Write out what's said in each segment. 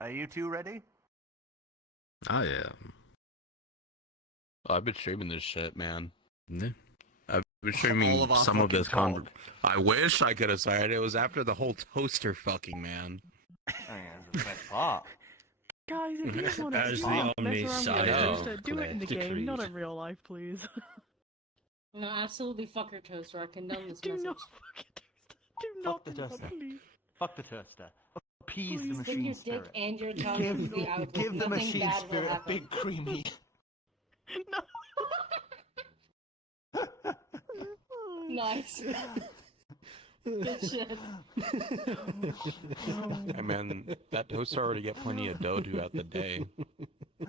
Are you two ready? I am. I've been streaming this shit, man. Yeah. I've been streaming All of some our of this fucking talk. I wish I could have started. It was after the whole toaster fucking, man. Oh, yeah, that's the best part. Guys, if you just want to As mess the around with omniscient your toaster, do it in the decreed. game, not in real life, please. No, absolutely fuck your toaster. I condone this Do message. not fucking toaster. Do not the do that, toaster. please. Fuck the toaster. Appease the Please, Stick machine your dick spirit. and your tongue into the outlet. Give the Nothing machine bad will spirit a happen. big creamy. No. Nice. Good shit. Hey, man, that toaster already get plenty of dough throughout the day. Oh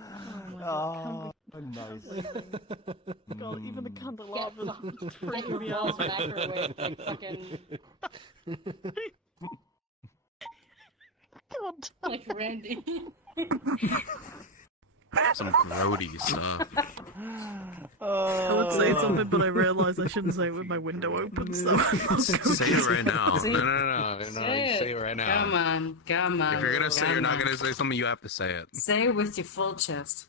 my god, Oh, nice. God, even the Get, candelabra is get freaking your me balls out. microwave like fucking God. like Randy. Some grody stuff. I would say something, but I realised I shouldn't say it with my window open, so... Say it right now. See? No, say it right now. Come on, come on. If you're gonna say come you're not on. gonna say something, you have to say it. Say it with your full chest.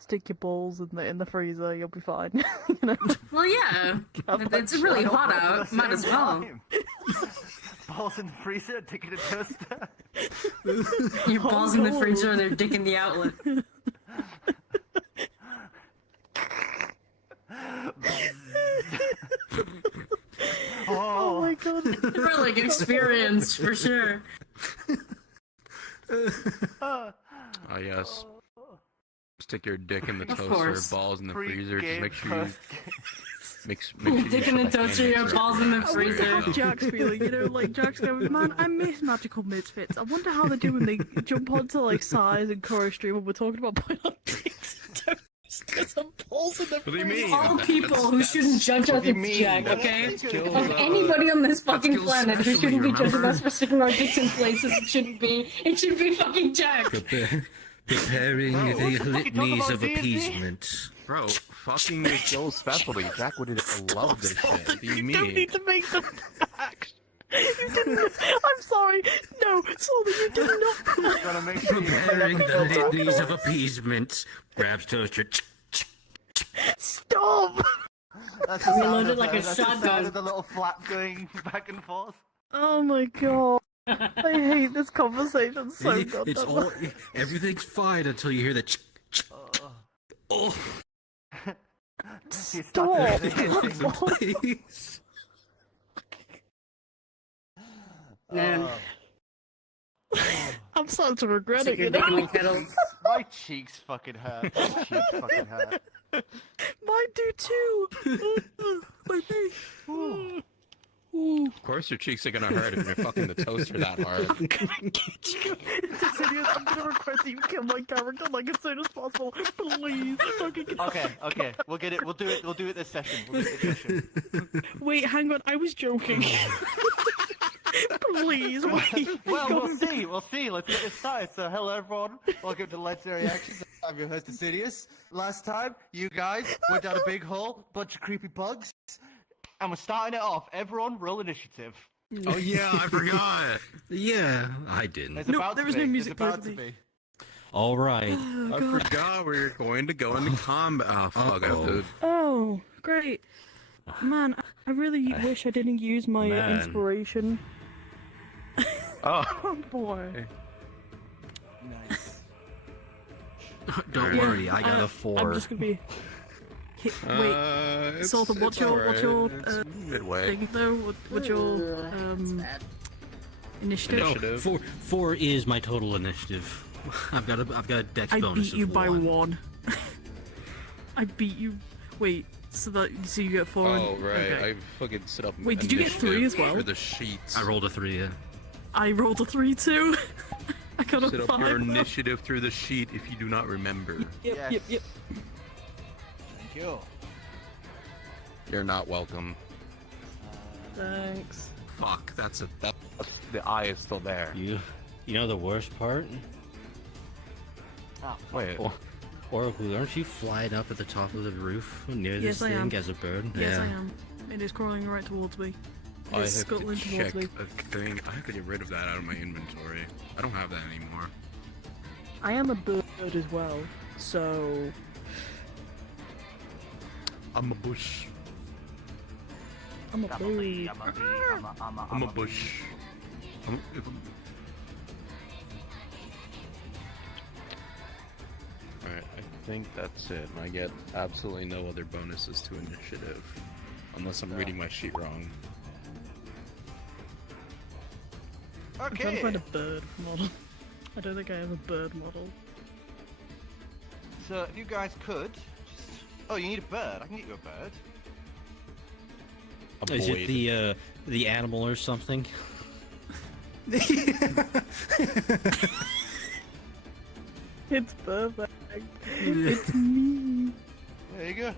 Stick your balls in the freezer, you'll be fine. You know? Well, yeah. It's really hot out. Might as well. Balls in the freezer, dick in the toaster. Your balls in the freezer and their dick in the outlet. Oh my god. Like experience for sure. Oh yes. Stick your dick in the Of toaster, course. balls in the freezer. Just Pre-game make sure you post- make sure you Dick in the shut toaster, hand your mixer. balls in the There you freezer. go. Have Jack's feeling, you know, like Jack's going, man, I miss magical misfits. I wonder how they do when they jump onto like Size and Chorus Stream when we're talking about putting on dicks and toasters and balls in the What do you freezer. mean? All people who shouldn't judge us, do you it's mean? Jack, That's okay? skills, Of anybody on this fucking skills planet who specially, shouldn't be judging remember? us for sticking our dicks in places it shouldn't be, it should be fucking Jack. Preparing Bro, the what the fuck you talking litanies about, of D&D? appeasement. Bro, fucking is Joe's specialty. Jack would love this shit. What do you You don't mean? need to make them act. You didn't. I'm sorry. No, sorry, you did not. Gotta make sure you Preparing the litanies of appeasement. Grabs toaster. Stop. That's the sound Reloaded of like a that's the shotgun. sound of the little flap going back and forth. Oh my god. I hate this conversation so It's goddamn all. much. Everything's fine until you hear the. Oh, You start Stop. to hissing. please. Man, I'm starting to regret stick it, your you dick in know? the kettle. My cheeks fucking hurt. My cheeks fucking hurt. Mine do too. My face. Of course your cheeks are gonna hurt if you're fucking the toaster that hard. I'm gonna get you. It's serious. I'm gonna request that you kill my character like as soon as possible. Please. Fucking kill- Okay. We'll get it. We'll do it this session. We'll do it this session. Wait, hang on. I was joking. Please, wait. Well, we'll see. We'll see. Let's get this started. So, hello everyone. Welcome to Legendary Actions. I'm your host, Insidious. Last time, you guys went down a big hole, bunch of creepy bugs, and we're starting it off. Everyone, roll initiative. Oh yeah, I forgot. Yeah, I didn't. There's No, about there to was be. no There's music played about for to me. be. All right. Oh, I God. forgot we were going to go into combat. Oh fuck! I have to. Oh, great. Man, I really wish I didn't use my Man. inspiration. Oh. Oh boy. Nice. Don't Yeah, worry, I got a I'm 4. just gonna be. Wait, It's, Salter, it's what's your It's good way. thing though? What's your initiative? Initiative. No, 4 is my total initiative. I've got a dex I bonus beat you of by 1. 1. I beat you. Wait, so you get 4. Oh right, Okay. I fucking set up. Wait, did you get 3 as well? For the sheets. I rolled a 3. Yeah. I rolled a 3 too. I got a Set 5. up your initiative through the sheet if you do not remember. Yep. Thank you. You're not welcome. Thanks. Fuck, that's the eye is still there. You know the worst part? Ah, Wait. Oracle, aren't you flying up at the top of the roof near Yes, this I thing am. as a bird? Yes, yeah. I am. It is crawling right towards me. I It's have to scuttling check towards me. a thing. I have to get rid of that out of my inventory. I don't have that anymore. I am a bird as well, so I'm a bush. I'm a bird. I'm a bush. Alright, I think that's it. I get absolutely no other bonuses to initiative. Unless I'm reading my sheet wrong. I'm trying to Okay. find a bird model. I don't think I have a bird model. So if you guys could just... Oh, you need a bird. I can get you a bird. A Is void. it the animal or something? It's perfect. It's me. There you go.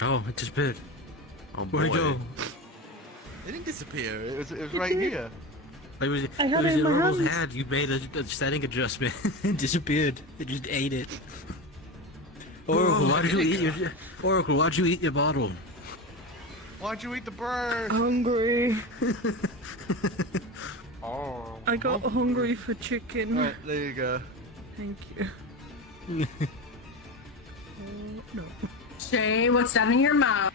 Oh, it disappeared. Oh, Where'd it boy. go? It didn't disappear. It was right here. It was, I had it was it in in my Oracle's hands. hand. You made a setting adjustment. It disappeared. It just ate it. Oracle, why'd you eat your... Oracle, why'd you eat your bottle? Why'd you eat the bird? Hungry. Oh. I got hungry for chicken. Right, there you go. Thank you. Oh, no. Shay, what's down in your mouth?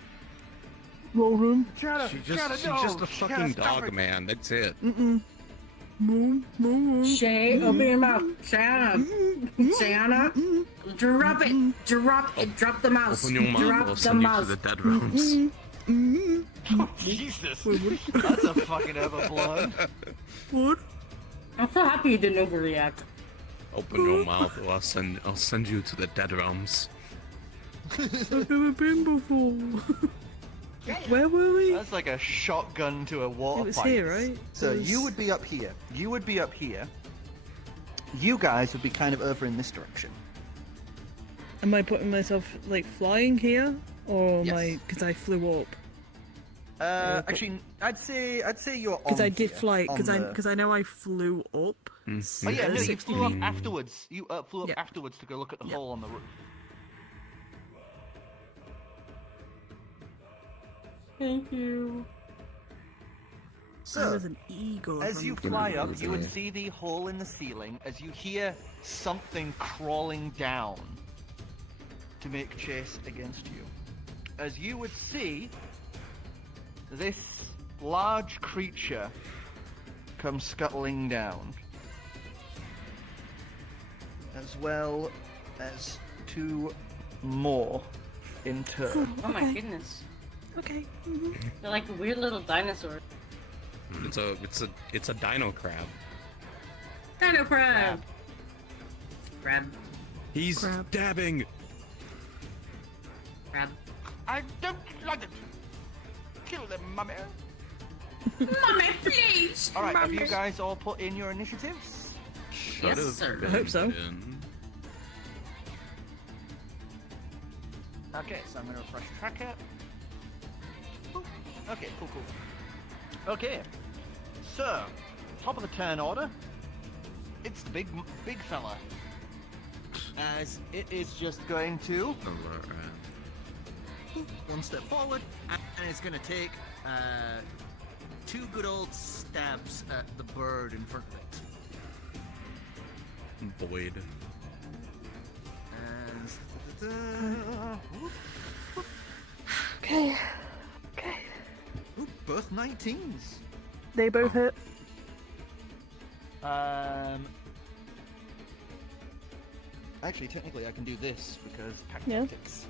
Roll room. She's just a fucking dog, man. That's it. Shay, open your mouth. Shayana. Shayana. Drop it. Drop it. Drop the mouse. Open your mouth. Drop I'll the send you to mouse. the dead realms. Jesus. That's a fucking overblown. What? I'm so happy you didn't overreact. Open your mouth, or I'll send you to the dead realms. I've never been before. Where were we? That's like a shotgun to a water It was fight. here, right? So It was- you would be up here. You would be up here. You guys would be kind of over in this direction. Am I putting myself like flying here, or am Yes. I? Because I flew up. Actually, I'd say you're on. Because I did here, fly. on Because the- I know I flew up. Oh yeah, no, you 60 flew up feet. afterwards. You flew up Yeah. afterwards to go look at the hole on the roof. Thank you. I So, was an eagle. as you from- fly up, you would see the hole in the ceiling as you hear something crawling down to make chase against you. As you would see, this large creature come scuttling down, as well as two more in turn. Oh my goodness. Okay. They're like weird little dinosaurs. It's a dino crab. Dino crab. Crab. He's Crab. dabbing. Crab. I don't like it. Kill them, mummy. Mommy, please. All right, have you guys all put in your initiatives? Should Yes, have sir. been I hope so. put in. Okay, so I'm gonna refresh tracker. Boop. Okay, cool. Okay, so top of the turn order. It's the big fella, as it is just going to one step forward, and it's gonna take two good old stabs at the bird in front of it. Void. And Okay. Okay. ooh, both 19s. They both hit. Actually, technically, I can do this because pack Yeah. tactics.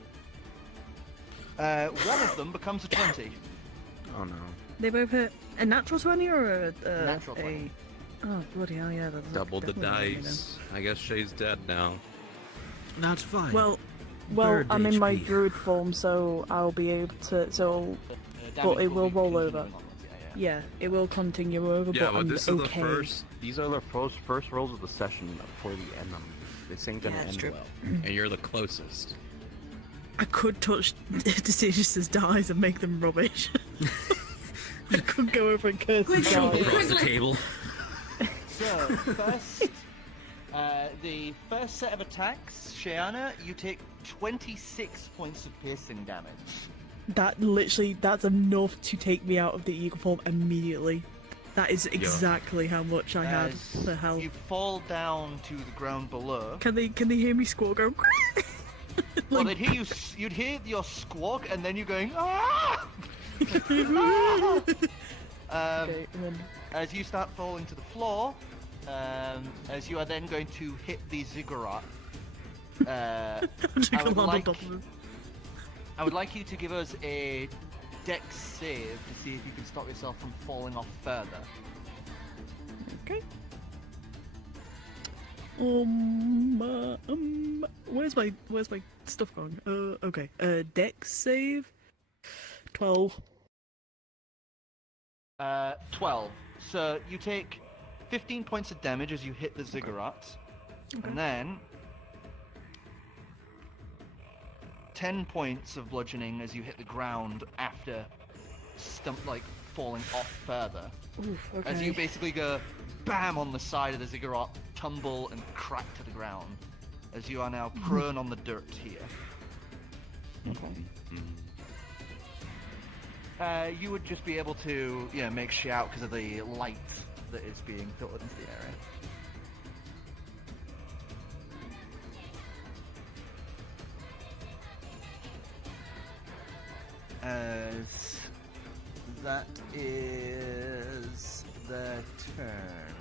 One of them becomes a 20. Oh no. They both hit. A natural 20 or a Natural 20. Oh bloody hell! Yeah, that's Double the definitely not me then. dice. I guess Shay's dead now. That's fine. Well, Bird I'm in my HP. druid form, so I'll be able to. So Damage it will be roll continuing over. onwards, yeah. yeah, it will continue over. Yeah, but but I'm this okay. is the first. These are the first rolls of the session before the end. This ain't gonna Yeah, that's end true. well, and you're the closest. I could touch Deciduous' dies and make them rubbish. I could go over and curse the Quickly. dies. across the table. So, first, the first set of attacks, Shayana, you take 26 points of piercing damage. That's enough to take me out of the eagle form immediately. That is exactly how much I had As for health. you fall down to the ground below. Can they hear me squawk? Go. Well, they'd hear you. You'd hear your squawk, and then you going ah. Okay, and then As you start falling to the floor, as you are then going to hit the ziggurat. I'm just gonna land on top of him. I would like you to give us a dex save to see if you can stop yourself from falling off further. Okay. Where's my stuff going? Okay. Dex save. 12. 12. So you take 15 points of damage as you hit the ziggurat, and then 10 points of bludgeoning as you hit the ground after falling off further. Oof, okay. As you basically go bam on the side of the ziggurat, tumble and crack to the ground, as you are now prone on the dirt here. You would just be able to, make shout because of the light that is being filtered into the area. As that is the turn.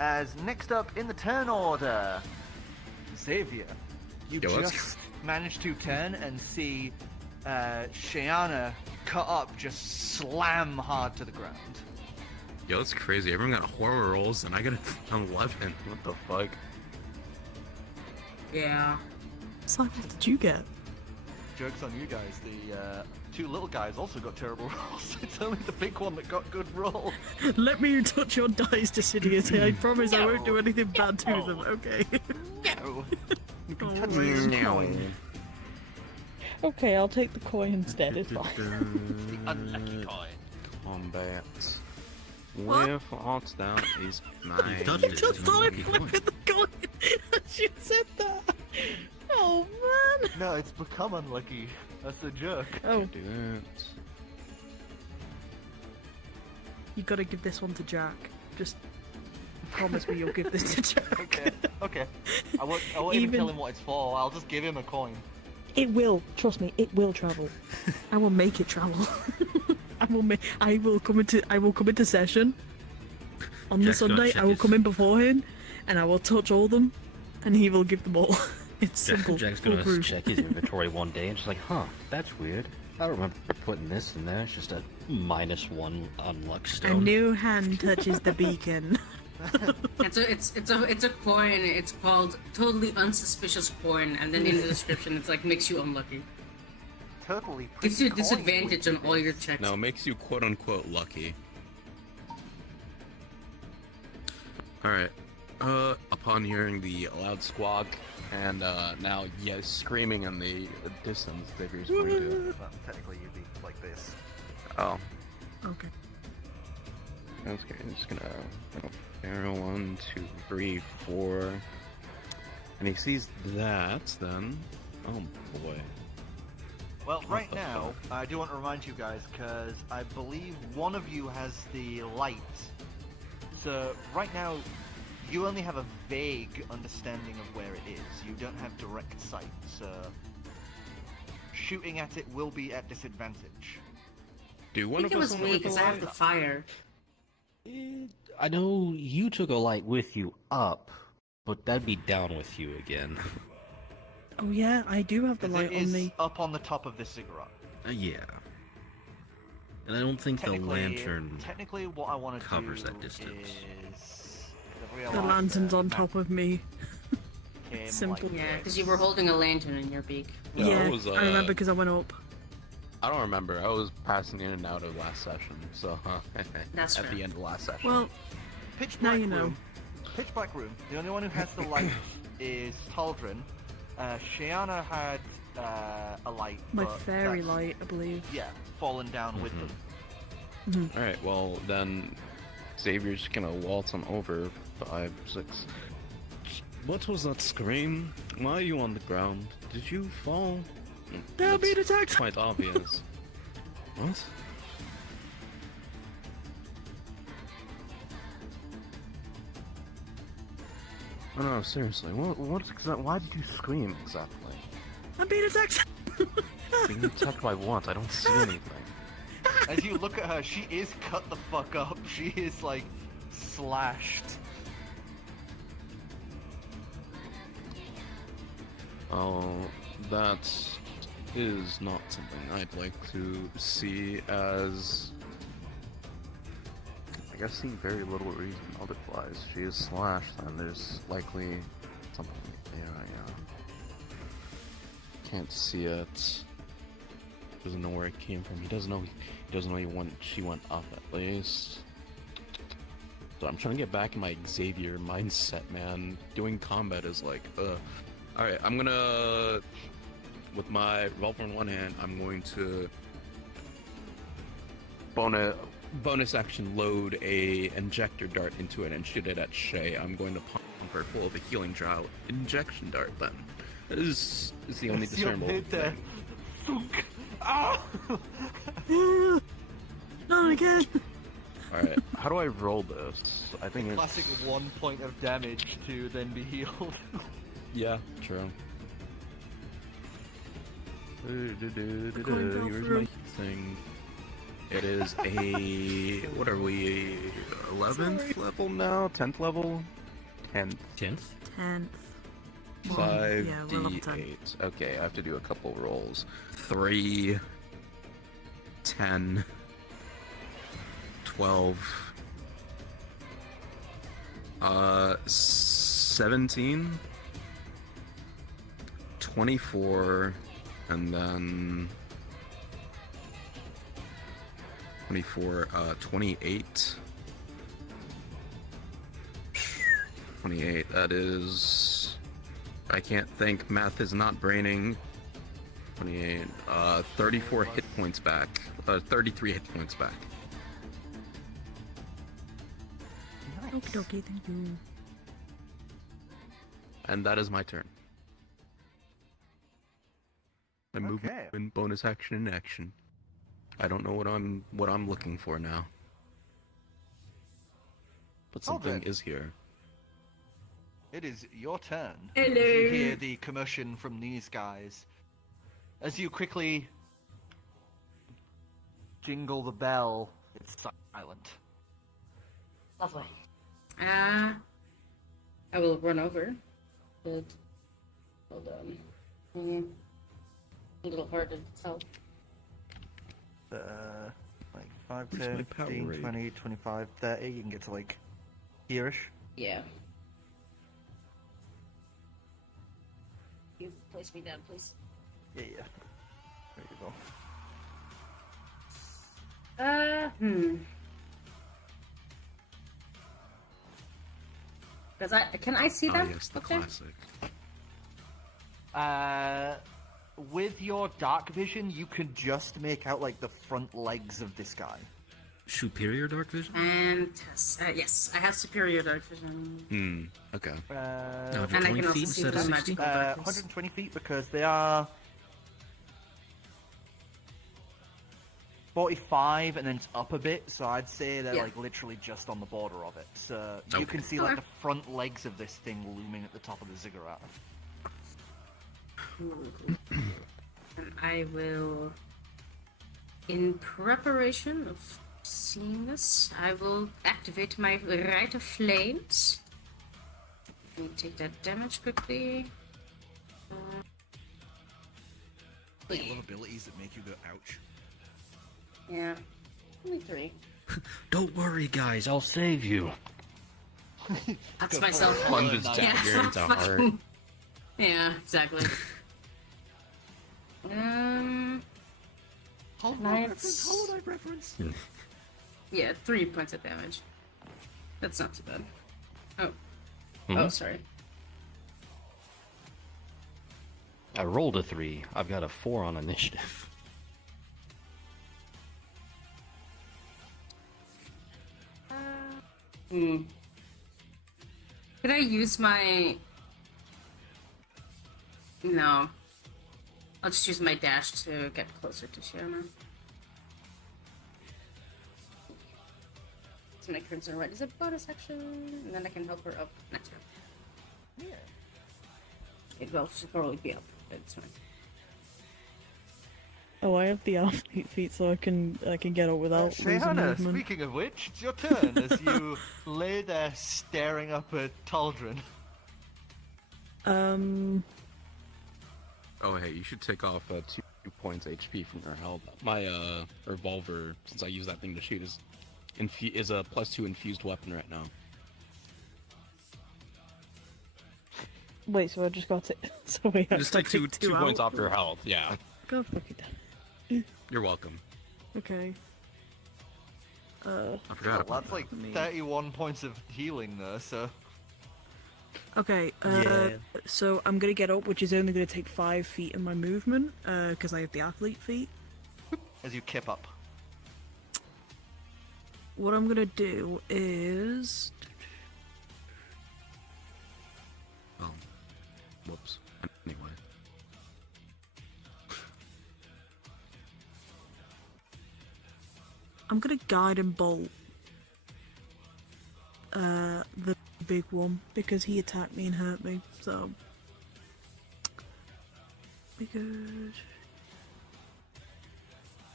As next up in the turn order, Xavier, you just managed to turn and see Shayana cut up, just slam hard to the ground. Yo, that's crazy. Everyone got horror rolls, and I got 11. What the fuck? Yeah. So what did you get? Joke's on you guys. The two little guys also got terrible rolls. It's only the big one that got good roll. Let me touch your dice, Decidius. I promise I won't do anything bad to them, okay? No. You can touch Oh, your no. coin. Okay, I'll take the coin instead, it's fine. The unlucky coin. Combat. With odds down is mine. touched it. Just started flipping the coin as you said that. Oh man. No, it's become unlucky. That's a joke. Oh, Do that. you gotta give this one to Jack. Just promise me you'll give this to Jack. Okay. I won't even tell him what it's for. I'll just give him a coin. It will. Trust me, it will travel. I will make it travel. I will come into session on the Jack's gonna Sunday. check I will his- come in before him, and I will touch all them, and he will give them all. It's simple. Jack's gonna foolproof. check his inventory one day and just like, huh, that's weird. I don't remember putting this in there. It's just a -1 on luck A stone. new hand touches the beacon. It's a coin. It's called totally unsuspicious coin, and then in the description it's like makes you unlucky. Totally. Gives you pretty disadvantage coin. on all your checks. No, it makes you quote unquote lucky. Alright. Upon hearing the loud squawk and now screaming in the distance, Xavier's going to. Well, technically, you'd be like this. Oh. Okay. Okay, I'm just gonna arrow 1, 2, 3, 4. And he sees that then. Oh boy. Well, What right the now, I do want to remind you guys, because I believe one of you has the light. So, right now, you only have a vague understanding of where it is. You don't have direct sight, so shooting at it will be at disadvantage. Do I one think of it us was only me have a because I have light? the fire. I know you took a light with you up, but that'd be down with you again. Oh yeah, I do have the 'Cause light it on is me. up on the top of this ziggurat. Yeah. And I don't think the lantern. Technically, what I want to covers do that distance. is The lantern's on top of me. Simple. Yeah, because you were holding a lantern in your beak. No, Yeah, it was, I remember because I went up. I don't remember. I was passing in and out of last session, so That's at fair. the end of last session. Well, Pitch Now black you know. room. Pitch black room. The only one who has the light is Taldrin. Shiana had a light. my but fairy that's- light, I believe. Yeah, fallen down with them. All right, well then, Xavier's just gonna waltz on over 5, 6. What was that scream? Why are you on the ground? Did you fall? They're That's being attacked! Quite obvious. What? Oh, no, seriously. Why did you scream exactly? I'm being attacked. Being attacked by what? I don't see anything. As you look at her, she is cut the fuck up. She is like slashed. Oh, that is not something I'd like to see, as I guess seeing very little reason otherwise. She is slashed, and there's likely something there. I can't see it. Doesn't know where it came from. He doesn't know. He doesn't know she went up at least. So I'm trying to get back in my Xavier mindset, man. Doing combat is like, Alright, I'm gonna, with my revolver in one hand, I'm going to bonus action load a injector dart into it and shoot it at Shay. I'm going to pump her full of a healing trial injection dart then. That is the only discernible thing. Thunk. Ah! Not again. Alright, how do I roll this? I think Classic 1 point of damage to then be healed. Yeah, true. fell Here's through. my thing. It is a... what are we? 11th level now? 10th level? 10th. 10th? 10th. 5d8. Yeah, we're level 10. Okay, I have to do a couple rolls. 3, 10, 12, 17, 24, and then 24, 28. 28, that is... I can't think, math is not braining. 28, 34 hit points back. 33 hit points back. Okie dokie, thank you. And that is my turn. I move Okay. in bonus action and action. I don't know what I'm looking for now. But something then. is here. It is your turn. Hello. As you hear the commotion from these guys. As you quickly jingle the bell, it's silent. Lovely. I will run over. But hold on. A little hard to tell. Like 5, Where's 10, my power 15, raid? 20, 25, 30. You can get to like here-ish. Yeah. You place me down, please. Yeah. There you go. Because can I see Oh them? yes, the up there? classic. With your dark vision, you can just make out like the front legs of this guy. Superior dark vision? And yes, I have superior dark vision. Okay. No, And I 20 can also feet see instead the of 60? magical darkness. 120 feet because they are 45 and then it's up a bit, so I'd say they're Yeah. like literally just on the border of it. So you Okay. can see like Okay. the front legs of this thing looming at the top of the ziggurat. And I will, in preparation of seeing this, I will activate my Rite of Flames. Let me take that damage quickly. I love abilities that make you go ouch. Yeah, only 3. Don't worry, guys, I'll save you. That's myself. Plunges Yeah, dagger into heart. fucking- Yeah, exactly. Holodeck reference. Yeah, 3 points of damage. That's not too bad. Oh. Hmm? Oh, sorry. I rolled a 3. I've got a 4 on initiative. Could I use my... No. I'll just use my dash to get closer to Shiona. So my crimson red is a bonus action, and then I can help her up next round. Yeah. It will probably be up. That's fine. Oh, I have the athlete feet, so I can get up without losing Shayana, movement. speaking of which, it's your turn as you lay there staring up at Taldrin. Oh, hey, you should take off 2 points HP from your health. My revolver, since I use that thing to shoot, is a +2 infused weapon right now. Wait, so I just got it. So we have Just to take Two two points out? off your health, yeah. God fucking damn. You're welcome. Okay. I forgot about That's like Me. 31 points of healing there, so... Okay, Yeah. so I'm gonna get up, which is only gonna take 5 feet in my movement, because I have the athlete feet. As you kip up. What I'm gonna do is... Oh. Whoops. Anyway. I'm gonna guide and bolt the big one, because he attacked me and hurt me, so... Be good.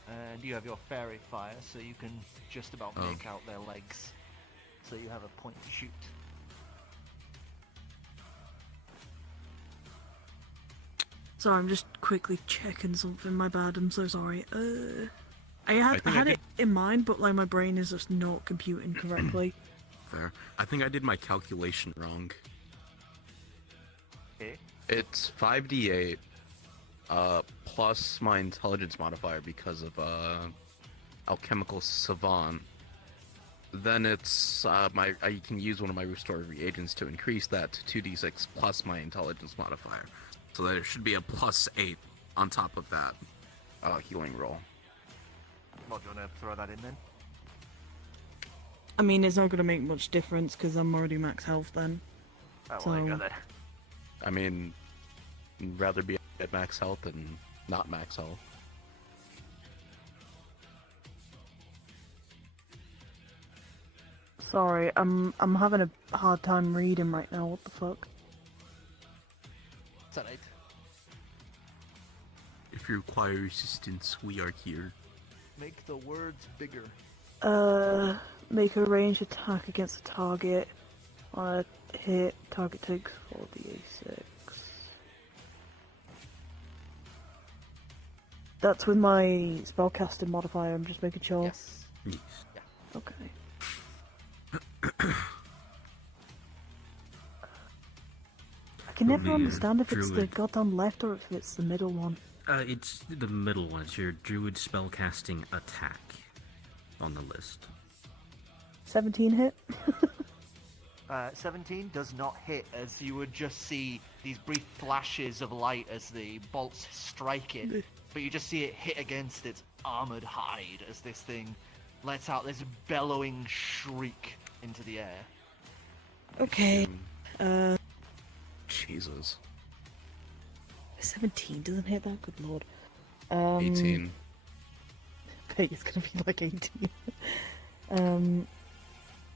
And you have your fairy fire, so you can just about Oh. make out their legs. So you have a point to shoot. Sorry, I'm just quickly checking something, my bad, I'm so sorry. I think I had did- it in mind, but like my brain is just not computing correctly. Fair. I think I did my calculation wrong. Okay. It's 5d8 plus my intelligence modifier because of alchemical savant. Then it's I can use one of my restore reagents to increase that to 2d6 plus my intelligence modifier. So there should be a +8 on top of that healing roll. Well, do you want to throw that in then? I mean, it's not gonna make much difference, because I'm already max health then. Oh, well, there you go So- then. I mean, rather be at max health than not max health. Sorry, I'm having a hard time reading right now, what the fuck? It's alright. If you require assistance, we are here. Make the words bigger. Make a ranged attack against a target. On a hit, target takes 4d6. That's with my spellcasting modifier, I'm just making sure. Yes. Yes. Okay. I can never Only, understand if it's the druid. goddamn left or if it's the middle one. It's the middle one. It's your druid spellcasting attack on the list. 17 hit? 17 does not hit, as you would just see these brief flashes of light as the bolts strike it, but you just see it hit against its armored hide as this thing lets out this bellowing shriek into the air. Okay. Jesus. 17 doesn't hit that? Good lord. 18. I think it's gonna be like 18.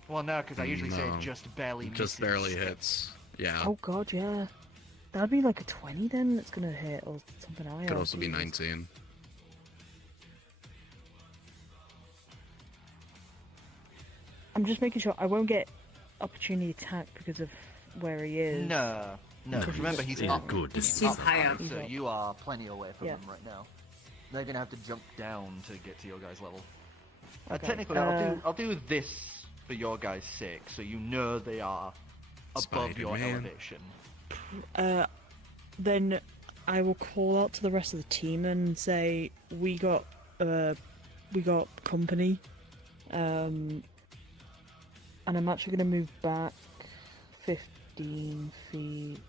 Well, no, because I usually say No. it just barely misses. Just barely hits. Yeah. Oh god, yeah. That'd be like a 20 then that's gonna hit, or something higher. Could also be Jesus. 19. I'm just making sure I won't get opportunity attack because of where he is. No, because remember he's Yeah, up. good. He's He's up high up. so He's up. you are plenty away from Yeah. him right now. They're gonna have to jump down to get to your guys' level. Okay, Technically, I'll do this for your guys' sake, so you know they are above your Spider-Man. elevation. Then I will call out to the rest of the team and say we got company, and I'm actually gonna move back 15 feet.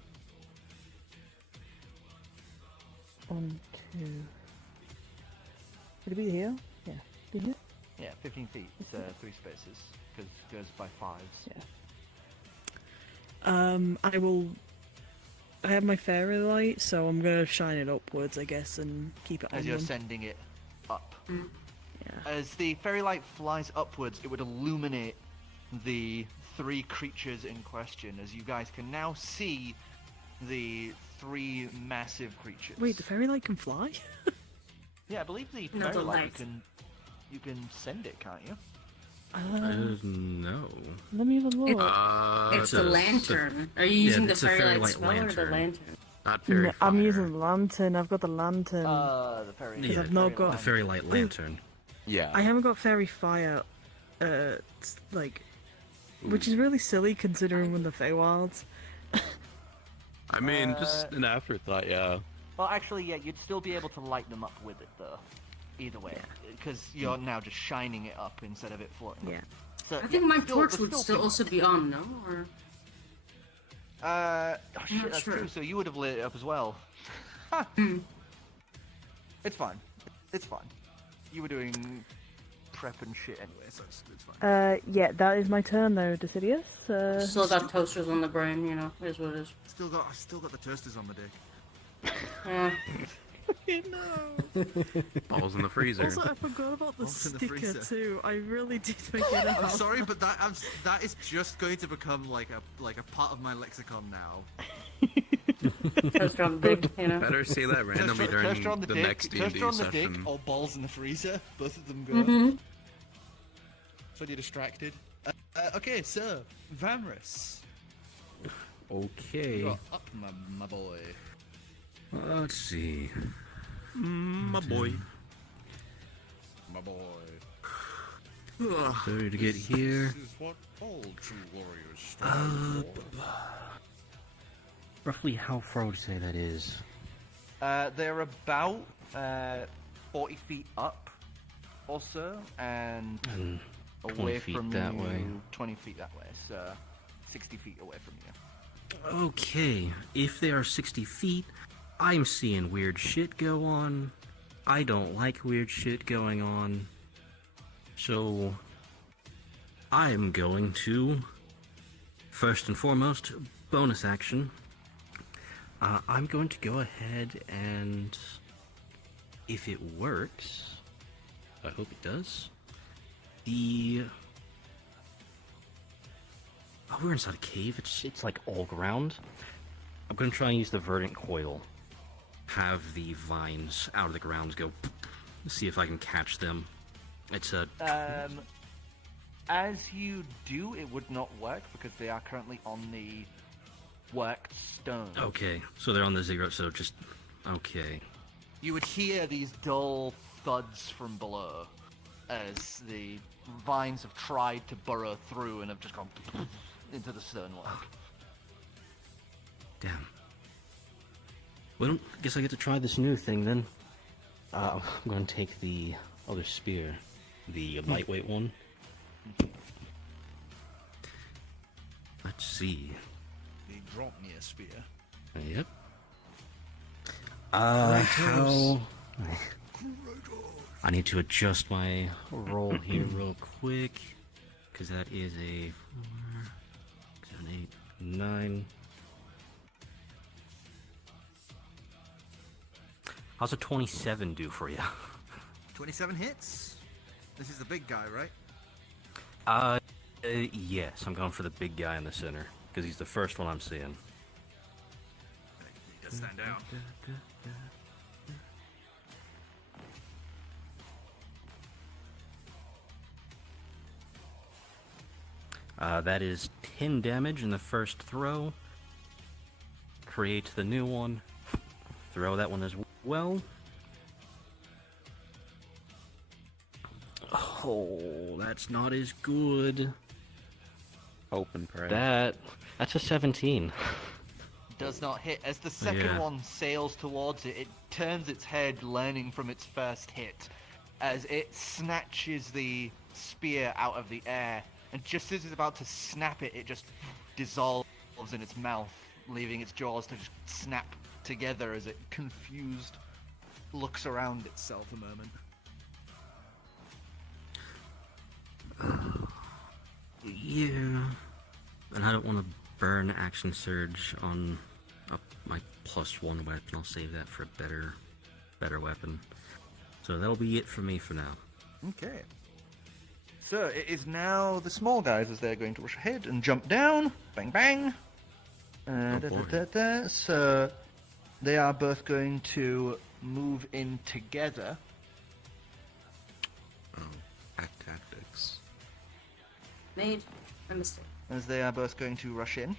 1, 2. Would it be here? Yeah. Be here? Yeah, 15 feet, so 3 spaces, because it goes by 5s. Yeah. I have my fairy light, so I'm gonna shine it upwards, I guess, and keep it on As you're them. sending it up. Yeah. As the fairy light flies upwards, it would illuminate the 3 creatures in question, as you guys can now see the 3 massive creatures. Wait, the fairy light can fly? Yeah, I believe the Not fairy the light, light. you can send it, can't you? No. Let me have a look. It's the lantern. Are you using the it's a fairy light spell or the lantern. lantern? Not fairy No, I'm using the lantern. I've got the lantern. The fairy. Yeah, I've not got- the fairy light lantern. Yeah. I haven't got fairy fire. Like, which is really silly considering when the Feywilds. I mean, just an afterthought, yeah. Well, actually, yeah, you'd still be able to light them up with it, though. Either way, because you're now just shining it up instead of it floating. Yeah. So, I think my torch there's would still also be on, no? Or Oh shit, not that's sure. true. So you would have lit it up as well. It's fine. It's fine. You were doing prep and shit anyway, so it's fine. Yeah, that is my turn though, Decidius. still got toasters on the brain, you know, is what it is. I still got the toasters on my dick. Yeah. Balls in the freezer. Also, I forgot about the Balls in the sticker freezer. too. I really did forget about I'm sorry, but that is just going to become like a part of my lexicon now. Toaster on the dick, you know. Better say that randomly during Toaster on the dick, next D&D toaster on the dick, session. or balls in the freezer. Both of them go. Mm-hmm. So you're distracted. Okay, so Vamrus, Okay. you're up, my boy. Let's see. My boy. My boy. So to get here. This is what all true warriors strive for. Roughly how far would you say that is? They're about 40 feet up, or so, and away 20 feet from that you. way. 20 feet that way, so 60 feet away from you. Okay, if they are 60 feet, I'm seeing weird shit go on. I don't like weird shit going on. So, I'm going to, first and foremost, bonus action. I'm going to go ahead and, if it works, I hope it does, oh, we're inside a cave. It's like all ground. I'm gonna try and use the Verdant Coil. Have the vines out of the ground go, see if I can catch them. It's a, As you do, it would not work because they are currently on the worked stone. okay, so they're on the ziggurat, so just, okay. You would hear these dull thuds from below as the vines have tried to burrow through and have just gone into the stonework. Damn. Well, I guess I get to try this new thing then. I'm gonna take the other spear, the lightweight one. Let's see. They drop me a spear. Yep. How... I need to adjust my roll here real quick, because that is a 4, 7, 8, 9. How's a 27 do for you? 27 hits? This is the big guy, right? Yes, I'm going for the big guy in the center, because he's the first one I'm seeing. You gotta stand down. That is 10 damage in the first throw. Create the new one. Throw that one as well. Oh, that's not as good. Hope and pray. That's a 17. Does not hit. As the second Yeah. one sails towards it, it turns its head, learning from its first hit, as it snatches the spear out of the air, and just as it's about to snap it, it just dissolves in its mouth, leaving its jaws to just snap together as it, confused, looks around itself a moment. Yeah. And I don't want to burn action surge on my +1 weapon. I'll save that for a better weapon. So that'll be it for me for now. Okay. So it is now the small guys as they're going to rush ahead and jump down. Bang bang. Boy. So they are both going to move in together. Oh, pack tactics. Made a mistake. As they are both going to rush in.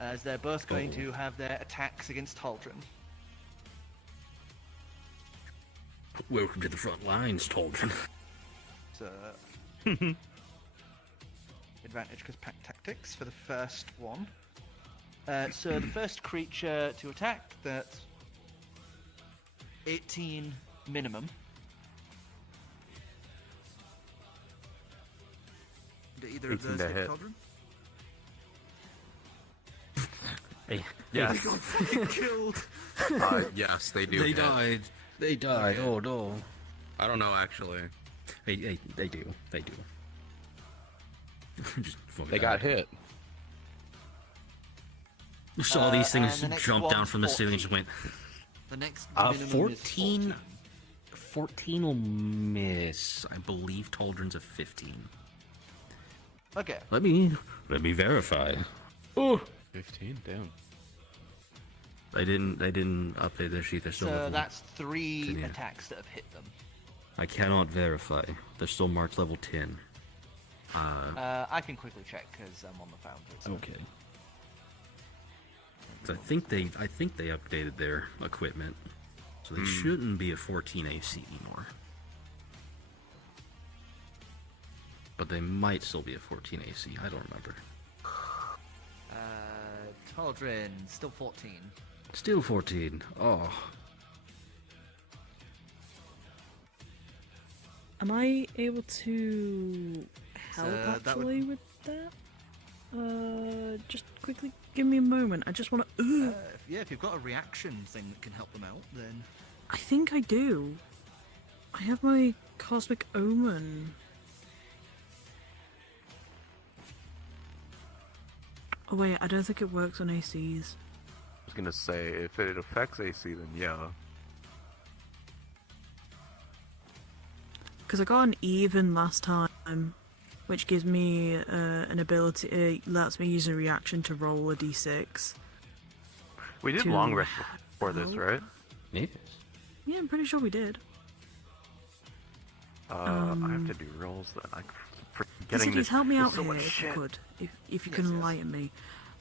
As they're both going to have their attacks against Taldrin. Welcome to the front lines, Taldrin. So advantage because pack tactics for the first one. So the first creature to attack, that's 18 minimum. Do either of 18 those to hit hit. Taldrin? Hey, Yes. They got fucking killed. Yes, they do. they hit. died. They died. Okay. Oh no. I don't know actually. Hey, they do. They do. Just fucking They got died. hit. Saw these and things the next jump down one's from the ceiling and 14. just went. The next minimum is 14. 14 will miss. I believe Taldrin's a 15. Okay. Let me verify. Oh, 15. Damn. they didn't update their sheet. They're still So level. that's 3 10, yeah. attacks that have hit them. I cannot verify. They're still marked level 10. I can quickly check because I'm on the Foundry. So. Okay. 'Cause I think they updated their equipment, so they shouldn't be a 14 AC anymore. But they might still be a 14 AC. I don't remember. Taldrin, still 14. Still 14. Oh. Am I able to help that would- actually with that? Just quickly give me a moment. I just want to. If you've got a reaction thing that can help them out, then I think I do. I have my Cosmic Omen. Oh wait, I don't think it works on ACs. I was gonna say if it affects AC, then yeah. Because I got an even last time, which gives me an ability. It lets me use a reaction to roll a d6. We did To long rest before this, help? right? Yes. Yeah, I'm pretty sure we did. I have to do rolls then. I keep forgetting Please this. help me there's out so here much if you shit. could, if you Yes, can yes. enlighten me.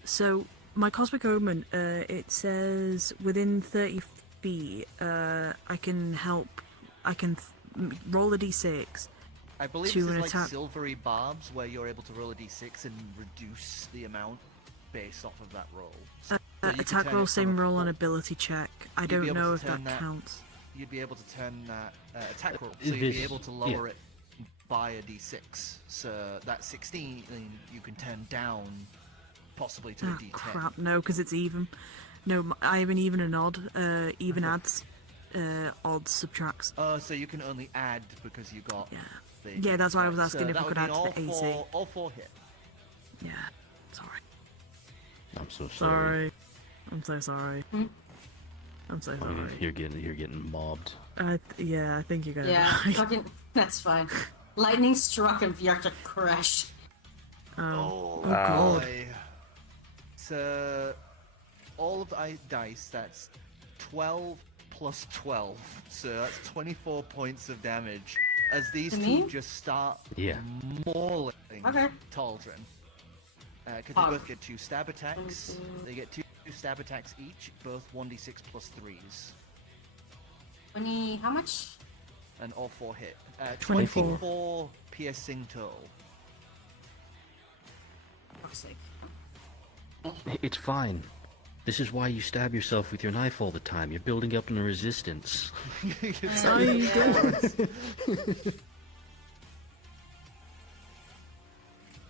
So my Cosmic Omen, it says within 30 feet, I can help. I can roll a d6. I believe To this is an like attack. silvery barbs where you're able to roll a d6 and reduce the amount based off of that roll. So you can Attack turn roll, it from same a roll, and four- ability check. I You'd be don't able know to if that turn that- counts. You'd be able to turn that attack roll, so you'd this- be able to lower yeah. it by a d6. So that 16 you can turn down possibly to a Ah, d10. crap, no, because it's even. No, I have an even and odd. Even adds, odds subtracts. Oh, so you can only add because you got. Yeah. The Yeah, that's why I was so asking if that we would could add mean to the AC. all four hit. Yeah, sorry. I'm so sorry. Sorry. I'm so sorry. I'm so Oh, sorry. you're getting mobbed. Yeah, I think you're gonna Yeah, die. fucking. That's fine. Lightning struck and Vyarta crashed. Oh, God. God. So, all of the dice, that's 12 plus 12. So that's 24 points of damage. As these To two me? just start Yeah. mauling Okay. Taldrin. Because Oh. they both get 2 stab attacks. They get 2 stab attacks each, both 1d6 plus 3s. 20. How much? And all 4 hit. 24. 24 piercing total. For fuck's sake. It's fine. This is why you stab yourself with your knife all the time. You're building up a resistance. Sorry,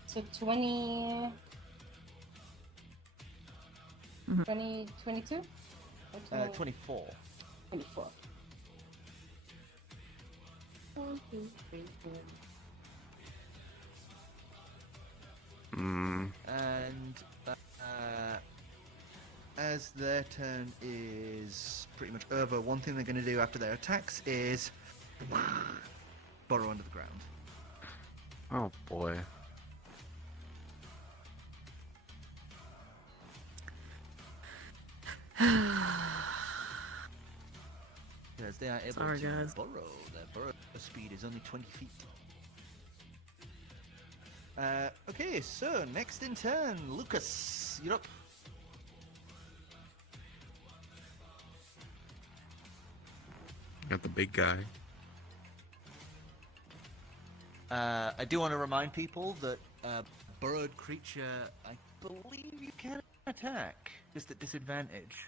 So 20. Mhm. 20, 22? Or 24. 24. 1, 2, 3, 4. And as their turn is pretty much over, one thing they're going to do after their attacks is burrow under the ground. Oh boy. Because they are able Sorry, to guys. burrow. Their burrow speed is only 20 feet. Okay, so next in turn, Lucas, you're up. Got the big guy. I do want to remind people that burrowed creature, I believe you can attack, just at disadvantage.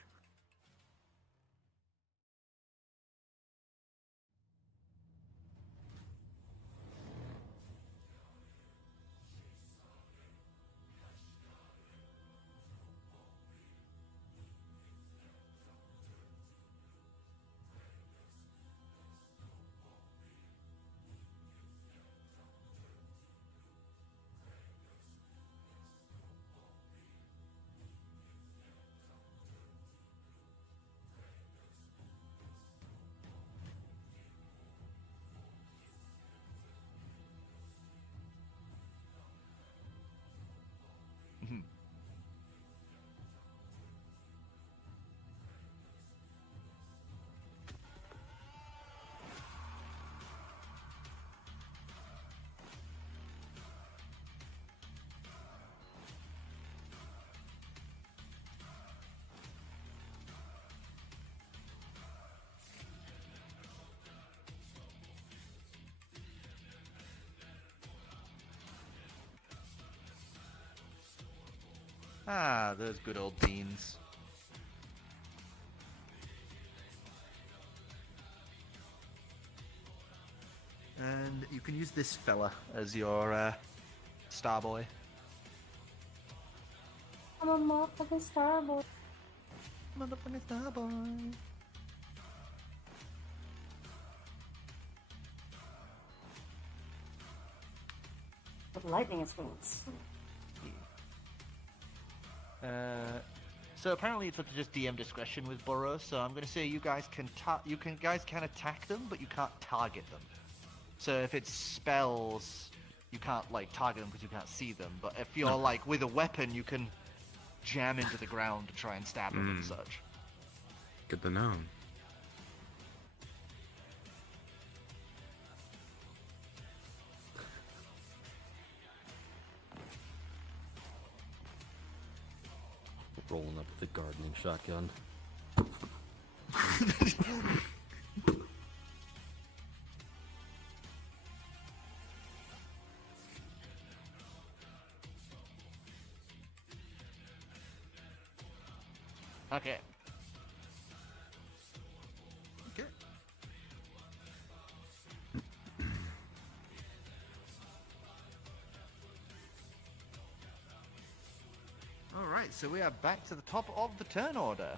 Ah, those good old beans. And you can use this fella as your star boy. I'm a motherfucking star boy. Motherfucking star boy. With lightning as wings. So apparently it's up to just DM discretion with burrow. So I'm going to say you guys can guys can attack them, but you can't target them. So if it's spells, you can't like target them because you can't see them. But if you're like with a weapon, you can jam into the ground to try and stab them and such. Good to know. Rolling up with the gardening shotgun. Okay. Okay. Alright, so we are back to the top of the turn order.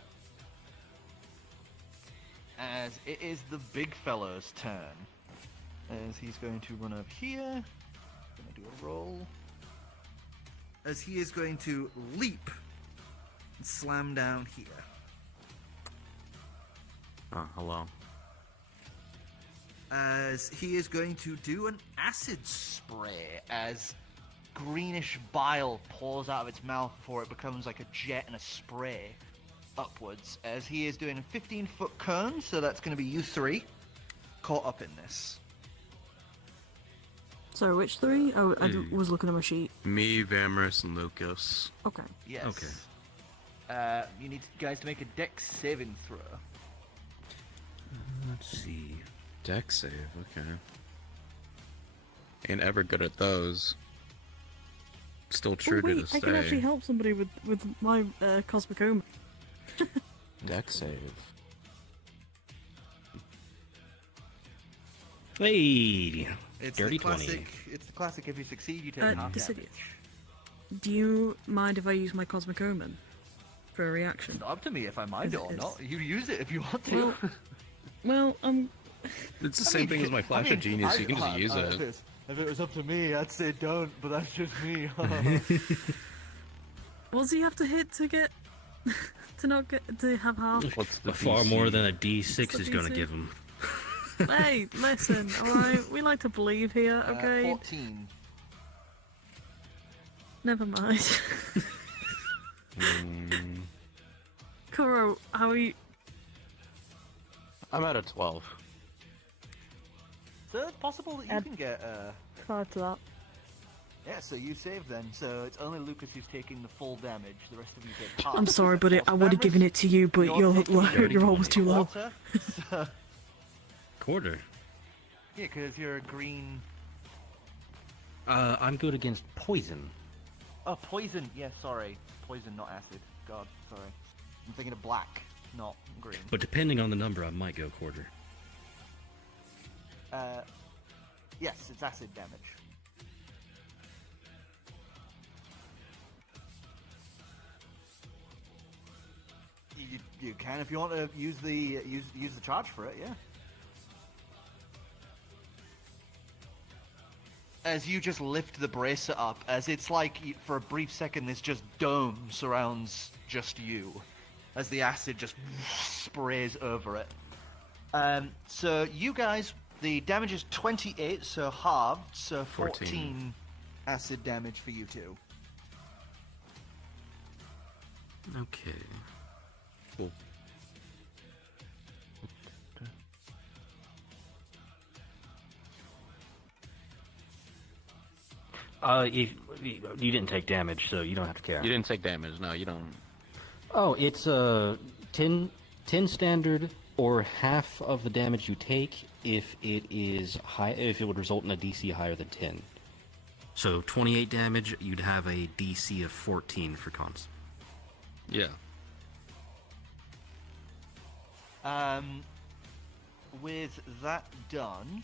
As it is the big fellow's turn. As he's going to run up here. Gonna do a roll. As he is going to leap and slam down here. Oh, hello. As he is going to do an acid spray as greenish bile pours out of its mouth before it becomes like a jet and a spray upwards. As he is doing a 15-foot cone, so that's going to be you three caught up in this. Sorry, which three? Oh, I was looking at my sheet. Me, Vamrus, and Lucas. Okay. Yes. Okay. You need guys to make a dex saving throw. Let's see. Dex save, okay. Ain't ever good at those. Still true oh, wait, to this I day. can actually help somebody with my cosmic omen. Dex save. Hey! It's Dirty the classic. 20. It's the classic. If you succeed, you take half Dissidia. damage. Do you mind if I use my cosmic omen for a reaction? It's up to me if I mind Is it it- or is- not. You use it if you want to. Well, It's the same thing as my Flash of Genius, you can just use it. If it was up to me, I'd say don't, but that's just me. what does he have to hit to get to not get to have half? What's the Far DC? more than a D6 What's is the going to DC? give him. Hey, listen, alright? We like to believe here, okay? 14. Never mind. Mm, Kuro, how are you? I'm at a 12. So it's possible that you Add- can get 5 to that. yeah, so you save then. So it's only Lucas who's taking the full damage. The rest of you take half. I'm sorry, buddy. Of I course, would have given Beverus, it to you, but you're taking your roll was too low. quarter, so, Quarter. yeah, because you're a green. I'm good against poison. Oh, poison. Yeah, sorry. Poison, not acid. God, sorry. I'm thinking of black, not green. But depending on the number, I might go quarter. Yes, it's acid damage. You can if you want to use the charge for it, yeah. As you just lift the bracer up, as it's like for a brief second this just dome surrounds just you, as the acid just sprays over it. So you guys, the damage is 28, so halved, so 14 acid damage for you two. Okay. Cool. You didn't take damage, so you don't have to care. You didn't take damage, no, you don't. Oh, it's 10 standard or half of the damage you take if it is high. If it would result in a DC higher than 10. So 28 damage, you'd have a DC of 14 for cons. Yeah. With that done,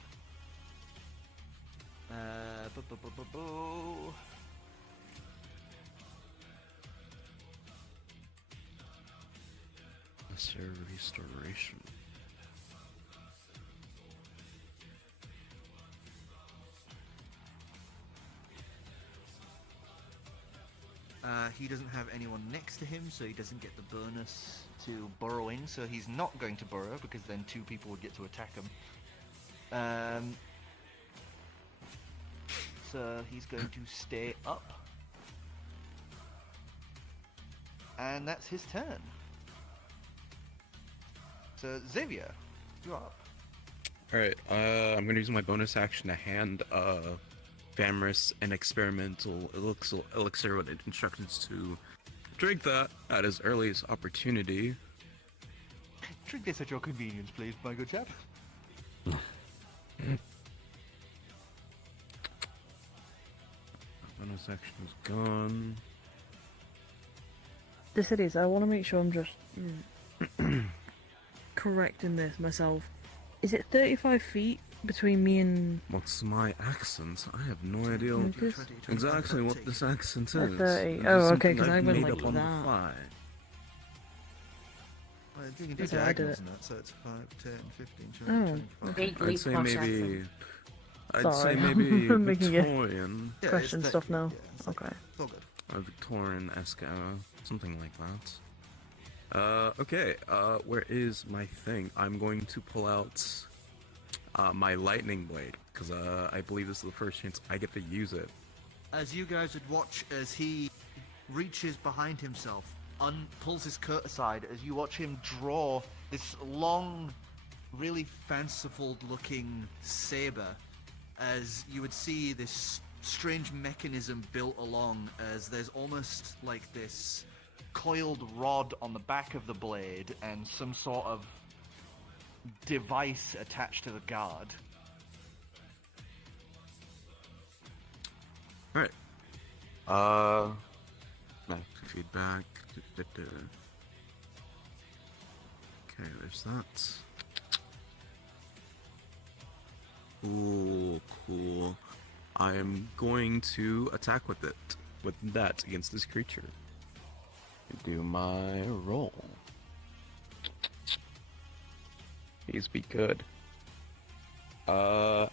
Lesser restoration. he doesn't have anyone next to him, so he doesn't get the bonus to burrowing, so he's not going to burrow, because then 2 people would get to attack him. So he's going to stay up. And that's his turn. So, Xavier, you're up. Alright, I'm gonna use my bonus action to hand, Famrus an experimental elixir with instructions to drink that at his earliest opportunity. Drink this at your convenience, please, my good chap. Bonus action is gone. This it is. I want to make sure I'm just correcting this myself. Is it 35 feet between me and What's my accent? I have no idea Lucas? exactly what this accent is. 30. This Oh, is okay, something 'cause I I've went made like up on the that. fly. Well, you can do Okay, I did diagonals it. in that, so it's 5, 10, 15, 20, Oh, 25. Vaguely I'd say posh maybe. accent. I'd Sorry, say maybe I'm making it. Victorian. Yeah, question it's stuff now? it's like- Okay. It's all good. A Victorian-esque, something like that. Okay, where is my thing? I'm going to pull out my lightning blade, because I believe this is the first chance I get to use it. As you guys would watch as he reaches behind himself, pulls his coat aside, as you watch him draw this long, really fanciful looking saber, as you would see this strange mechanism built along, as there's almost like this coiled rod on the back of the blade and some sort of device attached to the guard. Alright. Back to feedback. Okay, there's that. Ooh, cool. I am going to attack with that against this creature. Do my roll. Please be good. That's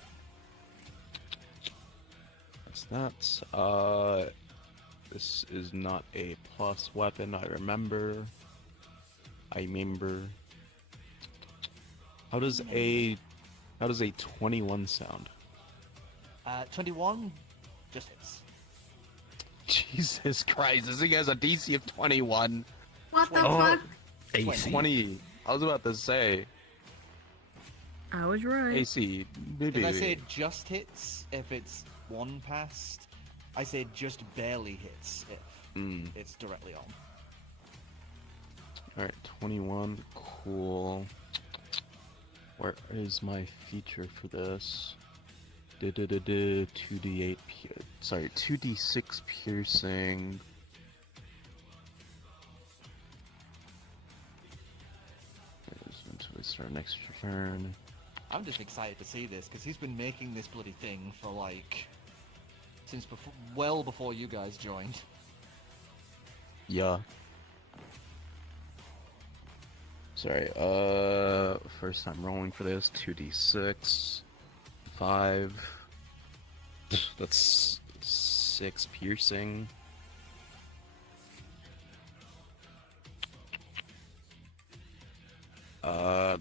that. This is not a plus weapon, I remember. How does a 21 sound? 21 just hits. Jesus Christ, this thing has a DC of 21. What the Oh, fuck? AC. 20. I was about to say. I was right. AC, maybe. If I say just hits, if it's one past, I say just barely hits if it's directly on. Alright, 21. Cool. Where is my feature for this? 2d8 sorry, 2d6 piercing. Until we start next turn. I'm just excited to see this because he's been making this bloody thing for like since well before you guys joined. Yeah. Sorry, first time rolling for this, 2d6, 5, that's 6 piercing.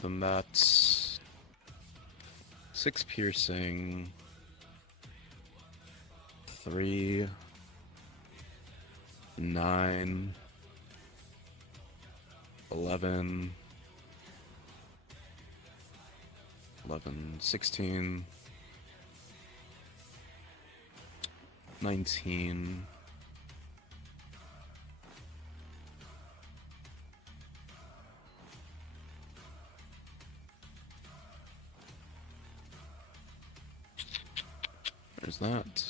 Then that's 6 piercing, 3, 9, 11, 16, 19, there's that,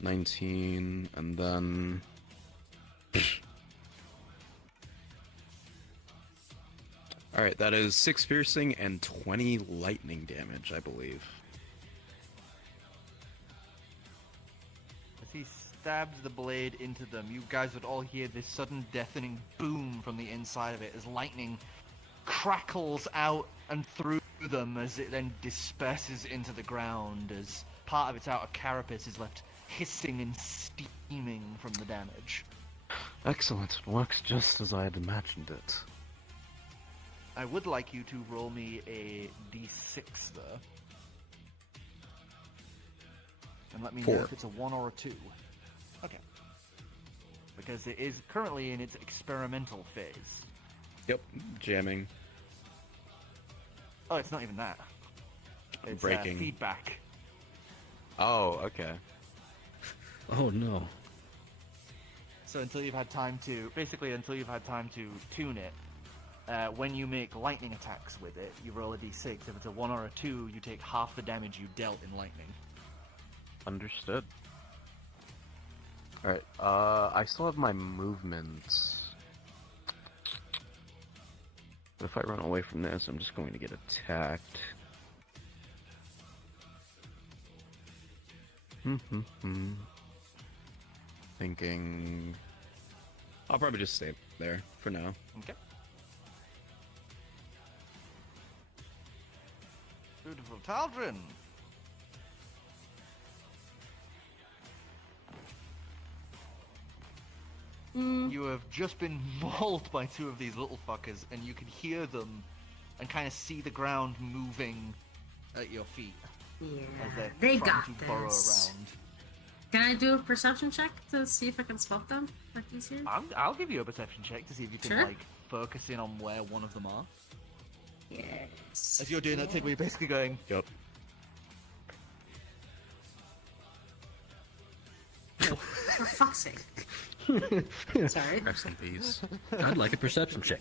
19, and then alright, that is 6 piercing and 20 lightning damage, I believe. As he stabs the blade into them, you guys would all hear this sudden deafening boom from the inside of it as lightning crackles out and through them as it then disperses into the ground as part of its outer carapace is left hissing and steaming from the damage. Excellent, it works just as I had imagined it. I would like you to roll me a d6 though. And let me know 4. if it's a 1 or a 2. Okay. Because it is currently in its experimental phase. Yep, jamming. Oh, it's not even that. It's Breaking. feedback. Oh, okay. Oh no. So until you've had time to tune it, when you make lightning attacks with it, you roll a d6. If it's a 1 or a 2, you take half the damage you dealt in lightning. Understood. Alright, I still have my movements. But if I run away from this, I'm just going to get attacked. Thinking... I'll probably just stay there for now. Okay. Beautiful Taldrin. You have just been mauled by 2 of these little fuckers, and you can hear them and kind of see the ground moving at your feet Yeah, as they're they trying got to burrow this. around. Can I do a perception check to see if I can spot them? Like easier? I'll give you a perception check to see if you can Sure. like focus in on where one of them are. Yes. As you're doing that thing where you're basically going, Yep. For fuck's sake. Sorry. Rest in peace. I'd like a perception check.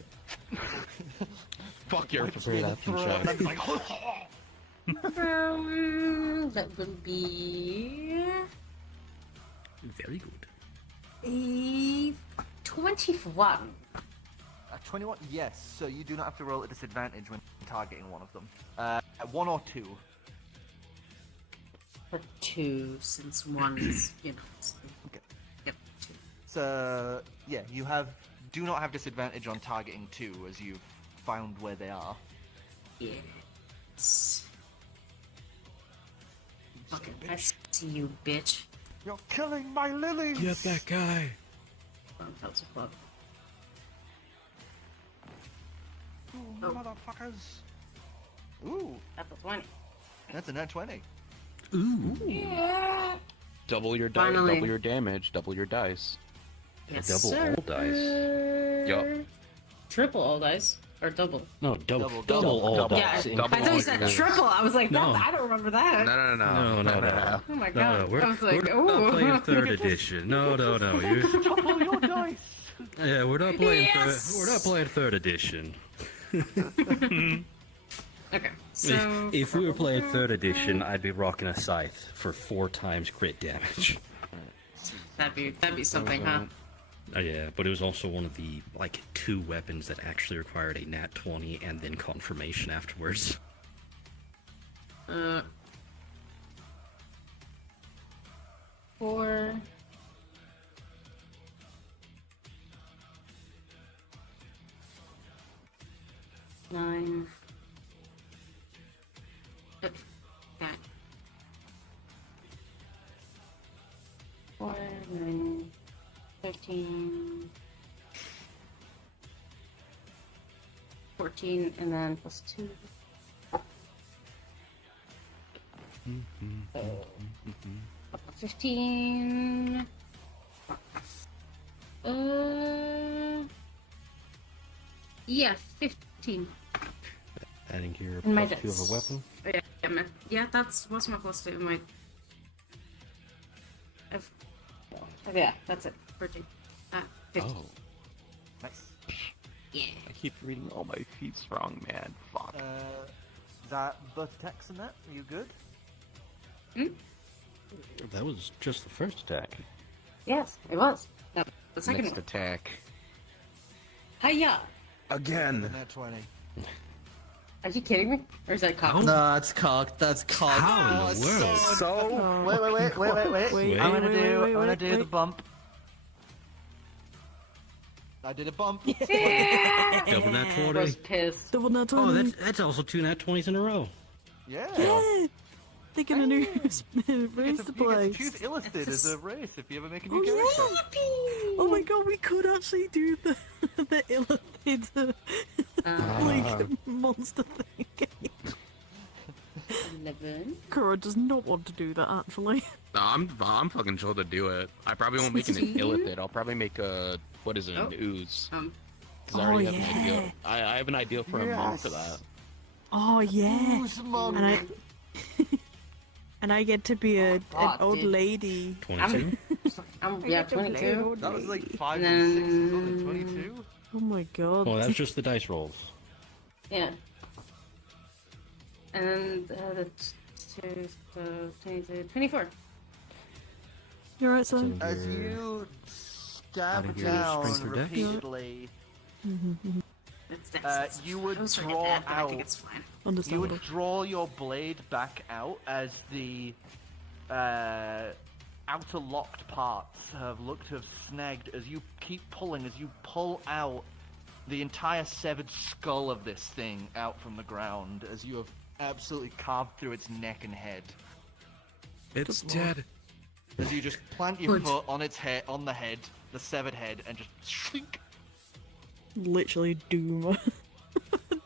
Fuck your perception throat, and check. I'm like, That would be Very good. a 21. 21? Yes, so you do not have to roll at disadvantage when targeting one of them. 1 or 2. For 2, since 1 is, you know. It's Okay. Yep, 2. So, yeah, you do not have disadvantage on targeting 2 as you've found where they are. Yes. Okay, I see you, bitch. You're killing my lilies! Get that guy! That was a bug. You Oh. motherfuckers! Ooh, That's a 20. that's a net 20. Ooh. Yeah. Double your Finally. double your damage, double your dice. Yes, Double sir. all dice. Yup. Triple all dice. Or double. No, Double, double all double. dice. Yeah, double I thought all you said your- triple. I was like, No. I don't remember that. No. Oh my No, god. we're, I was like, we're ooh. not playing third edition. No. Double your dice. Yeah, we're not playing. Yes! We're not playing third edition. Okay, so If we were playing third edition, I'd be rocking a scythe for 4 times crit damage. that'd be something, huh? Yeah, but it was also one of the, 2 weapons that actually required a nat 20 and then confirmation afterwards. 4. Nine. That. 4, 9, 15, 14, and then plus 2. Uh, 15. Yeah, 15. Adding to your And my plus 2 of a dice. weapon. Yeah, what's my plus 2? Yeah, that's it. 13. 15. Oh, Nice. Yeah. I keep reading all my feats wrong, man. Fuck. Is that both attacks and that? Are you good? That was just the first attack. Yes, it was. No, the second Next one. attack. Hiya! Again. Nat 20. Are you kidding me? Or is that cocked? No, that's cocked. That's cocked. How in the world? So wait. I'm gonna do the bump. I did a bump. Double nat I 20. was pissed. Double nat 20. Oh, that's also 2 nat 20s in a row. Yeah. Yeah! Thinking a new race You to get to play. choose Illicid as a race if you ever make a new Oh, character. yeah! Oh my god, we could actually do the illithid monster thing. 11. Kura does not want to do that actually. No, I'm fucking chill to do it. I probably won't make an illithid. I'll probably make a what is it, an ooze? Because I already have an idea. I have an idea for a monk for that. Oh yeah. Who's mom? And I and I get to be an old dude. lady. 22. Yeah, 22. That was like 5 No. and 6. It was only 22. Oh my god. Oh, that's just the dice rolls. Yeah. And the 22, 24. You're right, son. As you stab Adding your down strength or dex? repeatedly, That's you would I was draw that, but I out. think it's fine. You Understandable. would draw your blade back out as the outer locked parts look to have snagged as you keep pulling, as you pull out the entire severed skull of this thing out from the ground, as you have absolutely carved through its neck and head. It's dead. As you just plant your foot on its head, on the head, the severed head, and just shrink. Literally doom.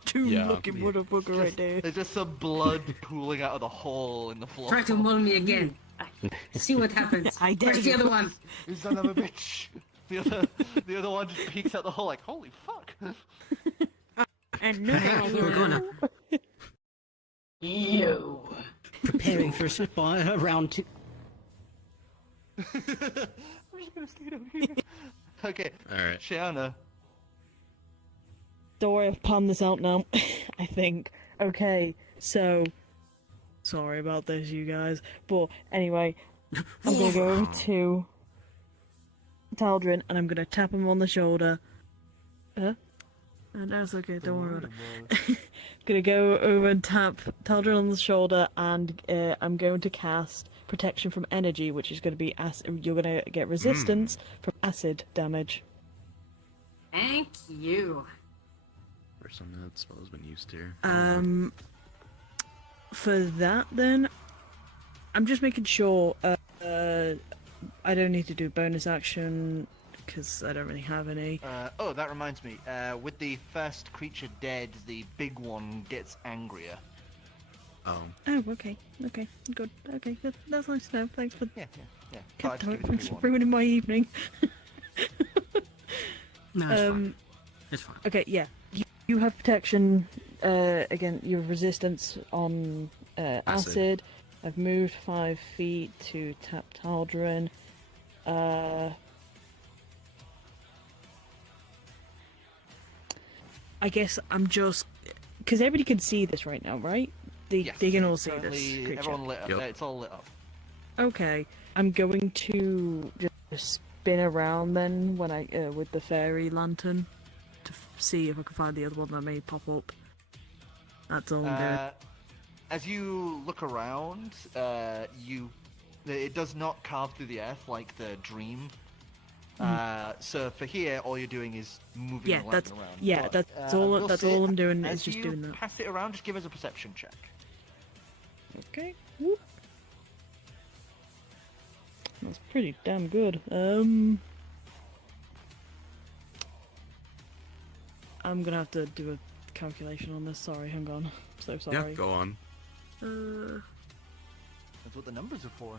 Doom Yeah. looking motherfucker right there. There's just some blood pooling out of the hole in the floor. Try to maul me again. See what happens. I dare Where's the you. other one? You son of a bitch. The other one just peeks out the hole like, holy fuck. And now We're gonna You. preparing for round 2. I'm just gonna stay down here. Okay, Alright. Shiana. don't worry, I've planned this out now. I think. Okay, so sorry about this, you guys. But anyway, I'm gonna go over to Taldrin and I'm gonna tap him on the shoulder. And that's okay, don't worry about it. Gonna go over and tap Taldrin on the shoulder, and I'm going to cast Protection from Energy, which is going to be you're going to get resistance from acid damage. Thank you. Or something that spell's been used here. For that, then, I'm just making sure I don't need to do bonus action because I don't really have any. Oh, that reminds me. With the first creature dead, the big one gets angrier. Oh. Oh, okay, good, okay, that's nice to know. Thanks for Yeah. Yeah. God I'll just damn give it, you the it's pre-warning. ruining my evening. No, it's fine. It's fine. Okay, yeah. You have protection, again, you have resistance on acid. I've moved 5 feet to tap Tal'Darim. I guess I'm just... Because everybody can see this right now, right? They can all see this Currently, creature. everyone lit up. Yep. It's all lit up. Okay, I'm going to just spin around then when I with the fairy lantern to see if I can find the other one that may pop up. That's all I'm doing. As you look around, it does not carve through the earth like the dream. So for here, all you're doing is moving Yeah, the that's lantern around. yeah, But, that's I all. will That's say, all I'm doing as is just you doing that. pass it around, just give us a perception check. Okay. Whoop. That's pretty damn good. I'm gonna have to do a calculation on this. Sorry, hang on. So sorry. Yeah, go on. That's what the numbers are for.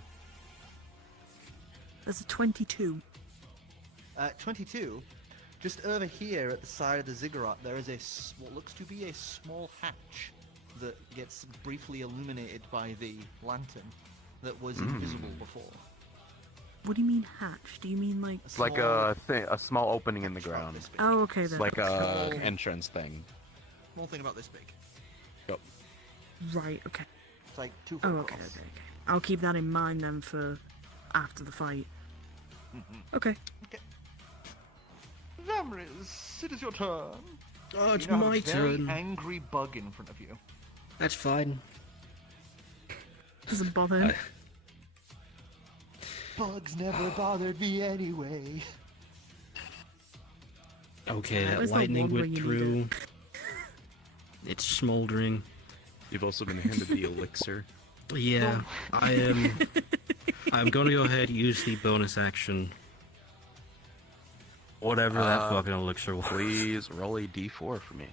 There's a 22. 22. Just over here at the side of the ziggurat, there is what looks to be a small hatch that gets briefly illuminated by the lantern that was invisible before. What do you mean hatch? Do you mean like? It's like a small opening in the ground. This big. Oh, okay then. It's like a entrance thing. Small thing about this big. Yep. Right. Okay. It's like 2 foot Oh, okay. across. Okay. Okay. I'll keep that in mind then for after the fight. Okay. Zamriz, it is your turn. Oh, it's You now have my a very turn. angry bug in front of you. That's fine. Doesn't bother him. Bugs never bothered me anyway. Okay, That that was the lightning one where went you through. It's smoldering. You've also been handed the elixir. Yeah, I am. I'm going to go ahead and use the bonus action. Whatever that fucking elixir was. Please roll a d4 for me.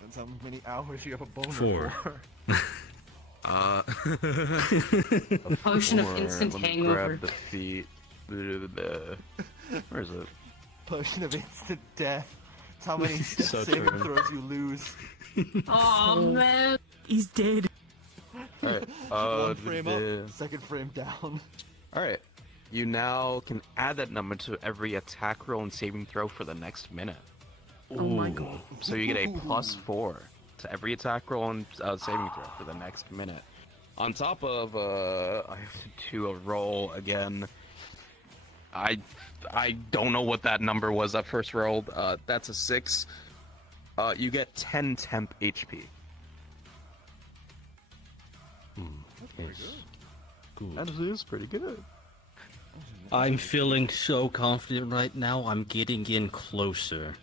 That's how many hours you have a boner 4. for. Potion of Or, instant let me hangover. grab the feet. Where is it? Potion of instant death. It's how many So saving true. throws you lose. Oh man. He's dead. Alright. One frame up, second frame down. Alright. You now can add that number to every attack roll and saving throw for the next minute. Oh my god. So you get a +4 to every attack roll and saving throw for the next minute. On top of, I have to do a roll again. I don't know what that number was I first rolled. That's a 6. You get 10 temp HP. Good. That is pretty good. I'm feeling so confident right now. I'm getting in closer.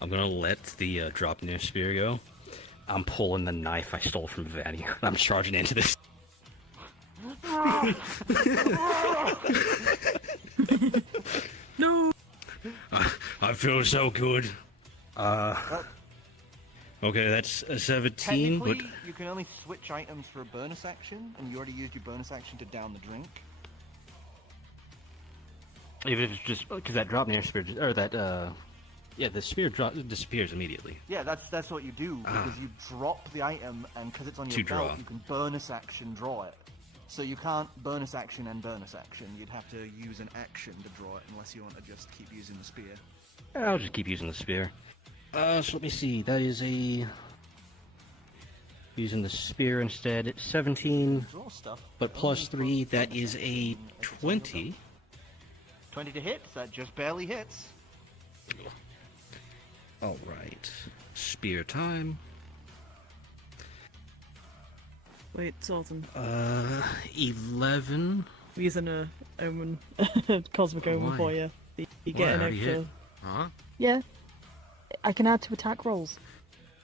I'm gonna let the drop near spear go. I'm pulling the knife I stole from Vanny. I'm charging into this. No. I feel so good. Okay, that's a 17, but Technically, you can only switch items for a bonus action, and you already used your bonus action to down the drink. even if it's just because that drop near spear, or that yeah, the spear disappears immediately. Yeah, that's what you do, because you drop the item, and because it's on your To belt, draw. you can bonus action draw it. So you can't bonus action and bonus action. You'd have to use an action to draw it, unless you want to just keep using the spear. I'll just keep using the spear. So let me see. That is a using the spear instead. 17, Draw stuff. but plus 3. That is a 20. 20 to hit. That just barely hits. All right, spear time. Wait, Sultan. 11. We're using a omen, cosmic omen Why? for you. You Why? get an Already extra. hit? Huh? Yeah. I can add to attack rolls.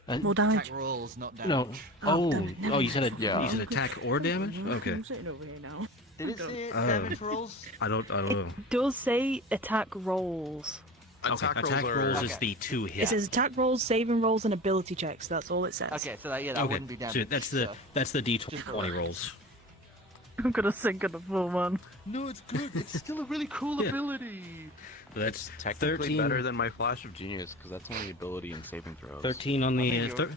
More damage. Attack rolls, not damage. No. Oh, Oh, damn it, never oh, you said Yeah. you said attack or damage? Okay. I'm sitting over here now. Did it say damage rolls? I don't know. Does say attack rolls. Okay, attack rolls is Okay. the 2 hit. It says attack rolls, saving rolls, and ability checks. That's all it says. Okay, so that, yeah, that Okay, wouldn't be damage. so that's the so D20 rolls. I'm gonna sink in the pool, man. No, it's good. It's still a really cool Yeah. ability. That's Technically 13, better than my Flash of Genius, because that's only ability and saving throws. 13 on I the think you're-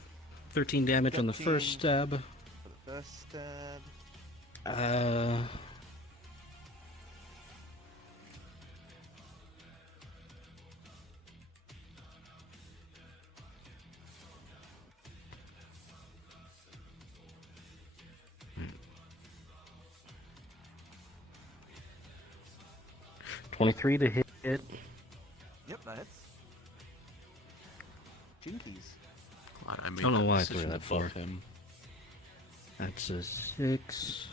13 damage on the 13. first stab. For the first stab. Uh, hmm. 23 to hit. Yep, that hits. Jinkies. God, I made Don't know that why I decision threw that to buff for. him. That's a 6.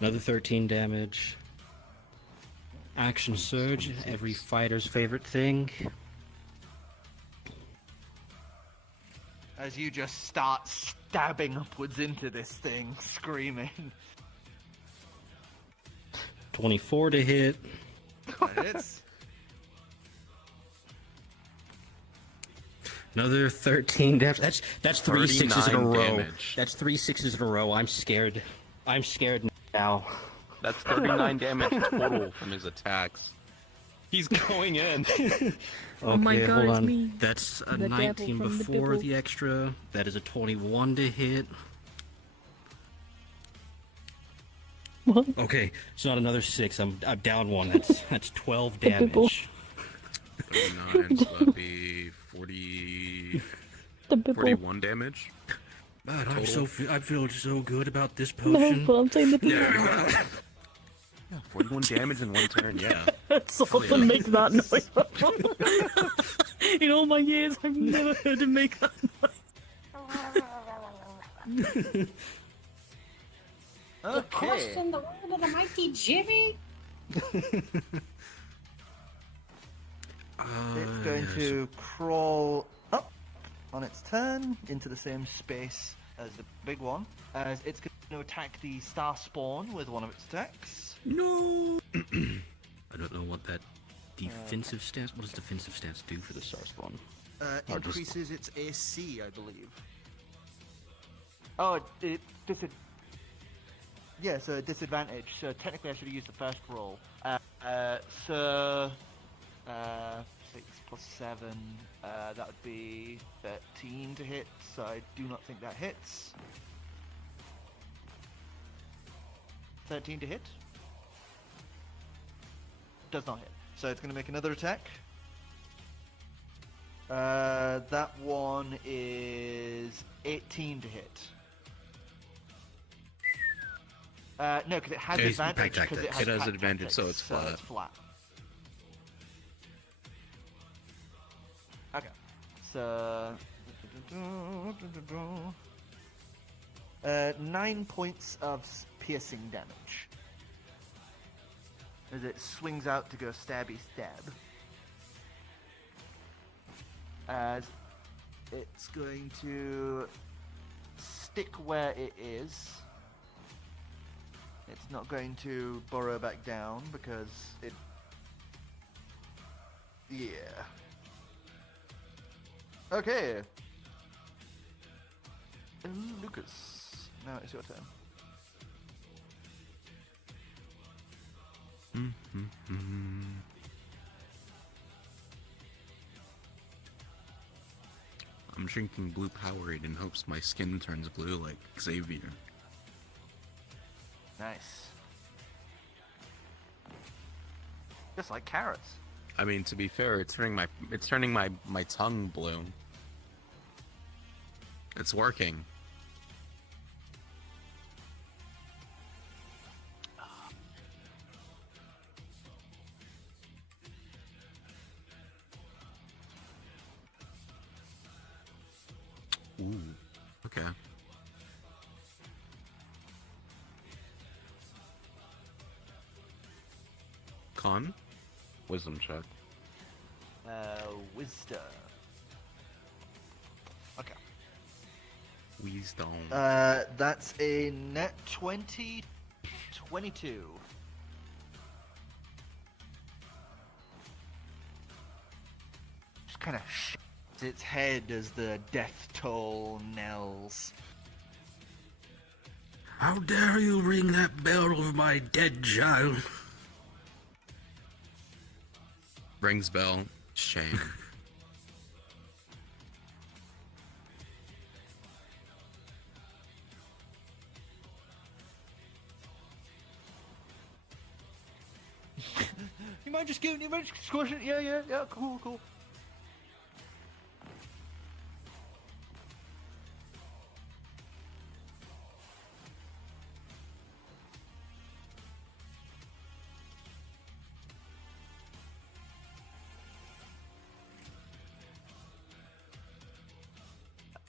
Another 13 damage. Action surge, every fighter's favorite thing. As you just start stabbing upwards into this thing, screaming. 24 to hit. That hits. Another 13 damage. That's 3 sixes in a 39 row. damage. That's 3 sixes in a row. I'm scared. I'm scared now. That's 39 damage total from his attacks. He's going in. Oh my Okay, God, hold it's on. me. That's a The devil 19 from the before Bible. the extra. That is a 21 to hit. What? Okay, it's not another 6. I'm down 1. That's 12 Bible. damage. 39, so that'd be 40... The Bible. 41 damage. God, I feel so good about this No, potion. but I'm saying the Bible. Yeah, 41 damage in one turn, yeah. That's all yeah. to make that noise. In all my years, I've never heard him make that noise. Okay. the world of the mighty Jimmy. It's going to crawl up on its turn into the same space as the big one, as it's going to attack the star spawn with one of its attacks. No! I don't know what that defensive stance... What does defensive stance do for the star spawn? Increases its AC, I believe. Oh, yeah, so a disadvantage. So technically I should have used the first roll. 6 plus 7, that would be 13 to hit, so I do not think that hits. 13 to hit? Does not hit. So it's going to make another attack. That one is 18 to hit. No, because it has It's advantage. pack 'cause tactics. It has pack advantage, so tactics, it's flat. It's flat. Okay, so 9 points of piercing damage as it swings out to go stabby stab. As it's going to stick where it is. It's not going to burrow back down because it... Yeah. Okay. Lucas, now it's your turn. I'm drinking blue Powerade in hopes my skin turns blue like Xavier. Nice. Just like carrots. I mean, to be fair, it's turning my tongue blue. It's working. Ooh. Okay. Con? Wisdom check. Wisdom. Okay. Wisdom. That's a net 20, 22. Just kind of nods its head as the death toll knells. How dare you ring that bell of my dead child? Rings bell. Shame. You mind just squash it? Yeah, cool.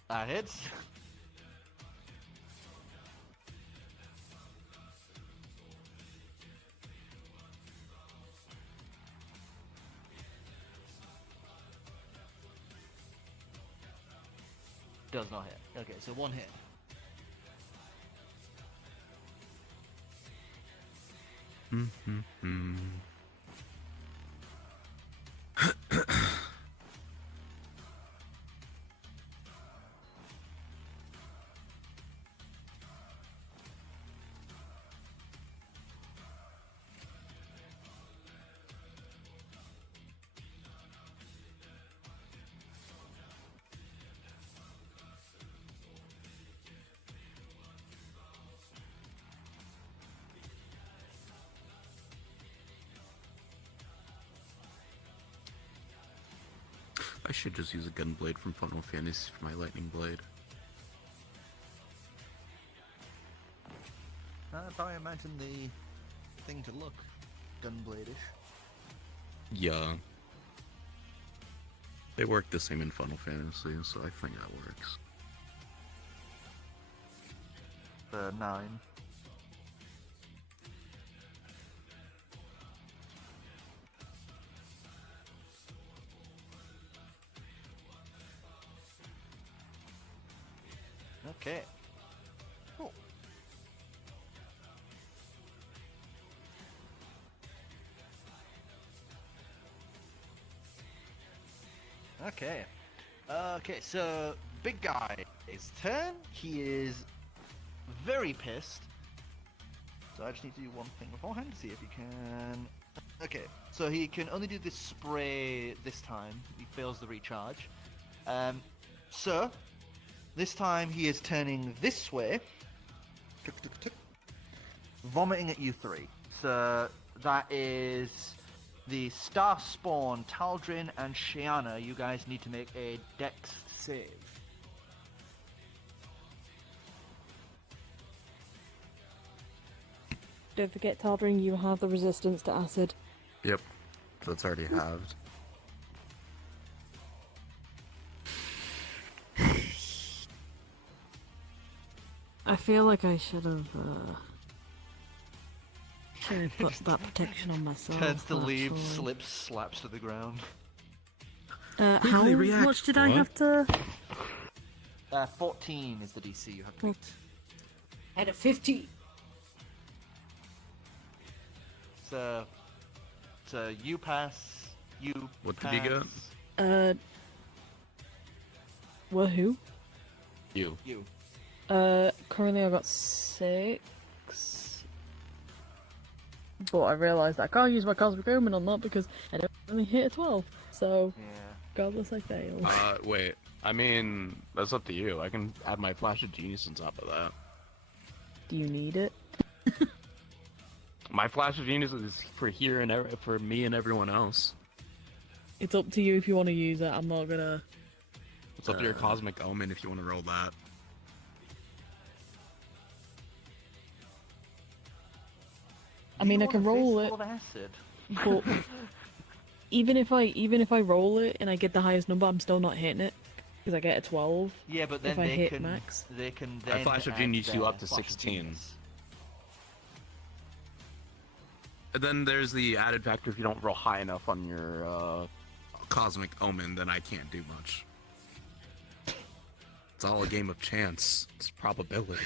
That hits. Does not hit. Okay, so one hit. I should just use a gun blade from Final Fantasy for my lightning blade. That's how I imagine the thing to look. Gunblade-ish. Yeah. They work the same in Final Fantasy, so I think that works. 9. Okay. Cool. Okay. Okay, so big guy's turn. He is very pissed. So I just need to do one thing beforehand to see if he can. Okay, so he can only do this spray this time. He fails the recharge. So this time he is turning this way, vomiting at you three. So that is the Star Spawn, Taldrin, and Shiana. You guys need to make a Dex save. Don't forget, Taldrin, you have the resistance to acid. Yep. So it's already halved. I feel like I should have put that protection on myself. Turns to leave, actually. slips, slaps to the ground. How Quickly react. much did I What? have to? 14 is the DC you have to beat. At a 50. So you pass, you What pass. did you get? Well, who? You. You. Currently I got 6. But I realised I can't use my Cosmic Omen on that because I don't only hit a 12. So, Yeah. regardless, I failed. Wait. I mean, that's up to you. I can add my Flash of Genius on top of that. Do you need it? My Flash of Genius is for here and for me and everyone else. It's up to you if you want to use it. I'm not gonna. It's up to your Cosmic Omen if you want to roll that. I mean, I You can want a roll face it, full of acid? but even if I roll it and I get the highest number, I'm still not hitting it because I get a 12. Yeah, but then If I they hit can max. they can My then Flash of add Genius you their up to Flash of 16. Genius. And then there's the added factor if you don't roll high enough on your Cosmic Omen, then I can't do much. It's all a game of chance. It's probability.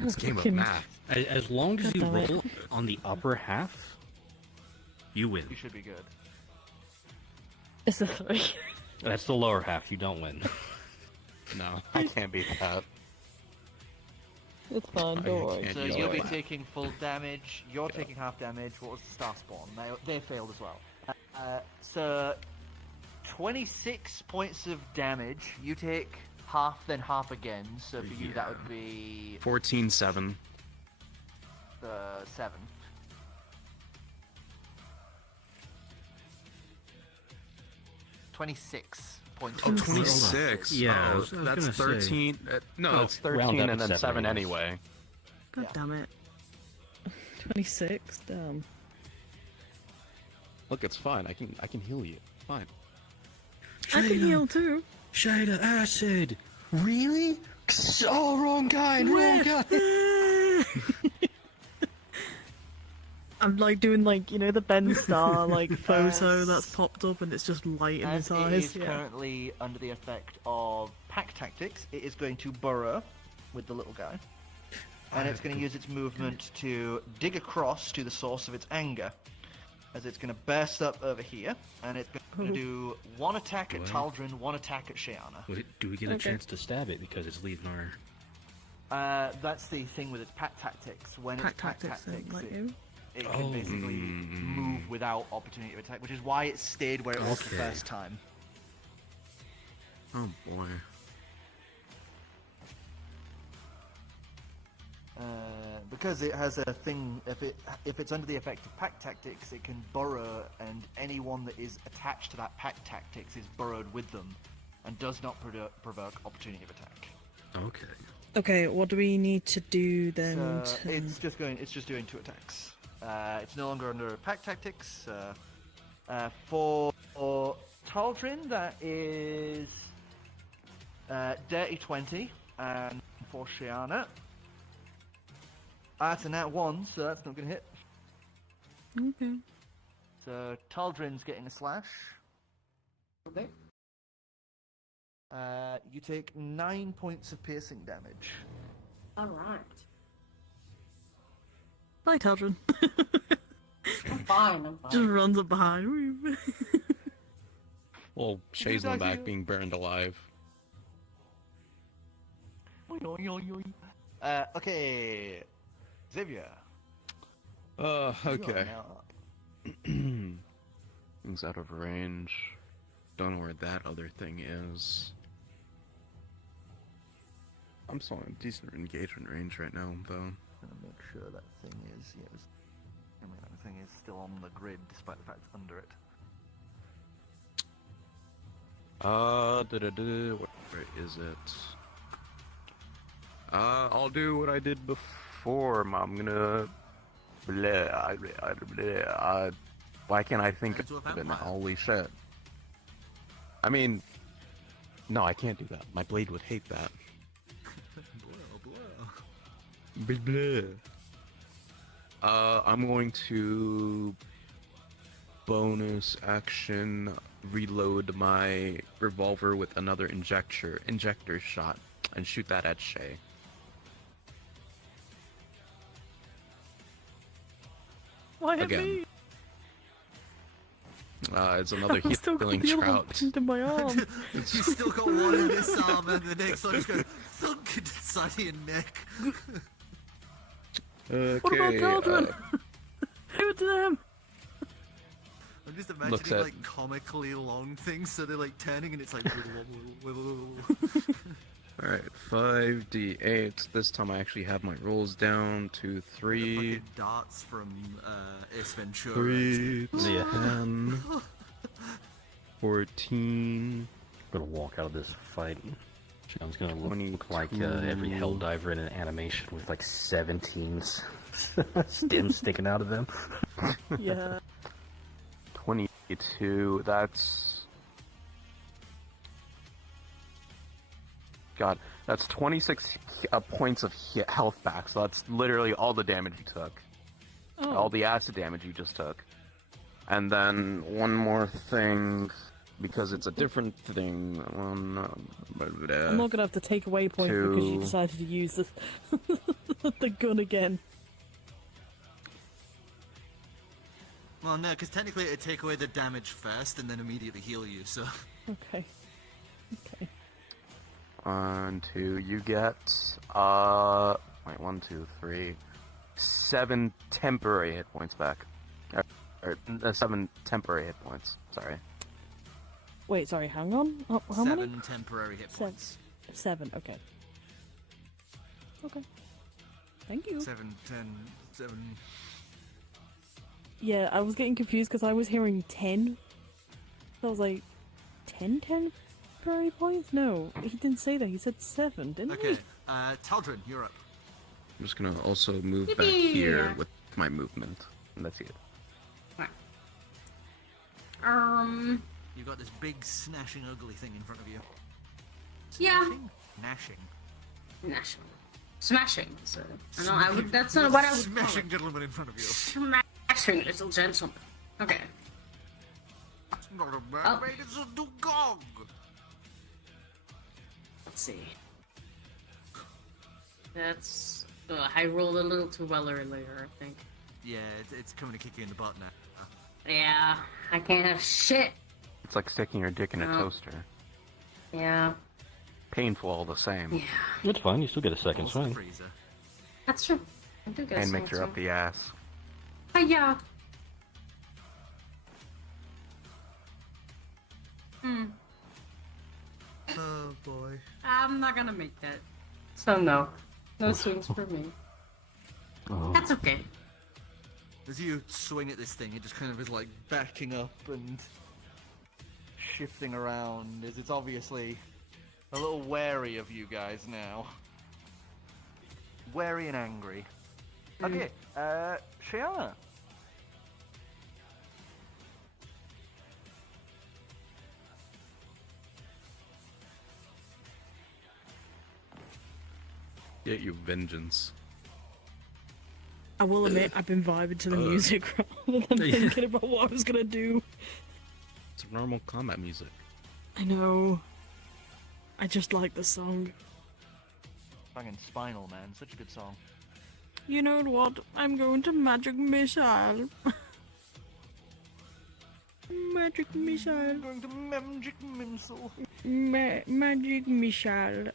It's a game of Fucking- math. As long as you God damn it. roll on the upper half, you win. You should be good. It's a 3. That's the lower half. You don't win. No, I can't beat that. It's fine, don't worry. can't So use you'll my be flat. taking full damage. You're taking half damage. What was the star spawn? They failed as well. So 26 points of damage. You take half, then half again. So for you that would be 14-7. 7. $26 points. Oh, of 26. Yeah, I Oh, was that's gonna say. 13. No, Oh, it's round 13 up and to then 7 7 anyway. God Yeah. damn it. 26, damn. Look, it's fine. I can heal you. Fine. I can heal too. Shada acid. Really? Oh, wrong guy. Wrong guy. I'm like doing like, you know, the Ben Star like photo As- that's popped up and it's just light in As his it eyes. is Yeah. currently under the effect of pack tactics, it is going to burrow with the little guy. And it's going to use its movement to dig across to the source of its anger. As it's going to burst up over here, and it's going to do one attack at What? Taldrin, one attack at Shiana. Wait, do we get a Okay. chance to stab it because it's leaving our... That's the thing with its pack tactics. When Pack it's pack tactics don't tactics, like it, you. it can basically move without opportunity of attack, which is why it stayed where it was the Okay. first time. Oh boy. Because it has a thing, if it's under the effect of pack tactics, it can burrow, and anyone that is attached to that pack tactics is burrowed with them, and does not provoke opportunity of attack. Okay. Okay, what do we need to do then? So it's just doing 2 attacks. It's no longer under pack tactics. For Taldrin, that is dirty 20, and for Shiana, that's a nat 1, so that's not going to hit. Okay. So Taldrin's getting a slash. Okay. You take 9 points of piercing damage. Alright. Bye, Taldrin. I'm fine, I'm Just fine. runs up behind. Well, Shay's in the dog back you? being burned alive. Okay, Xavier. You are Okay. now up. Things out of range. Don't know where that other thing is. I'm still in decent engagement range right now, though. Gonna make sure that thing is, that thing is still on the grid, despite the fact it's under it. Where is it? I'll do what I did before. I'm gonna. Why can't I think Into a of it now? vampire. Holy shit. I mean, no, I can't do that. My blade would hate that. Blah, blah. I'm going to bonus action reload my revolver with another injector shot and shoot that at Shay. Why hit Again. me? It's another I've still got healing the other one trout. pinned in my arm. You've still got one in this arm, and the next one just goes thunk into the side of your neck. Okay, What about Taldrin? Give it to them. I'm just Looks imagining at- like comically long things, so they're like turning, and it's like. Alright, 5d8. This time I actually have my rolls down to 3. Fucking darts from Ace Ventura. 3, Yeah. 10, 14. I'm gonna walk out of this fight. John's gonna look like 22. every Helldiver in an animation with like 17 stems sticking out of them. Yeah. 22. That's. God, that's 26 points of health back, so that's literally all the damage you took. Oh. All the acid damage you just took. And then one more thing, because it's a different thing. I'm not gonna have to take away points because you Two. decided to use the gun again. Well, no, because technically it'd take away the damage first and then immediately heal you, so. Okay. Okay. 1, 2, you get, wait, 1, 2, 3, 7 temporary hit points back. Or 7 temporary hit points, sorry. Wait, sorry, hang on. Oh, how many? 7 temporary hit points. 7, okay. Okay. Thank you. 7, 10, 7. Yeah, I was getting confused because I was hearing 10. So I was like, 10 temporary points? No, he didn't say that. He said 7, didn't Okay, he? Taldrin, you're up. I'm just gonna also move back Yippee! here with my movement, and that's it. You've got this big, snashing, ugly thing in front of you. Yeah. Gnashing. Gnashing. Smashing. So, no, I would. That's not what I would call Smashing it. gentleman in front of you. Smashing little gentleman. Okay. It's not a mermaid, it's a dugong! Let's see. That's. I rolled a little too well earlier, I think. Yeah, it's coming to kick you in the butt now. Yeah, I can't have shit. It's like sticking your dick in a Oh. toaster. Yeah. Painful all the same. Yeah. It's fine. You still get a second Also swing. freezer. That's true. I do get And some make her up the ass. Yeah. Hmm. Oh boy. I'm not gonna make that. So no. No swings for me. Oh. That's okay. As you swing at this thing, it just kind of is like backing up and shifting around, as it's obviously a little wary of you guys now. Wary and angry. Okay, Shiana. Get you vengeance. I will admit, I've been vibing to the music rather than Yeah. thinking about what I was gonna do. It's normal combat music. I know. I just like the song. Fucking Spinal, man. Such a good song. You know what? I'm going to Magic Missile. Magic Missile. I'm going to Magic Mimsel. Magic Missile.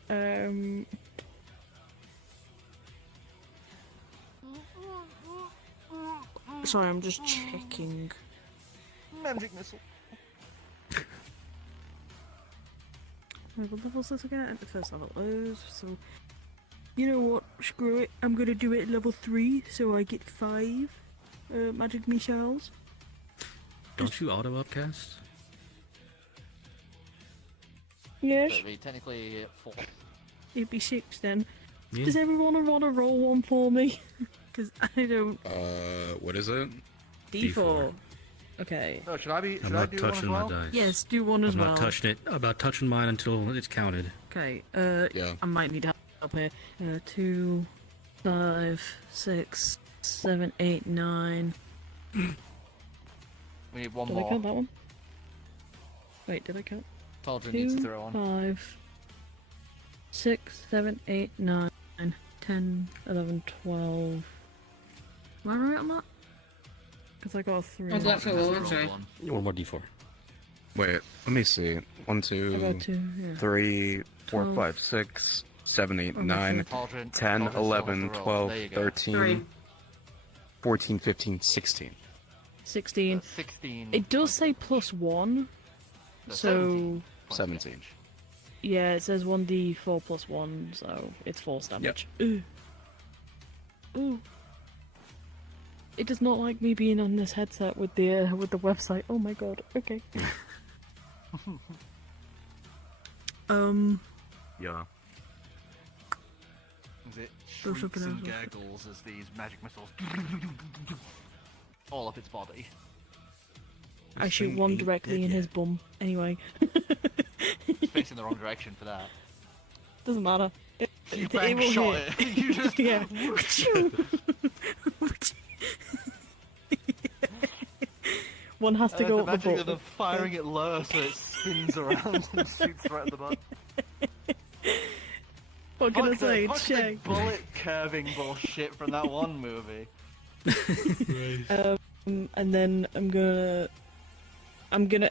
Sorry, I'm just checking. Magic Missile. Wait, what level is this again? At the first level. So, you know what? Screw it. I'm gonna do it at level 3, so I get 5 magic missiles. Don't you auto upcast? Yes, That'd be technically 4. it'd be 6 then. Yeah. Does everyone want to roll one for me? Because I don't. What is it? D4. Okay. Oh, should I be? I'm Should I not do one as touching well? my dice. Yes, do one as I'm well. not touching it. I'm not touching mine until it's counted. Okay. Yeah. I might need help here. 2, 5, 6, 7, 8, 9. We need one Did I more. count that one? Wait, did I count? Taldrin needs to 2, throw one. 5, 6, 7, 8, 9, 10, 11, 12. Am I right on that? Because I got a 3. I got for Roll one, sorry. one. One more d4. Wait, let me see. 1, I 2, got 2, yeah. 3, 4, 12. 5, 6, 7, 8, Oh, 9, Taldrin. 10, Taldrin still 11, has to roll. 12, There you go. 13, Three. 14, 15, 16. 16. 16. It does say +1, so 17. yeah, it says 1d4 plus 1, so it's force damage. Ooh. Ooh. It does not like me being on this headset with the website. Oh my god. Okay. Yeah. Is it Those are shrieks and gonna- gurgles as these magic missiles all up its body? I shoot thing one ain't directly dead in yet. his bum. Anyway, It's facing the wrong direction for that. doesn't matter. You It bang will shot hit. it. You just Yeah. One has to go up the imagine butt. them firing it lower so it spins around and shoots right at the butt. What can I Fuck say? the, It's fuck the Shay. bullet curving bullshit from that one movie. And then I'm gonna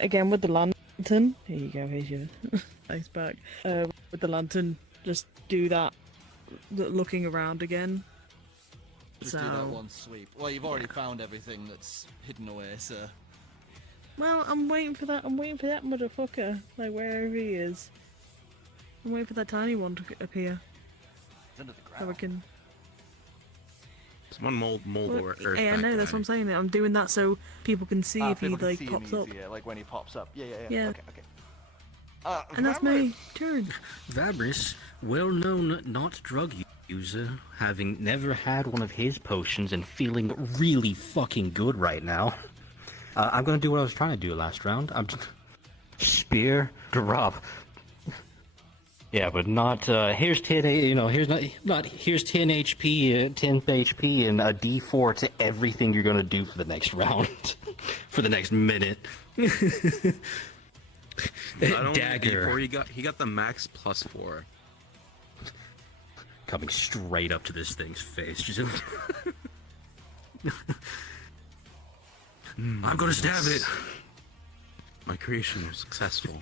again with the land lantern. Here you go, here's your ice back. With the lantern, just do that, looking around again. Just do that one sweep. Well, you've already found everything that's hidden away, so... Well, I'm waiting for that motherfucker, like wherever he is. I'm waiting for that tiny one to appear. It's under the So we ground. can... Someone mold or earth. Yeah, I know, that's what I'm saying. I'm doing that so people can see if he, People can like, see pops him up. easier, like when he pops up. Yeah. Yeah. Okay. And that's my turn. Vabris, well-known not drug user, Having never had one of his potions and feeling really fucking good right now, I'm gonna do what I was trying to do last round. I'm just... Spear, drop. Yeah, but not, here's 10, here's here's 10 HP, 10 HP, and a D4 to everything you're gonna do for the next round. for the next minute. Dagger. He got the max +4. Coming straight up to this thing's face. Just... I'm gonna stab it. My creation was successful.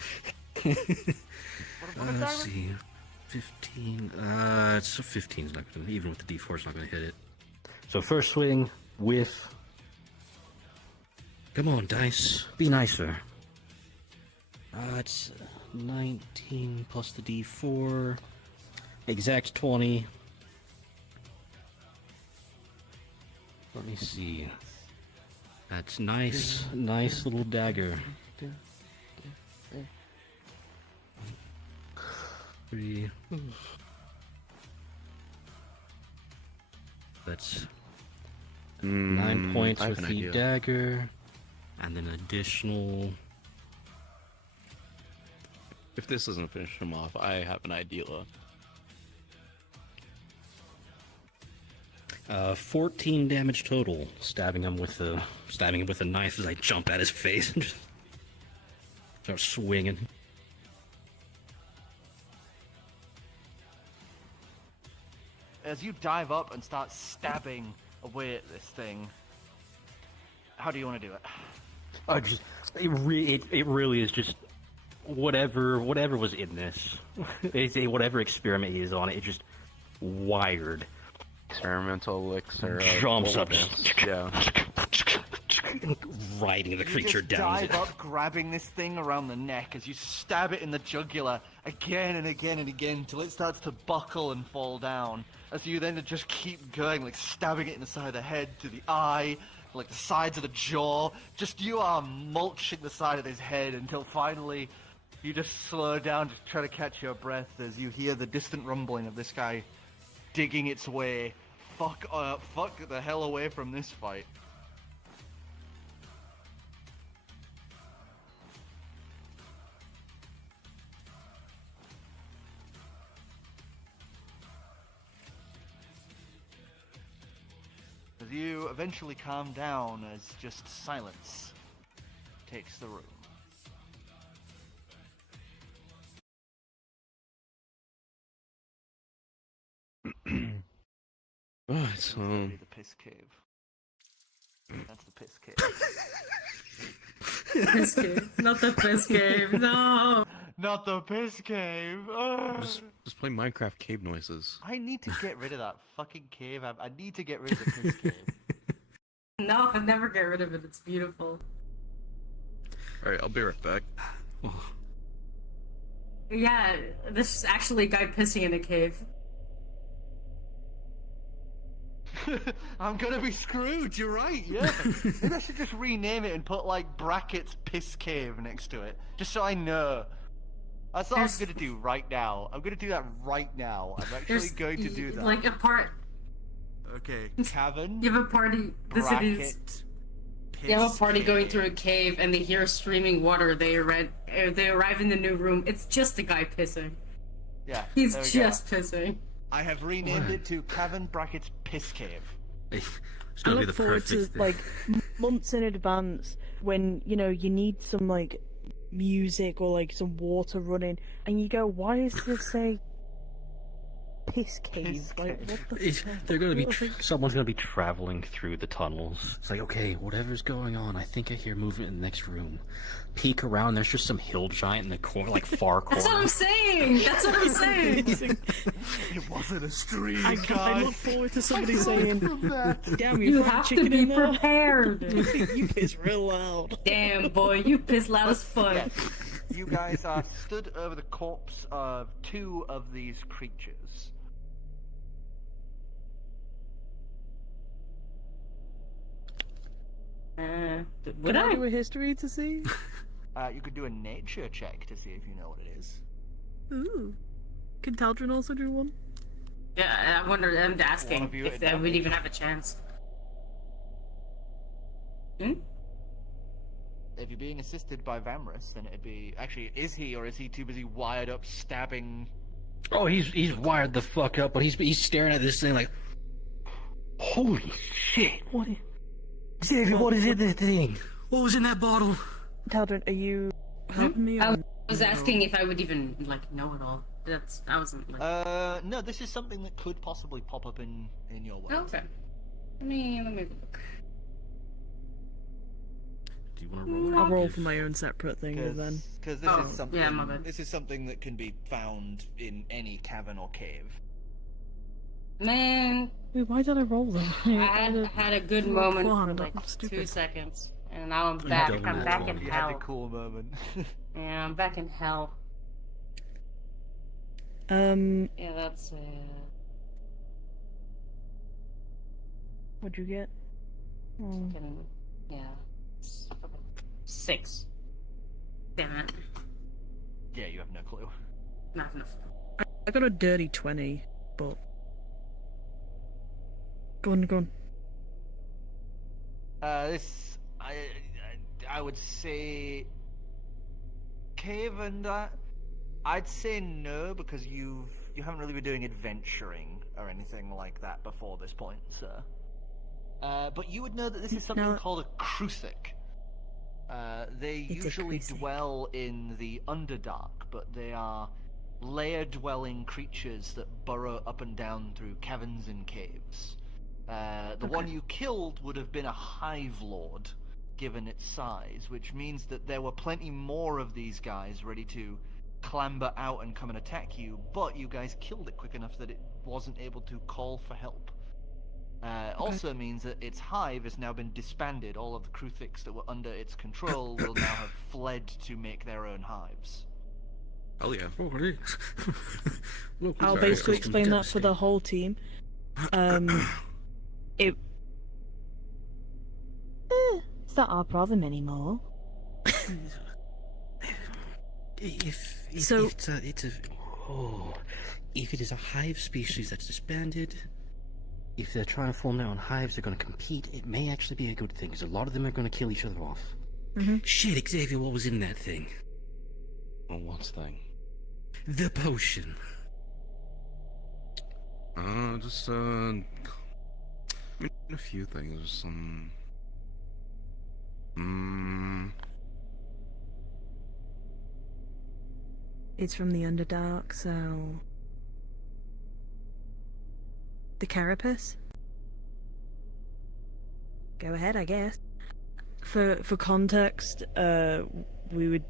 Let's see. 15. So 15's not gonna, even with the D4, it's not gonna hit it. So first swing, whiff. Come on, dice. Be nicer. It's 19 plus the D4. Exact 20. Let me see. That's nice. Nice little dagger. 3. That's 9 points I have with an the idea. dagger. and then additional. If this doesn't finish him off, I have an idea. 14 damage total. Stabbing him with a knife as I jump at his face and just start swinging. As you dive up and start stabbing away at this thing, how do you want to do it? It really is just whatever was in this. It's whatever experiment he is on. It just wired. Experimental elixir. Jumps up. Yeah. Riding the creature you just down. dive up, grabbing this thing around the neck as you stab it in the jugular again and again and again until it starts to buckle and fall down. As you then just keep going, like stabbing it in the side of the head, to the eye, like the sides of the jaw. Just you are mulching the side of his head until finally you just slow down, just try to catch your breath as you hear the distant rumbling of this guy digging its way. Fuck the hell away from this fight. As you eventually calm down as just silence takes the room. Right, Be the piss cave. That's the piss cave. Piss cave. Not the piss cave. No. Not the piss cave. Ugh. just play Minecraft cave noises. I need to get rid of that fucking cave. I need to get rid of the piss cave. No, I'll never get rid of it. It's beautiful. Alright, I'll be right back. Yeah, this is actually a guy pissing in a cave. I'm gonna be screwed, you're right, yeah. Maybe I should just rename it and put like brackets piss cave next to it. Just so I know. That's what I'm gonna do right now. I'm gonna do that right now. I'm actually There's going to do that. like a part. Okay, cavern, You have a party. This is. bracket, piss You have a party going cave. through a cave, and they hear streaming water. They arrive in the new room. It's just a guy pissing. Yeah, He's there we just pissing. I have renamed it to cavern brackets piss cave. It's I gonna be look the forward perfect to thing. like months in advance when you need some like music or like some water running, and you go, "Why is this say piss cave. Piss Like, cave. what the fuck? They're gonna be. What the fuck? Someone's gonna be traveling through the tunnels. It's like, okay, whatever's going on, I think I hear movement in the next room. Peek around. There's just some hill giant in the corner, like far corner. That's what I'm saying. That's what I'm saying. It wasn't a stream, I guys. look forward to somebody saying, "Damn, You fried have to chicken be in there." prepared. You piss real loud. Damn, boy, you piss loud as fuck. Yeah. You guys are stood over the corpse of 2 of these creatures. Would Can I I? do a history to see? You could do a nature check to see if you know what it is. Ooh. Can Taldrin also do one? Yeah, I wonder. I'm One asking of you if at they would advantage. even have a chance. Hmm? If you're being assisted by Vamrus, then it'd be... Actually, is he, or is he too busy wired up stabbing... Oh, he's wired the fuck up, but he's staring at this thing like, holy shit! What? Xavier, what is in this thing? What was in that bottle? Taldrin, are you helping me? I Or... was asking if I would even like know it all. I wasn't like. No, this is something that could possibly pop up in your world. Okay. Let me look. Do you want to roll? I'll roll for my own separate thing then. Because this Oh, is something. yeah, my bad. This is something that can be found in any cavern or cave. Man, Wait, why did I roll them? I had a good moment for beforehand, like I'm 2 stupid. seconds, and now I'm back. don't I'm know. back in You had a hell. cool moment. Yeah, I'm back in hell. Yeah, that's What'd you get? Oh. fucking yeah. 6. Damn it. Yeah, you have no clue. Not enough. I got a dirty 20, but... Go on. This I would say cave and that. I'd say no because you haven't really been doing adventuring or anything like that before this point, sir. But you would know that this is something No. called a Kruthic. They It's a usually Kruthic. dwell in the Underdark, but they are lair-dwelling creatures that burrow up and down through caverns and caves. The one you killed would have been a hive lord, given its size, which means that there were plenty more of these guys ready to clamber out and come and attack you, but you guys killed it quick enough that it wasn't able to call for help. Also means that its hive has now been disbanded. All of the Kruthics that were under its control will now have fled to make their own hives. Oh yeah. Oh, it is. Look, I'll sorry, basically system explain that for the devastating. whole team. It's not our problem anymore. If So- if it is a hive species that's disbanded, if they're trying to form their own hives, they're going to compete. It may actually be a good thing because a lot of them are going to kill each other off. Shit, Xavier, what was in that thing? Oh, what's thing? The potion. Just I mean, a few things. Some. It's from the Underdark, so... The carapace? Go ahead, I guess. For context, we would,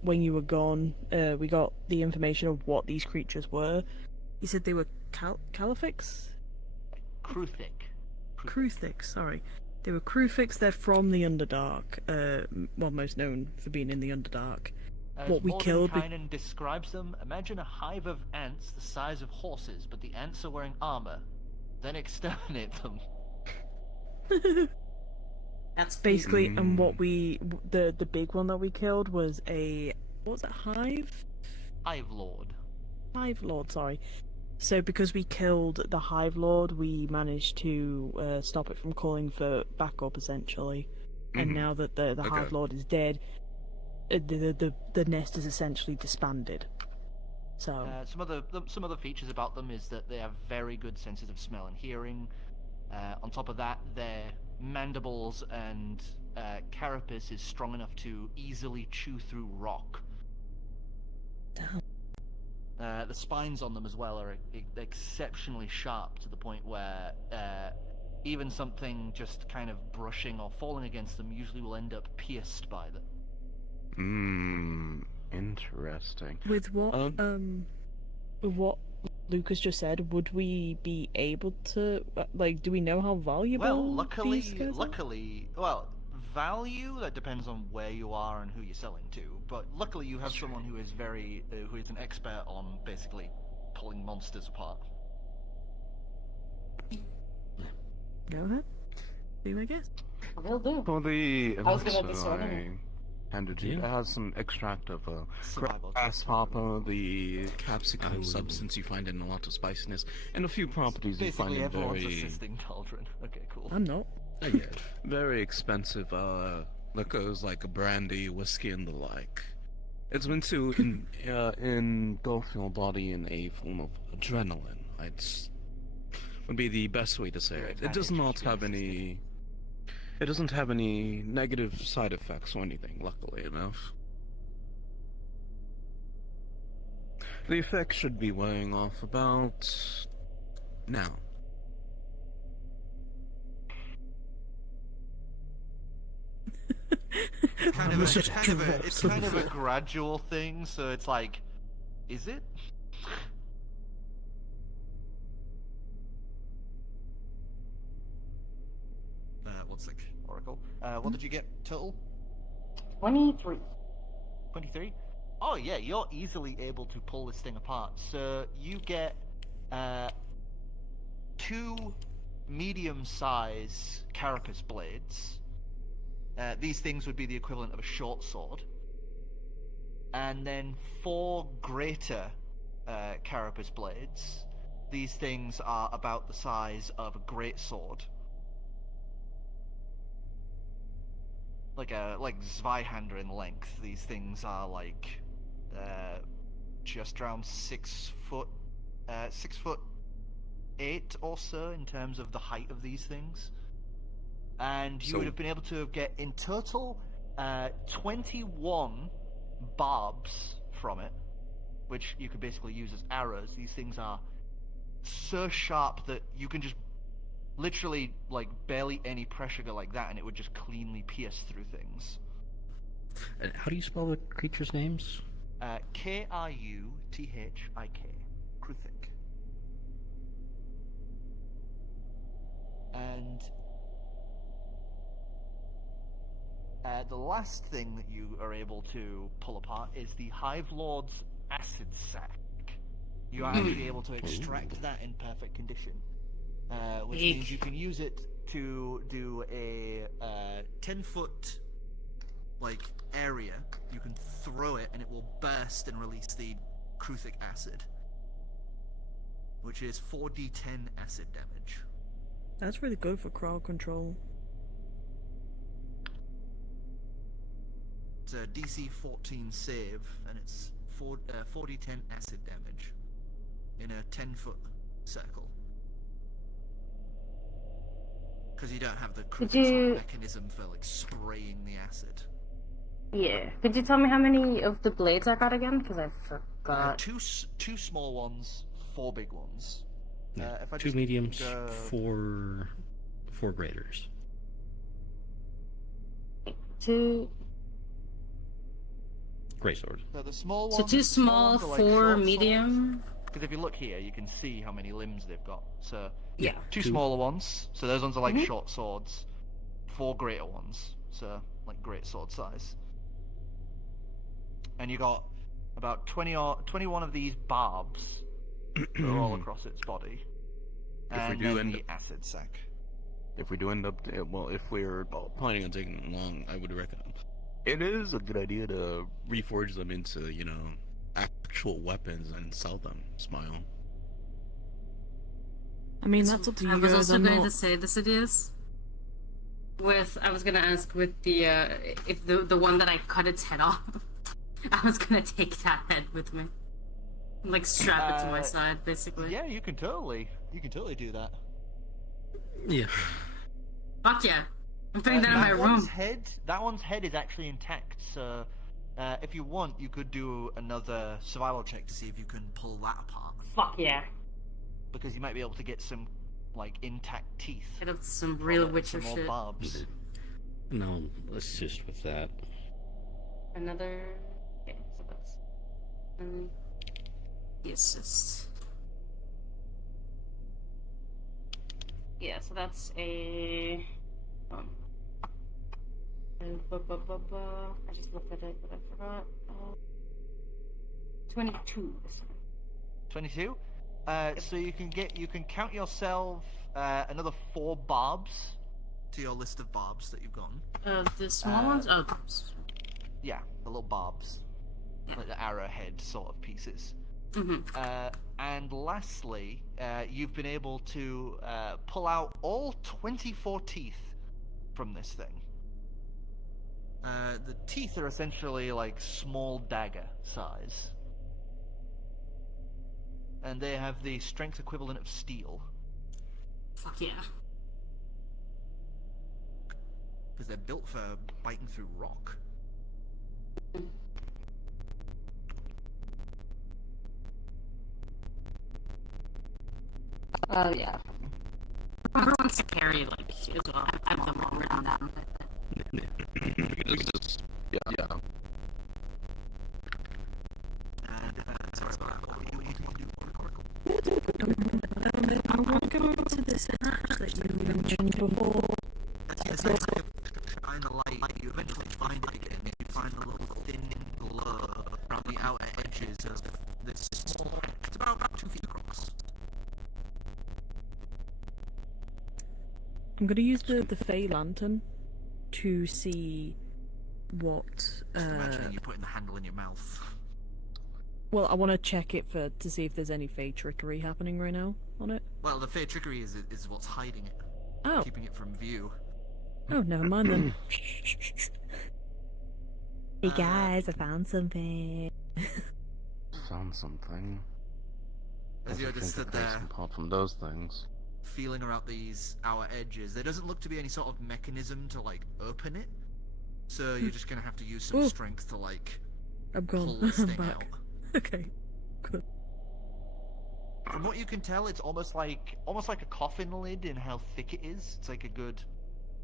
when you were gone, we got the information of what these creatures were. You said they were Caliphix? Kruthic. Kruthics, sorry. They were Kruthics, they're from the Underdark, well, most known for being in the Underdark. As What we killed, we- Mordenkainen describes them, imagine a hive of ants the size of horses, but the ants are wearing armor. Then exterminate them. That's Basically, and what we... The big one that we killed was a... What was it, hive? Hive Lord. Hive Lord, sorry. So because we killed the Hive Lord, we managed to stop it from calling for backup, essentially. And now that the Hive Lord is dead, the nest is essentially disbanded. So Some other features about them is that they have very good senses of smell and hearing. On top of that, their mandibles and carapace is strong enough to easily chew through rock. Damn. the spines on them as well are exceptionally sharp to the point where even something just kind of brushing or falling against them usually will end up pierced by them. Interesting. With what Lucas just said, would we be able to do we know how valuable Well, these guys are? luckily, well, value that depends on where you are and who you're selling to. But luckily, you have someone who is who is an expert on basically pulling monsters apart. Go ahead. Do I guess? Will do. For the I was gonna elixir discard I it. handed you, it has some extract of Survival. grasshopper, the capsicum would- substance you find in a lot of spiciness, and a few properties you find Basically, in everyone's very, assisting Cauldron. Okay, cool. I'm not. very expensive liquors like brandy, whiskey, and the like. It's meant to engulf your body in a form of adrenaline. Would be the best way to say it. It does not have any. It doesn't have any negative side effects or anything, luckily enough. The effects should be wearing off about now. It's kind of a gradual thing, so it's like, is it? One sec, Oracle. What did you get total? 23. 23? Oh yeah, you're easily able to pull this thing apart. So you get 2 medium-size carapace blades. These things would be the equivalent of a short sword. And then 4 greater carapace blades. These things are about the size of a great sword. Like Zweihander in length. These things are like just around 6 foot 8 or so in terms of the height of these things. And you would have been able to get in total 21 barbs from it, which you could basically use as arrows. These things are so sharp that you can just literally, like, barely any pressure go like that and it would just cleanly pierce through things. How do you spell the creatures' names? Kruthik. Kruthic. And the last thing that you are able to pull apart is the Hive Lord's acid sac. You are actually able to extract that in perfect condition, which means you can use it to do a 10-foot area. You can throw it and it will burst and release the Kruthic acid, which is 4d10 acid damage. That's really good for crowd control. It's a DC 14 save, and it's 4d10 acid damage in a 10-foot circle. Because you don't have the critical mechanism for spraying the acid. Yeah. Could you tell me how many of the blades I got again? Because I forgot. Two small ones, 4 big ones. If I 2 just mediums, go- 4 graders. 2. Great sword. So the small So ones. 2 small, 4 medium. medium. Because if you look here, you can see how many limbs they've got. So Yeah. 2 smaller ones. So those ones are like short swords. 4 greater ones. So like great sword size. And you got about 21 of these barbs that are all across its body. And then the acid sac. If we do end up, if we're planning on taking long, I would recommend. It is a good idea to reforge them into, actual weapons and sell them. Smile. I mean, that's up to you I was guys. also I'm going not... to say this it is. I was gonna ask with the if the one that I cut its head off, I was gonna take that head with me, strap it to my side, basically. Yeah, you can totally do that. Yeah. Fuck yeah! I'm putting that in my room. That one's head is actually intact, so If you want, you could do another survival check to see if you can pull that apart. Fuck yeah. Because you might be able to get some, like, intact teeth. Get up some from real it and Witcher some more shit. barbs. No, assist with that. Another. Okay, so that's. The assist. Yeah, so that's a. I just looked at it, but I forgot. 22 this time. 22? So you can count yourself another 4 barbs to your list of barbs that you've gotten. The small ones? Oh, Yeah, the little barbs. Yeah. Like the arrowhead sort of pieces. mm-hmm. And lastly, you've been able to pull out all 24 teeth from this thing. The teeth are essentially like small dagger size. And they have the strength equivalent of steel. Fuck yeah. Because they're built for biting through rock. Oh, yeah. Whoever wants to carry, like, as well. I've done longer than them. Yeah. And, sorry about that. What were you needing to do? I want to go to this hatch that you mentioned before. It's like a shine a light. You eventually find it again. You find a little thin glow around the outer edges of this small hatch. It's about 2 feet across. I'm gonna use the Fey lantern to see what. Just imagining you putting the handle in your mouth. Well, I want to check it to see if there's any Fey trickery happening right now on it. Well, the Fey trickery is what's hiding it, Oh. keeping it from view. Oh, never mind then. Hey guys, I found something. Found something. As you just stood there, Apart from those things. feeling around these outer edges, there doesn't look to be any sort of mechanism to like open it. So you're just gonna have to use some Ooh. strength to like I'm pull gone. this I'm thing back. out. Okay. Good. From what you can tell, it's almost like a coffin lid in how thick it is. It's like a good,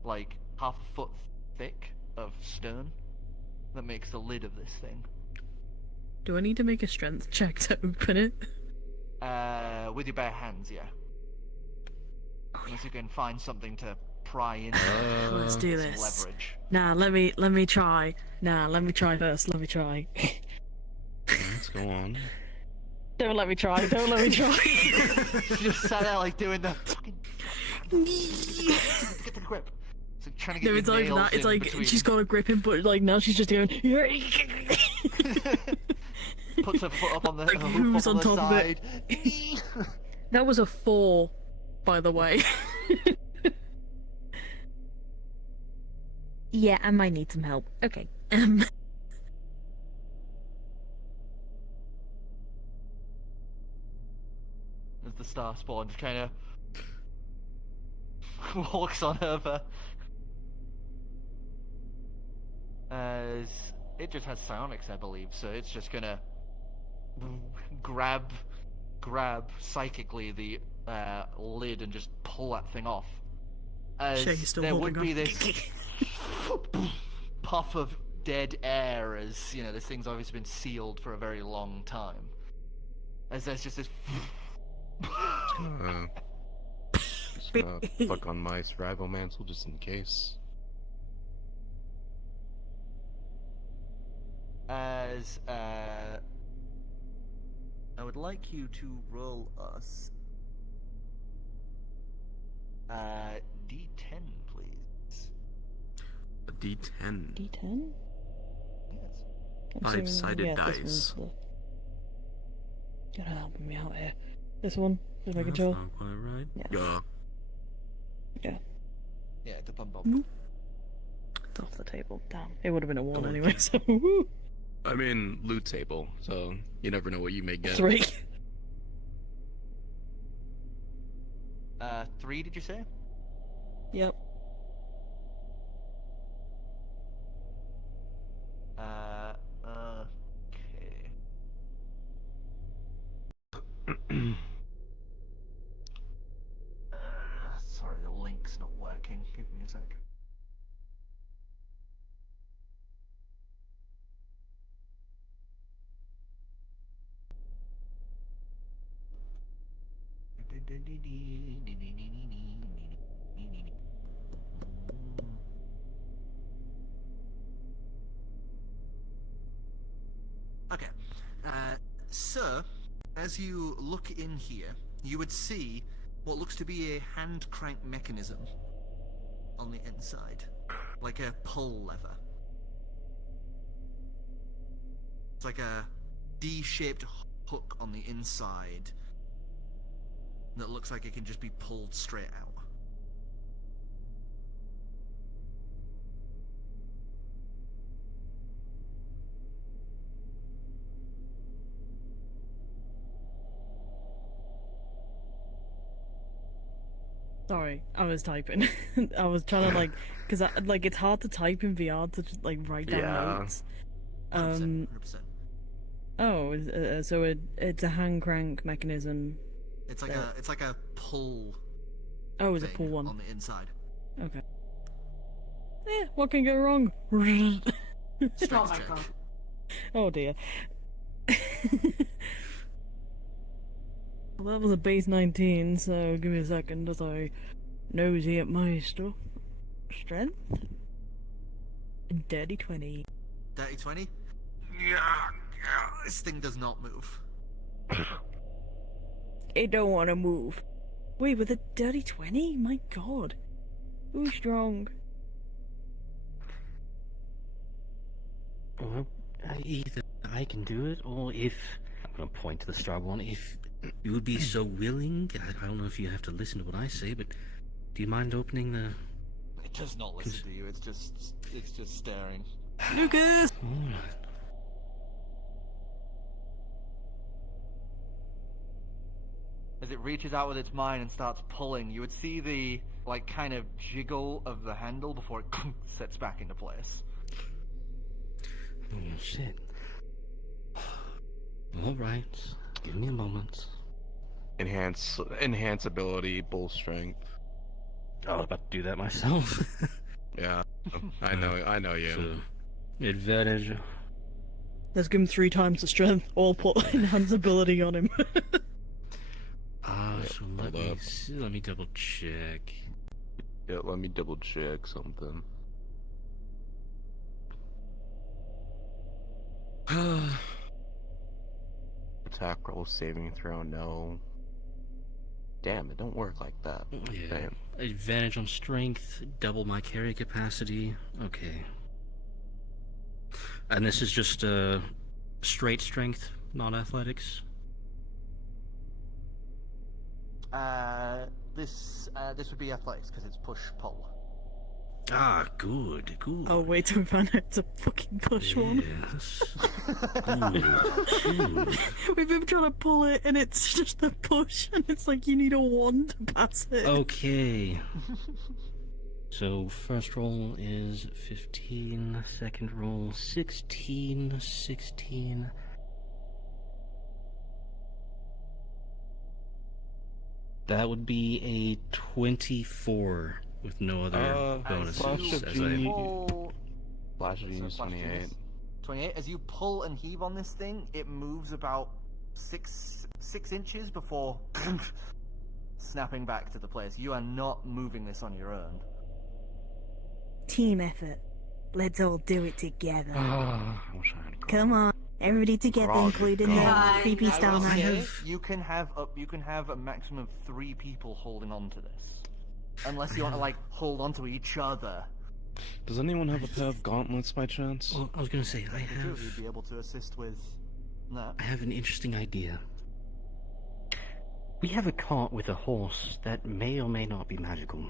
like, half a foot thick of stone that makes the lid of this thing. Do I need to make a strength check to open it? With your bare hands, yeah. Unless you can find something to pry in. Let's do with some this. leverage. Nah, let me try. Nah, let me try first. Let me try. Let's go on. Don't let me try. Don't let me try. She just sat there like doing the fucking get the grip. It's like trying to get No, your it's like nails that. It's in like between. she's got a grip in, but like now she's just doing. Puts her foot up on the Like, her hoof who's up on on the top of it? side. That was a 4, by the way. Yeah, I might need some help. Okay. As the star spawn just kind of walks on over. As it just has psionics, I believe, so it's just gonna grab psychically the lid and just pull that thing off. As Shay is still there would holding be on. this puff of dead air, as you know, this thing's obviously been sealed for a very long time. As there's just this. Fuck on my survival mantle just in case. As I would like you to roll us D10, please. A D10. D10? Yes. Five-sided dice. Gotta help me out here. This one? Just making That's sure. not quite right. Yeah. Yeah. Yeah. Yeah, the bum bum. Nope. It's off the table. Damn. It would have been a 1 Oh, anyway, so. Woo. I mean, loot table, so you never know what you may get. 3. 3, did you say? Yep. Okay. Sir, as you look in here, you would see what looks to be a hand crank mechanism on the inside, like a pull lever. It's like a D-shaped hook on the inside that looks like it can just be pulled straight out. Sorry, I was typing. I was trying to like, cause it's hard to type in VR to just, like write down Yeah. notes. 100%. Oh, so it's a hand crank mechanism. It's like a pull. Oh, it's a thing pull one. on the inside. Okay. Yeah, what can go wrong? Strength Oh my check. god. Oh dear. Well, that was a base 19, so give me a second as I nosy at my stuff. Strength? Dirty 20. Dirty 20? This thing does not move. It don't want to move. Wait, with a dirty 20? My god. Who's strong? Well, either I can do it, or if I'm gonna point to the strong one, if You would be so willing. I don't know if you have to listen to what I say, but do you mind opening the? It does not listen to you. It's just staring. Lucas! Alright. As it reaches out with its mind and starts pulling, you would see the like kind of jiggle of the handle before it sets back into place. Oh shit. Alright. Give me a moment. Enhance ability, bull strength. I was about to do that myself. Yeah, I know you. So, Advantage. Let's give him 3 times the strength, all put enhance ability on him. so let hold me up. let me double check. Yeah, let me double check something. Attack roll, saving throw, no. Damn, it don't work like that. Yeah. Damn. Advantage on strength, double my carry capacity. Okay. And this is just straight strength, not athletics. This would be athletics because it's push pull. Ah, good, good. Oh, wait till we find out it's a fucking push one. Yes. Good. We've been trying to pull it and it's just a push and it's like you need a 1 to pass it. Okay. So first roll is 15, second roll 16, 16. That would be a 24 with no other bonuses. Flash of as genius. I, Pull... Flash of So Genius flash 28. genius. 28. As you pull and heave on this thing, it moves about 6 inches before snapping back to the place. You are not moving this on your own. Team effort. Let's all do it together. I wish I had Come on, everybody together, Grog, including grog. the Fine, creepy I style will man. say- You can have a maximum of 3 people holding on to this, unless you want to like hold on to each other. Does anyone have a pair of gauntlets by chance? well, I was gonna say, If you do, you'd be able to assist with that. I have an interesting idea. We have a cart with a horse that may or may not be magical.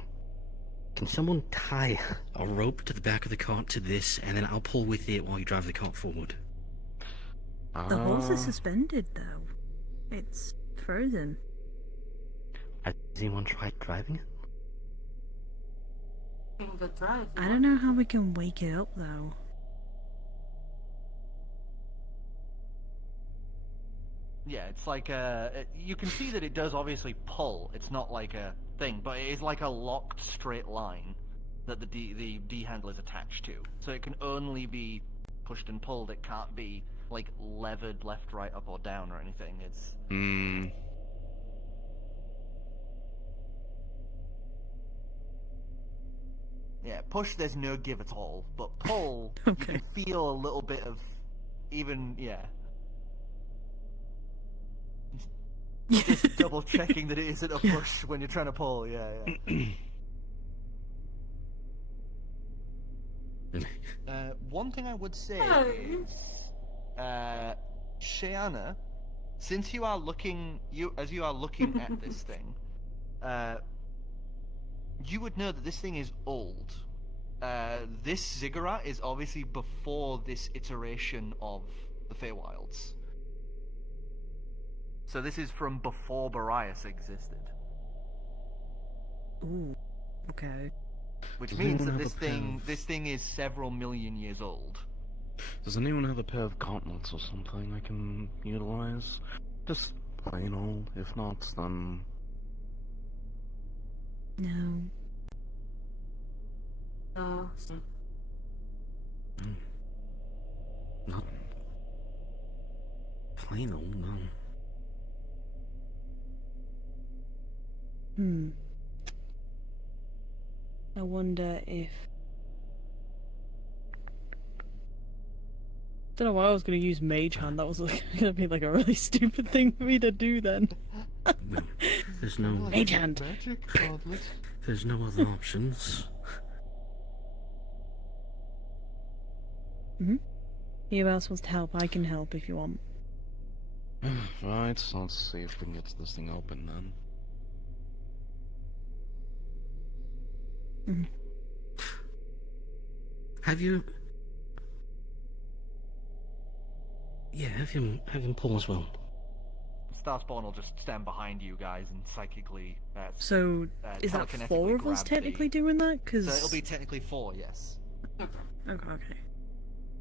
Can someone tie? I'll rope to the back of the cart to this, and then I'll pull with it while you drive the cart forward. The horse is suspended, though. It's frozen. Has anyone tried driving it? You can go drive. I don't know how we can wake it up, though. Yeah, it's like you can see that it does obviously pull. It's not like a thing, but it is like a locked straight line that the D handle is attached to. So it can only be pushed and pulled. It can't be like levered left, right, up, or down or anything. It's Yeah, push there's no give at all, but pull Okay. you can feel a little bit of even just double checking that it isn't a push when you're trying to pull. Yeah. One thing I would say is, Shayana, since you are looking at this thing, you would know that this thing is old. This ziggurat is obviously before this iteration of the Feywilds. So this is from before Barias existed. Ooh. Okay. Which Does means anyone that have a pen? this thing is several million years old. Does anyone have a pair of gauntlets or something I can utilize? Just plain old. If not, then No. Oh, Not plain old, no. I wonder if... Don't know why I was going to use Mage Hand. That was like, going to be like a really stupid thing for me to do then. No, there's no Mage Hand. Magic gauntlet. there's no other options. Who else wants to help? I can help if you want. right. So let's see if we can get this thing open then. Have you? Yeah, have him pull as well. Starspawn will just stand behind you guys and psychically. So, is that telekinetically 4 of us grab technically the... doing that? Because... So it'll be technically 4, yes. okay. Okay.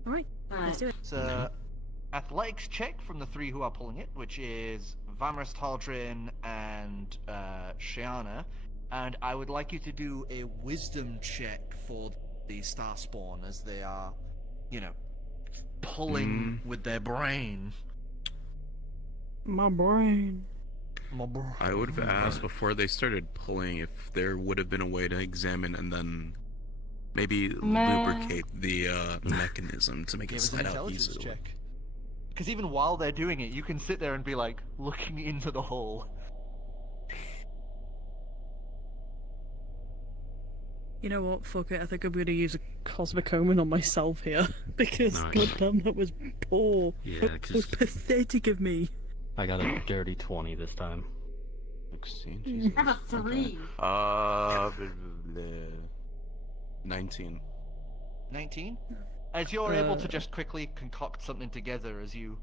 Alright, let's do it. So, athletics check from the 3 who are pulling it, which is Vamris, Taldrin, and Shiana. And I would like you to do a wisdom check for the Starspawn as they are, pulling with their brain. My brain. I would have asked before they started pulling if there would have been a way to examine and then maybe lubricate the mechanism to make Give it us an slide out intelligence easily. check. Because even while they're doing it, you can sit there and be like, looking into the hole. You know what? Fuck it. I think I'm going to use a Cosmic Omen on myself here. Because, Nice. goddamn, that was poor. Yeah, That was 'cause- pathetic of me. I got a dirty 20 this time. 16. Jesus. I have a 3. Okay. 19. 19? As you're able to just quickly concoct something together as you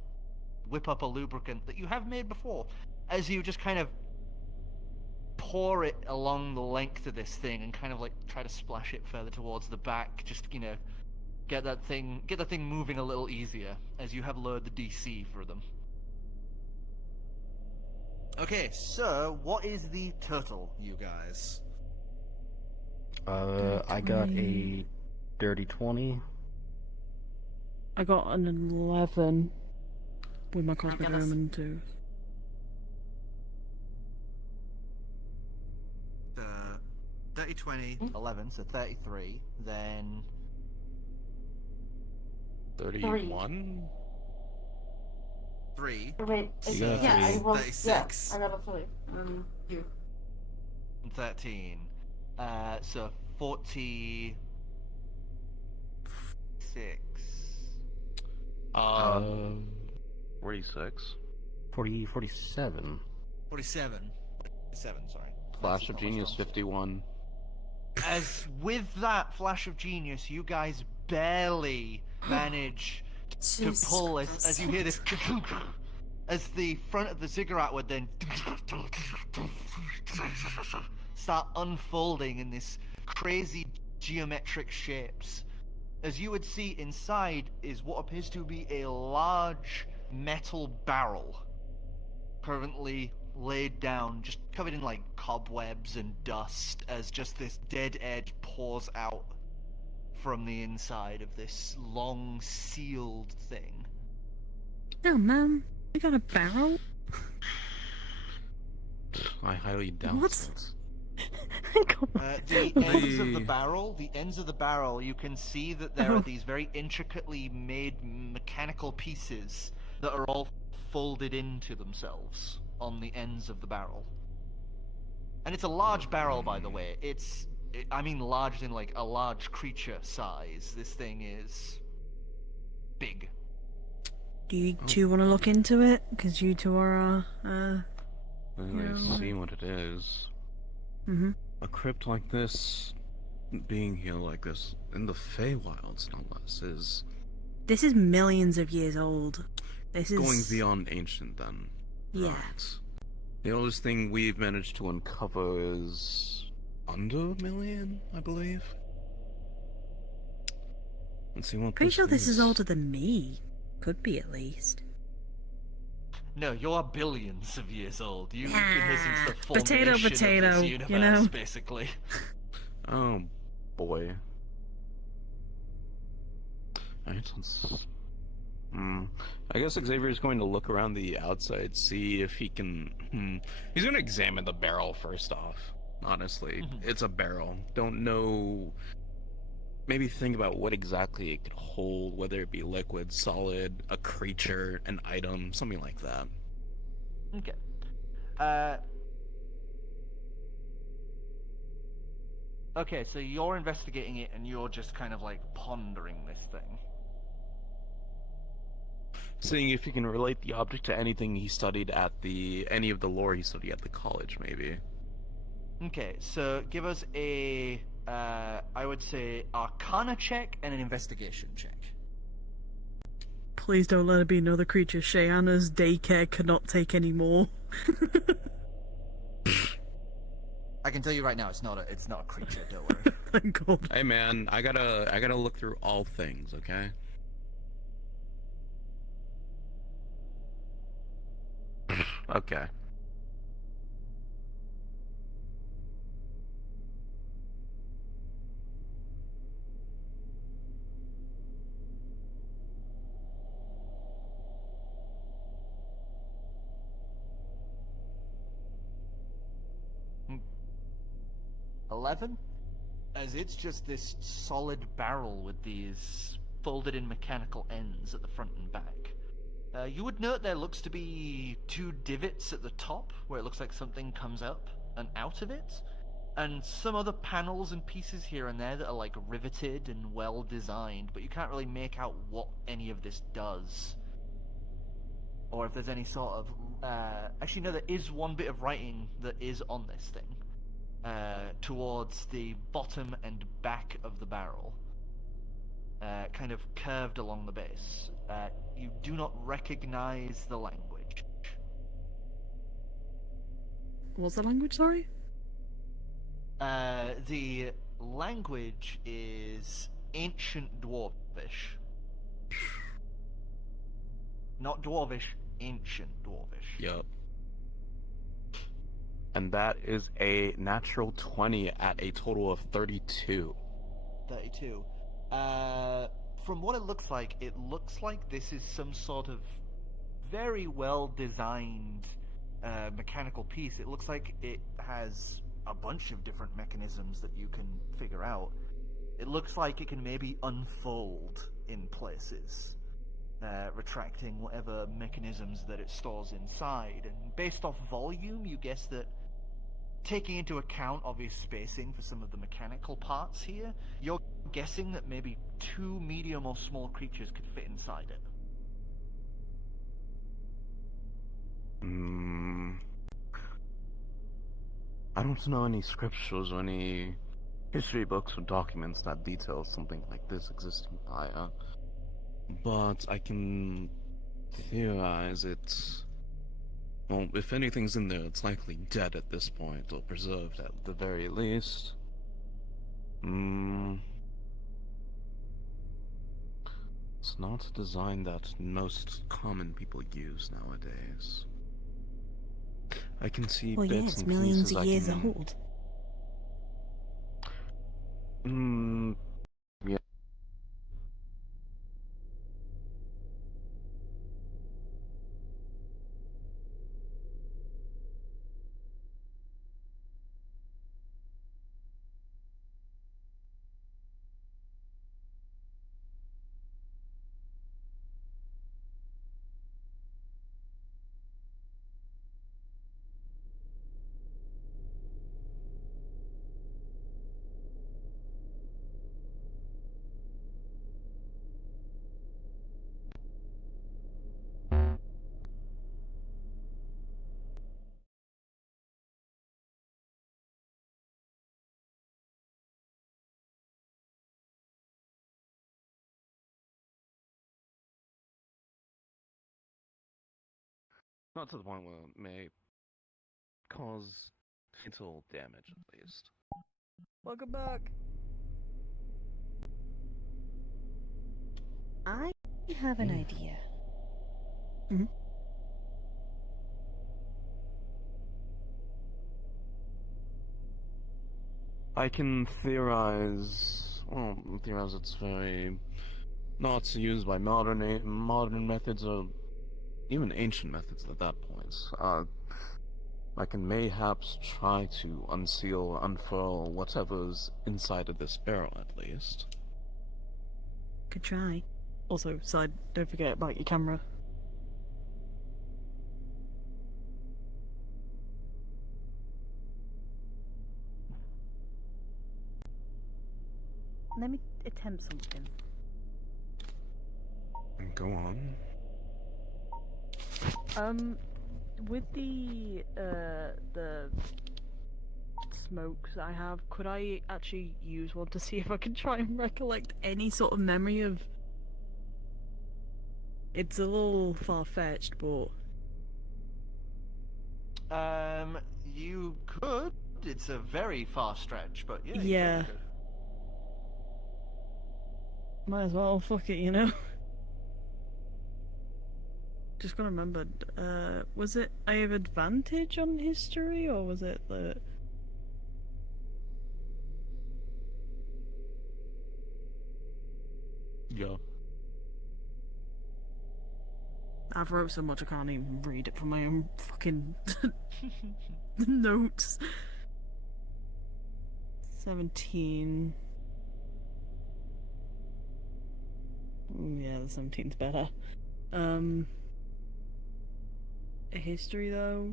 whip up a lubricant that you have made before, as you just kind of pour it along the length of this thing and kind of like try to splash it further towards the back, just, get that thing moving a little easier as you have lowered the DC for them. Okay, so what is the total, you guys? I got a dirty 20. I got an 11 with my Cosmic got a Omen too. So, 30, 20, 11, so 33, then 31? 3, Wait, You got a yeah, I three. rolled. 36. Yeah, I got a 3. You. and 13. So 46. 46. 47. 47. 47, sorry. Flash That's of not Genius, strong. 51. As with that Flash of Genius, you guys barely manage to Jesus pull as Christ. you hear this as the front of the ziggurat would then start unfolding in this crazy geometric shapes. As you would see inside is what appears to be a large metal barrel currently laid down, just covered in like cobwebs and dust, as just this dead edge pours out from the inside of this long sealed thing. Oh man, we got a barrel? I highly doubt What? it. The ends of the barrel, you can see that there are these very intricately made mechanical pieces that are all folded into themselves on the ends of the barrel. And it's a large barrel, by the way. I mean large in like a large creature size. This thing is big. Do you two want to look into it? Because you two are, Anyway, see what it is. Mm-hmm. A crypt like this, being here like this, in the Feywilds no less, is... This is millions of years old. This is... going beyond ancient then. Yeah. Right. The oldest thing we've managed to uncover is... under a million, I believe? Let's see what Pretty sure this is older than me. Could be, at least. No, you're billions of years old. You've been here since the Potato, formation potato, of this universe, you know? basically. Oh, boy. Alright, let's... I guess Xavier's going to look around the outside, see if he can... He's going to examine the barrel first off, honestly. It's a barrel. Don't know... Maybe think about what exactly it could hold, whether it be liquid, solid, a creature, an item, something like that. Okay. Okay, so you're investigating it and you're just kind of like pondering this thing. Seeing if you can relate the object to anything he studied at any of the lore he studied at the college, maybe. Okay, so give us a, I would say, Arcana check and an investigation check. Please don't let it be another creature. Shayana's daycare cannot take any more. I can tell you right now, it's not a creature. Don't worry. Thank God. Hey man, I gotta look through all things, okay? Okay. Hmm. 11? As it's just this solid barrel with these folded in mechanical ends at the front and back. You would note there looks to be 2 divots at the top where it looks like something comes up and out of it, and some other panels and pieces here and there that are like riveted and well designed, but you can't really make out what any of this does. Or if there's any sort of... actually no, there is one bit of writing that is on this thing. Towards the bottom and back of the barrel. Kind of curved along the base. You do not recognize the language. What's the language, sorry? The language is Ancient Dwarvish. Not Dwarvish, Ancient Dwarvish. Yup. And that is a natural 20 at a total of 32. 32. From what it looks like this is some sort of very well designed mechanical piece. It looks like it has a bunch of different mechanisms that you can figure out. It looks like it can maybe unfold in places, retracting whatever mechanisms that it stores inside. And based off volume, you guess that, taking into account obvious spacing for some of the mechanical parts here, you're guessing that maybe 2 medium or small creatures could fit inside it. I don't know any scriptures or any history books or documents that detail something like this existing prior, but I can theorize it's... well, if anything's in there, it's likely dead at this point, or preserved at the very least. It's not a design that most common people use nowadays. I can see Well, yeah, bits it's and millions pieces of I years can... old. Yeah. Not to the point where it may cause fatal damage, at least. Welcome back. I have an idea. I can theorize. Well, theorize it's very not used by modern methods or even ancient methods at that point. I can mayhaps try to unseal, unfurl whatever's inside of this barrel, at least. Could try. Also, side, don't forget about your camera. Let me attempt something. Go on. With the smokes I have, could I actually use one to see if I can try and recollect any sort of memory of... It's a little far-fetched, but... You could. It's a very far stretch, but yeah. you Yeah. could. Might as well, fuck it, you know? Just gotta remember, was it I have advantage on history, or was it the... Yeah. I've wrote so much I can't even read it from my own fucking notes. 17. Yeah, the 17's better. History though.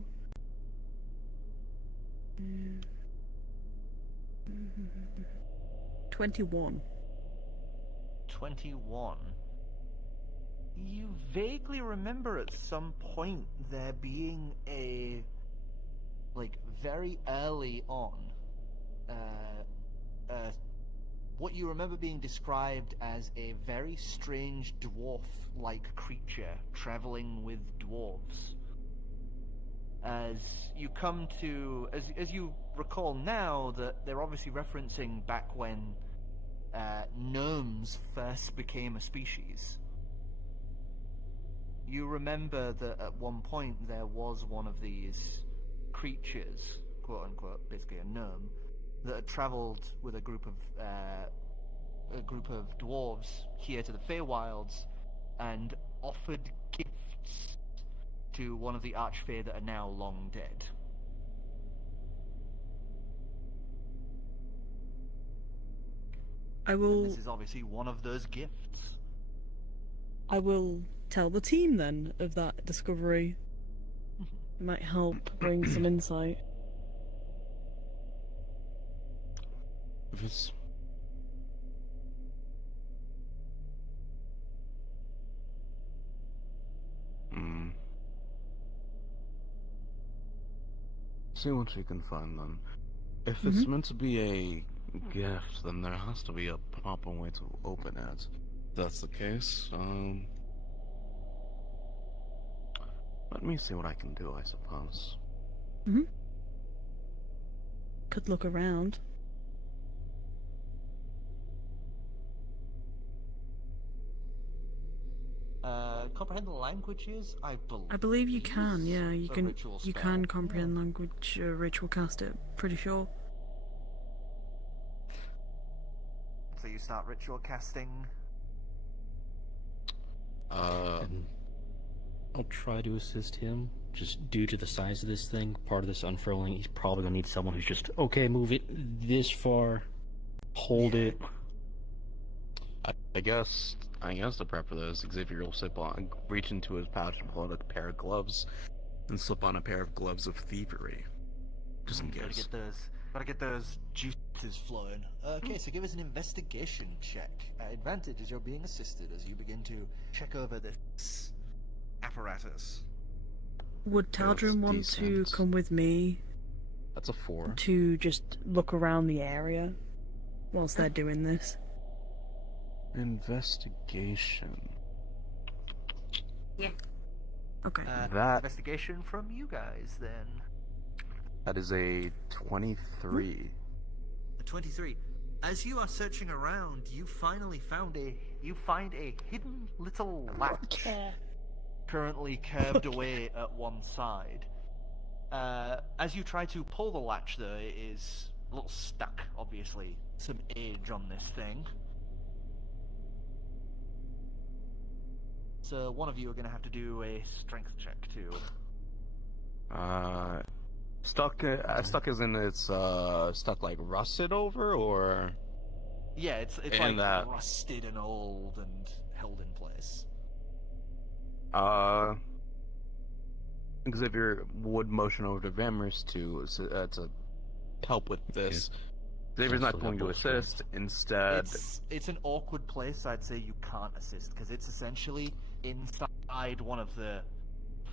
21. 21. You vaguely remember at some point there being a, like, very early on, what you remember being described as a very strange dwarf-like creature traveling with dwarves. As you come to, as you recall now, that they're obviously referencing back when gnomes first became a species. You remember that at one point there was one of these creatures, quote unquote, basically a gnome, that had travelled with a group of dwarves here to the Feywilds and offered gifts to one of the archfey that are now long dead. I will. And this is obviously one of those gifts. I will tell the team then of that discovery. It might help bring some insight. If it's... See what you can find then. If it's meant to be a gift, then there has to be a proper way to open it. If that's the case, let me see what I can do, I suppose. Could look around. Comprehend the languages, I believe you can. Yeah, you a can. ritual You spell. can comprehend language, ritual cast it. Pretty sure. So you start ritual casting. And I'll try to assist him. Just due to the size of this thing, part of this unfurling, he's probably gonna need someone who's just, okay, move it this far, hold it. I guess to prep for this, Xavier will reach into his pouch and pull out a pair of gloves. And slip on a pair of gloves of thievery. Just in case. Gotta get those juices flowing. Okay, so give us an investigation check. Advantage as you're being assisted as you begin to check over this apparatus. Would Taldrin want to decent. come with me That's a 4. to just look around the area whilst they're doing this? Investigation. Yeah. Okay. That- Investigation from you guys, then. That is a 23. A 23. As you are searching around, you find a hidden little latch currently curved away at one side. As you try to pull the latch, though, it is a little stuck. Obviously, some age on this thing. So one of you are going to have to do a strength check too. Stuck as in it's stuck like rusted over, or Yeah, it's And, like rusted and old and held in place. Xavier would motion over to Vamrus to help with this. Xavier's not going to assist. Instead, It's an awkward place. I'd say you can't assist because it's essentially inside one of the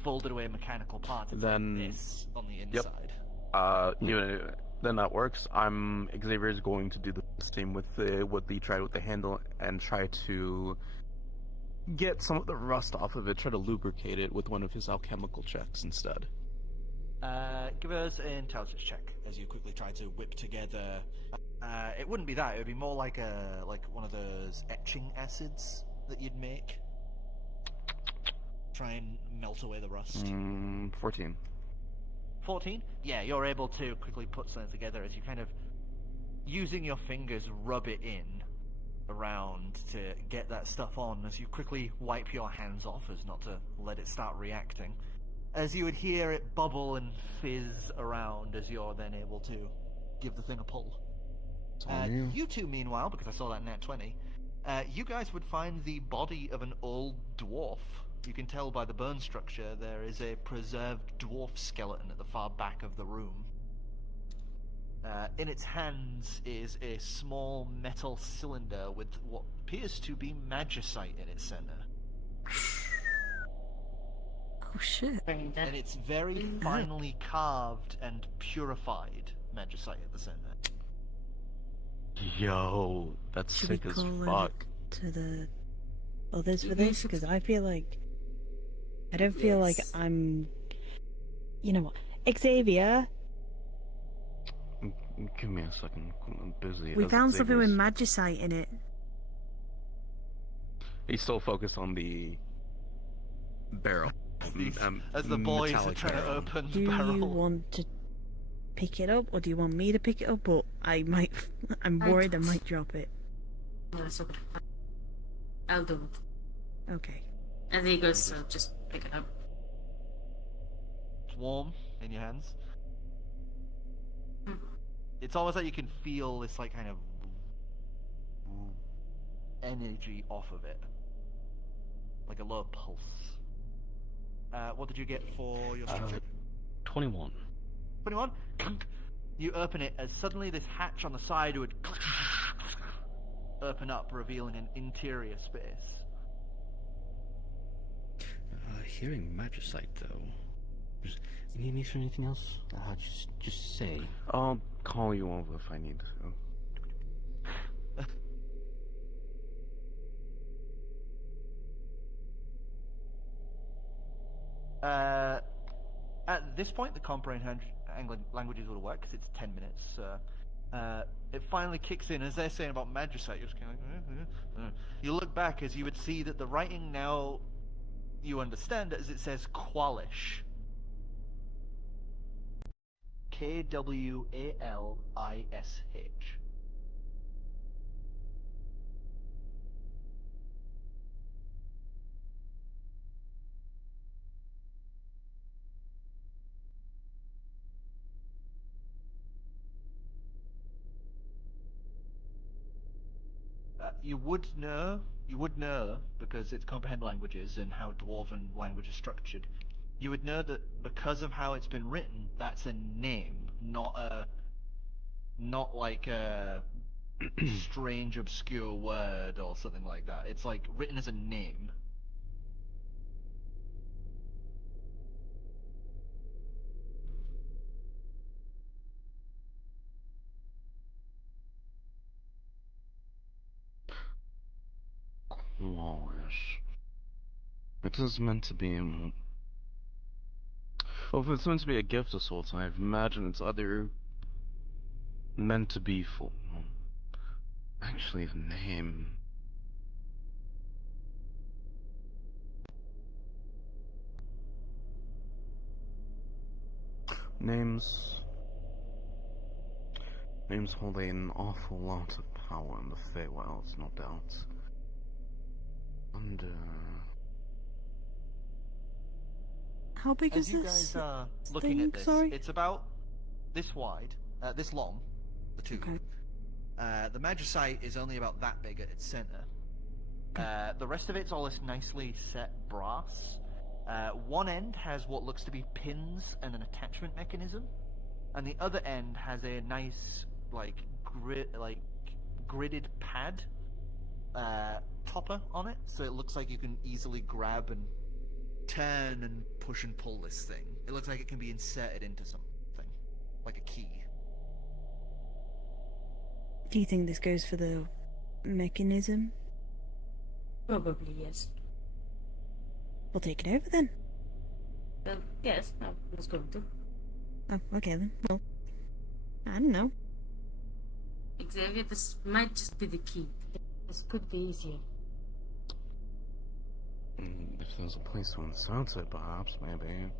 folded away mechanical parts. It's Then- like this on the Yep. inside. then that works. Xavier's going to do the same with what he tried with the handle and try to get some of the rust off of it. Try to lubricate it with one of his alchemical checks instead. Give us an intelligence check as you quickly try to whip together. It wouldn't be that. It would be more like one of those etching acids that you'd make. Try and melt away the rust. 14. 14? Yeah, you're able to quickly put something together as you kind of, using your fingers, rub it in around to get that stuff on as you quickly wipe your hands off as not to let it start reacting. As you would hear it bubble and fizz around as you're then able to give the thing a pull. You two, meanwhile, because I saw that nat 20, you guys would find the body of an old dwarf. You can tell by the bone structure there is a preserved dwarf skeleton at the far back of the room. In its hands is a small metal cylinder with what appears to be magicite in its center. Oh shit. Vrdnd. And it's very finely carved and purified magicite at the center. Yo, that's Should we sick as call fuck. to the others for this? Because I feel like I don't feel like Yes. I'm. You know what, Xavier? Give me a second. I'm busy. We as found something with Xavier's- magicite in it. He's still focused on the. Barrel. As the boys are Metallic trying to barrel. open Do the barrel. you want to pick it up, or do you want me to pick it up? But I might. I'm worried I might drop it. No, it's okay. I'll do it. Okay. As he goes to just pick it up. It's warm in your hands. Hmm. It's almost like you can feel this like kind of energy off of it, like a low pulse. What did you get for your structure? 21. 21. You open it as suddenly this hatch on the side would open up, revealing an interior space. Hearing magicite, though. You need me for anything else? Just say. I'll call you over if I need to. At this point, the comprehend languages will work because it's 10 minutes. It finally kicks in as they're saying about magicite. You're just kind of like, You look back as you would see that the writing now you understand as it says Qualish. Kwalish. You would know, because it's comprehend languages and how Dwarven language is structured. You would know that because of how it's been written, that's a name, not like a strange, obscure word or something like that. It's like written as a name. Qualish. It is meant to be Well, if it's meant to be a gift of sorts, I imagine it's either meant to be for. Actually, the name. Names. Names hold an awful lot of power in the Feywilds, no doubt. And, How big is As you this guys are looking thing? at this, Sorry. it's about this wide, this long, the tube. Okay. The Magicite is only about that big at its center. The rest of it's all this nicely set brass. One end has what looks to be pins and an attachment mechanism, and the other end has a nice, gridded pad topper on it, so it looks like you can easily grab and turn and push and pull this thing. It looks like it can be inserted into something, like a key. Do you think this goes for the mechanism? Probably, yes. We'll take it over then. Yes, I was going to. Oh, okay then. Well, I don't know. Xavier, this might just be the key. This could be easier. if there's a place to insert it, perhaps, maybe.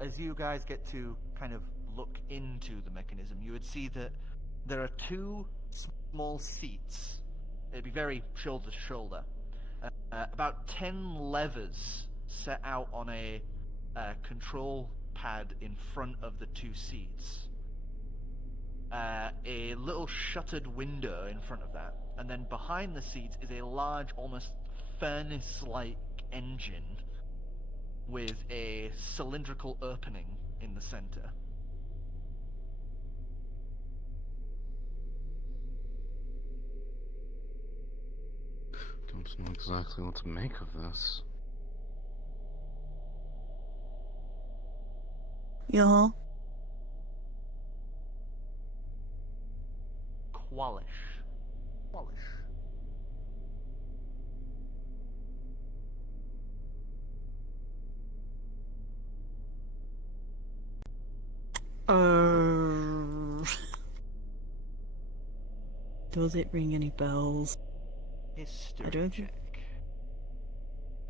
As you guys get to kind of look into the mechanism, you would see that there are two small seats. It'd be very shoulder to shoulder. About 10 levers set out on a control pad in front of the two seats. A little shuttered window in front of that, and then behind the seats is a large, almost furnace-like engine with a cylindrical opening in the center. Don't know exactly what to make of this. Yeah. Qualish. Does it ring any bells? History I don't think- check.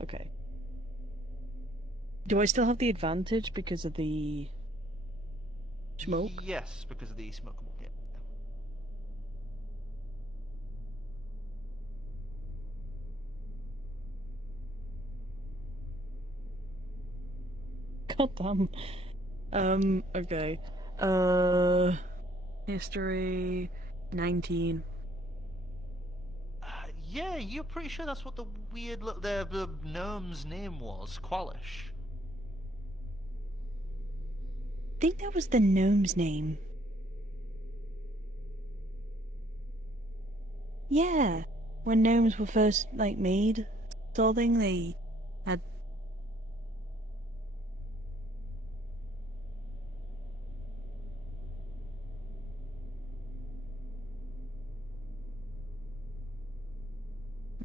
Okay. Do I still have the advantage because of the smoke? Yes, because of the smokable. Yeah. God damn. Okay. History 19. Yeah, you're pretty sure that's what the weird the gnome's name was, Qualish. I think that was the gnome's name. Yeah, when gnomes were first made, sort of thing, they had.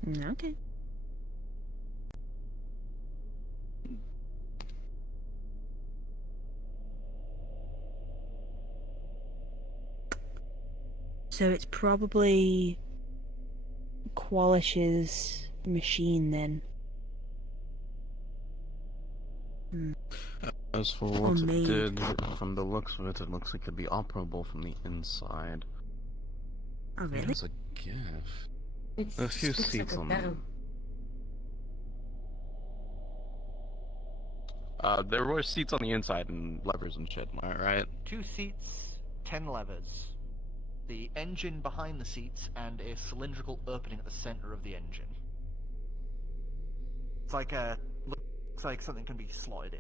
Okay. So it's probably Qualish's machine then. As for Or what it made. did, from the looks of it, it looks like it could be operable from the inside. Oh It really? has a gift. It's A few just looks seats like a on barrel. There were seats on the inside and levers and shit, am I right? 2 seats, 10 levers. The engine behind the seats, and a cylindrical opening at the center of the engine. It's like looks like something can be slotted in.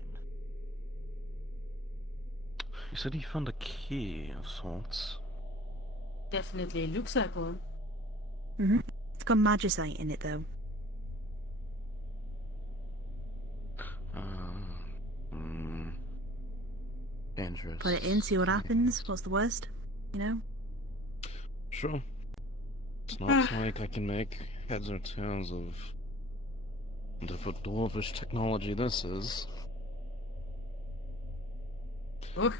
You said he found a key of sorts. Definitely looks like one. It's got magicite in it though. Dangerous. Put it in, see what happens. What's the worst? You know? Sure. It's not like I can make heads or tails of the dwarvish technology this is. Oh,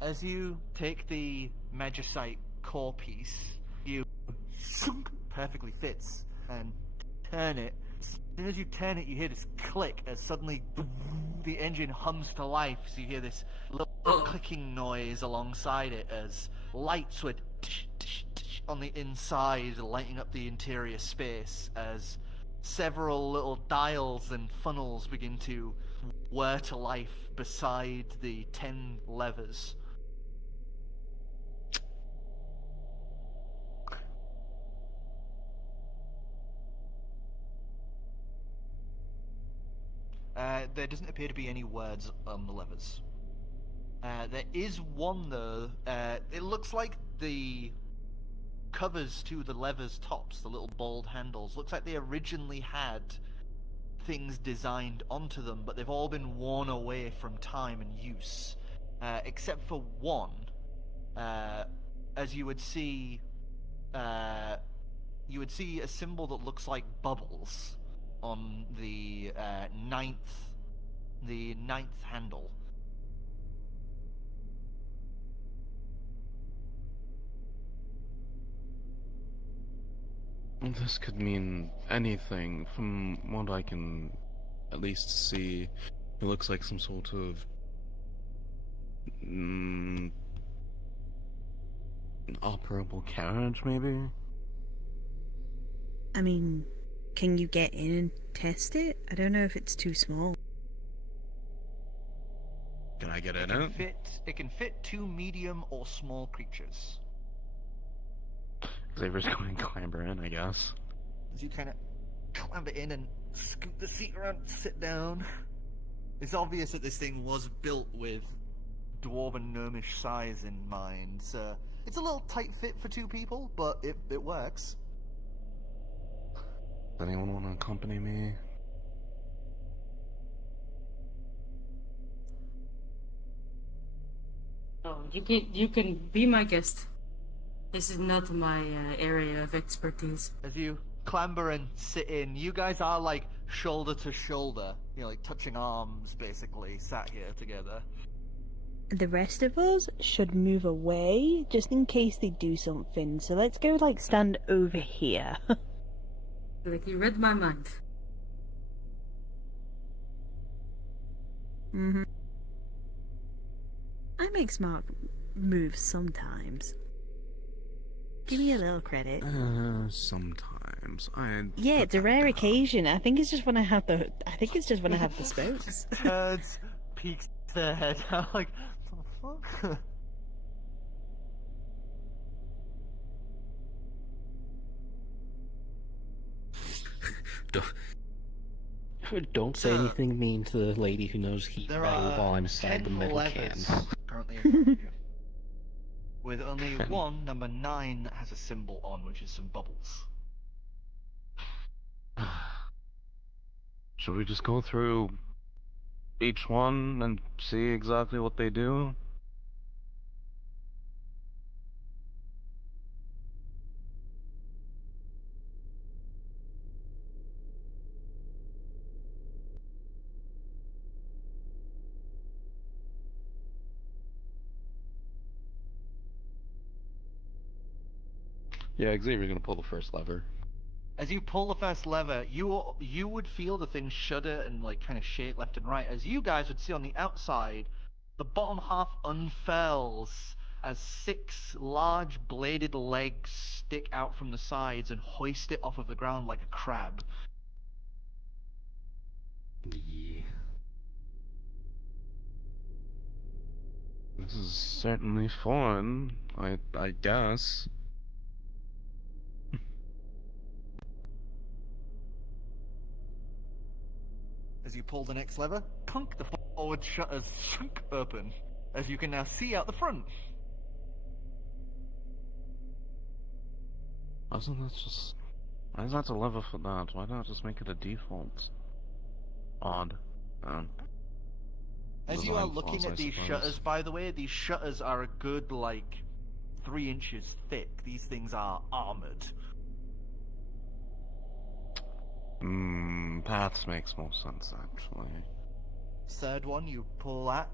As you take the Magicite core piece, you perfectly fits and turn it. As soon as you turn it, you hear this click as suddenly the engine hums to life. So you hear this little clicking noise alongside it as lights would on the inside, lighting up the interior space as several little dials and funnels begin to whir to life beside the 10 levers. There doesn't appear to be any words on the levers. There is one though. It looks like the covers to the levers tops, the little bald handles, looks like they originally had things designed onto them, but they've all been worn away from time and use, except for one. As you would see a symbol that looks like bubbles on the ninth handle. This could mean anything. From what I can at least see, it looks like some sort of an operable carriage, maybe? I mean, can you get in and test it? I don't know if it's too small. Can I get in it? It can fit 2 medium or small creatures. Xavier's going to clamber in, I guess. As you kind of clamber in and scoot the seat around, sit down. It's obvious that this thing was built with dwarven gnomish size in mind. So it's a little tight fit for 2 people, but it works. Does anyone want to accompany me? oh, you can be my guest. This is not my area of expertise. As you clamber and sit in, you guys are like shoulder to shoulder, like touching arms basically, sat here together. The rest of us should move away just in case they do something. So let's go like stand over here. Like, you read my mind. Mm-hmm. I make smart moves sometimes. Give me a little credit. Sometimes. Yeah, it's a rare occasion. I think it's just when I have the. I think it's just when I have the spokes. Turds peeks their head out like, what the fuck? Don't say anything mean to the lady who knows heat There value are while I'm inside 10 the metal levers cans. currently in front of you. With only one, number 9, that has a symbol on, which is some bubbles. Should we just go through each one and see exactly what they do? Yeah, Xavier's gonna pull the first lever. As you pull the first lever, you would feel the thing shudder and like kind of shake left and right. As you guys would see on the outside, the bottom half unfurls as 6 large bladed legs stick out from the sides and hoist it off of the ground like a crab. Yeah. This is certainly fun, I guess. As you pull the next lever, punk, the forward shutters shunk open, as you can now see out the front. Why is that a lever for that? Why not just make it a default? Odd. As you are design looking flaws, at I these suppose. shutters, by the way, these shutters are a good, 3 inches thick. These things are armored. paths makes more sense, actually. Third one, you pull that,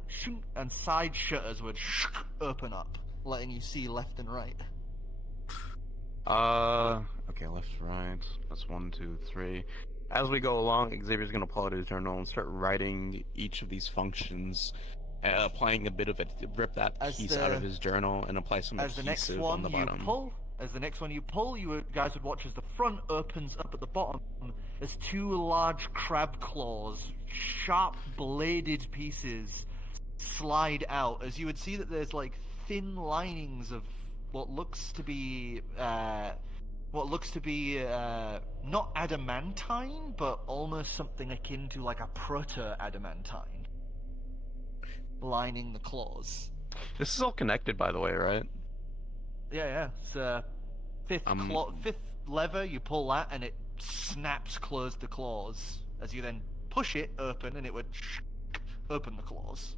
and side shutters would open up, letting you see left and right. Okay, left, right. That's 1, 2, 3. As we go along, Xavier's gonna pull out his journal and start writing each of these functions, applying a bit of it, rip that piece out of his journal and apply some adhesive on the bottom. As the next one you pull, you guys would watch as the front opens up at the bottom as two large crab claws, sharp bladed pieces, slide out. As you would see that there's like thin linings of what looks to be not adamantine, but almost something akin to like a proto-adamantine lining the claws. This is all connected, by the way, right? Yeah. It's fifth lever, you pull that and it snaps closed the claws. As you then push it open and it would open the claws.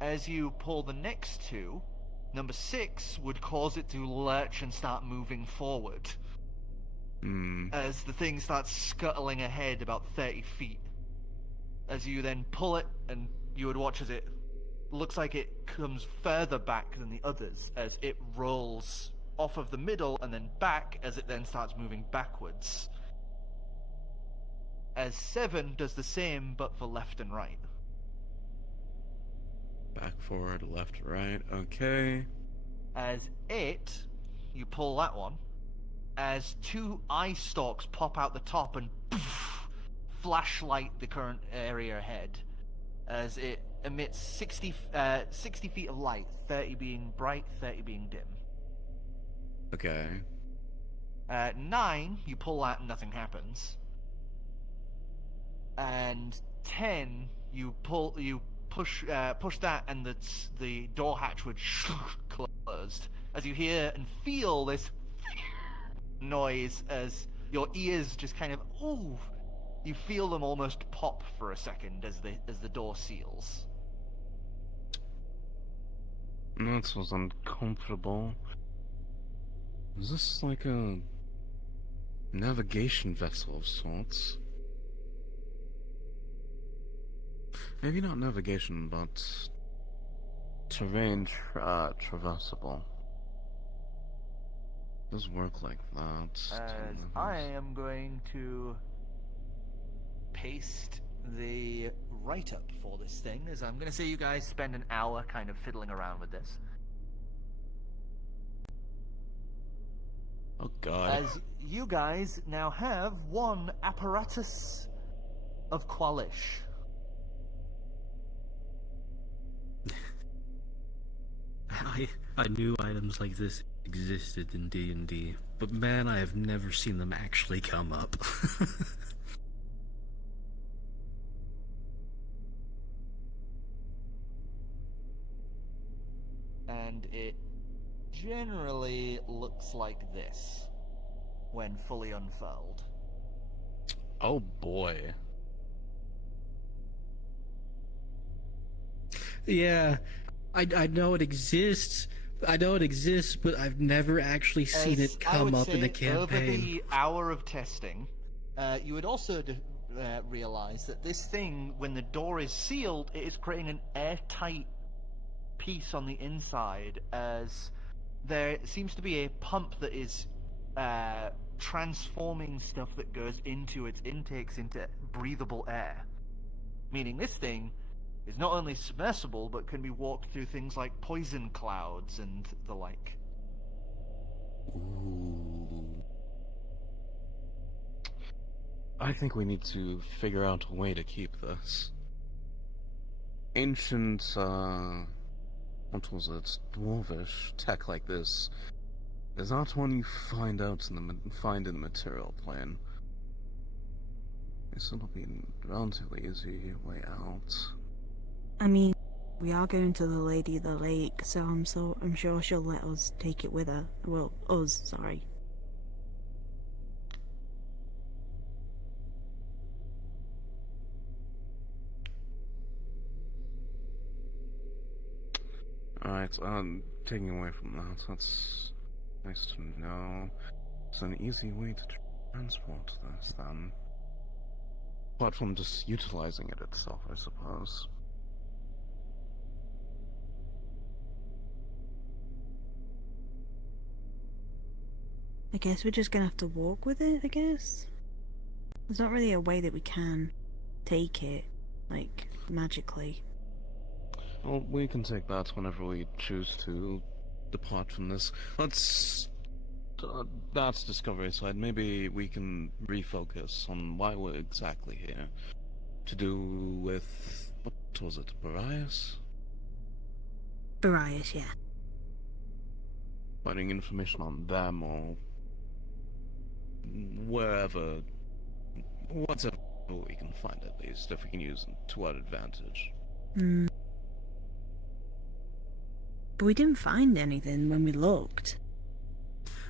As you pull the next two, number 6 would cause it to lurch and start moving forward. As the thing starts scuttling ahead about 30 feet. As you then pull it, and you would watch as it looks like it comes further back than the others, as it rolls off of the middle and then back as it then starts moving backwards. As 7 does the same, but for left and right. Back, forward, left, right. Okay. As 8, you pull that one, as 2 eye stalks pop out the top and flashlight the current area ahead, as it emits 60 feet of light, 30 being bright, 30 being dim. Okay. 9, you pull that and nothing happens. And 10, you push that and the door hatch would closed. As you hear and feel this noise as your ears just kind of you feel them almost pop for a second as the door seals. That was uncomfortable. Is this like a navigation vessel of sorts? Maybe not navigation, but terrain traversable. Does work like that. As I am going to paste the write-up for this thing, as I'm going to say you guys spend an hour kind of fiddling around with this. Oh god. As you guys now have 1 apparatus of Qualish. I knew items like this existed in D&D, but man, I have never seen them actually come up. And it generally looks like this when fully unfurled. Oh boy. Yeah, I know it exists. But I've never actually seen it come up in the campaign. Over the hour of testing, you would also realize that this thing, when the door is sealed, it is creating an airtight piece on the inside, as there seems to be a pump that is transforming stuff that goes into its intakes into breathable air. Meaning this thing is not only submersible, but can be walked through things like poison clouds and the like. Ooh. I think we need to figure out a way to keep this. Ancient, what was it? Dwarvish tech like this is not one you find in the material plane. This will be a relatively easy way out. I mean, we are going to the Lady of the Lake, so I'm sure she'll let us take it with her. Well, us, sorry. Alright, taking away from that, that's nice to know. It's an easy way to transport this, then. Apart from just utilizing it itself, I suppose. I guess we're just gonna have to walk with it, I guess? There's not really a way that we can take it, like, magically. Well, we can take that whenever we choose to depart from this. That's Discovery side. Maybe we can refocus on why we're exactly here. To do with... what was it? Barias? Barias, yeah. Finding information on them or... wherever... whatever we can find at least, if we can use it to our advantage. Hmm. But we didn't find anything when we looked.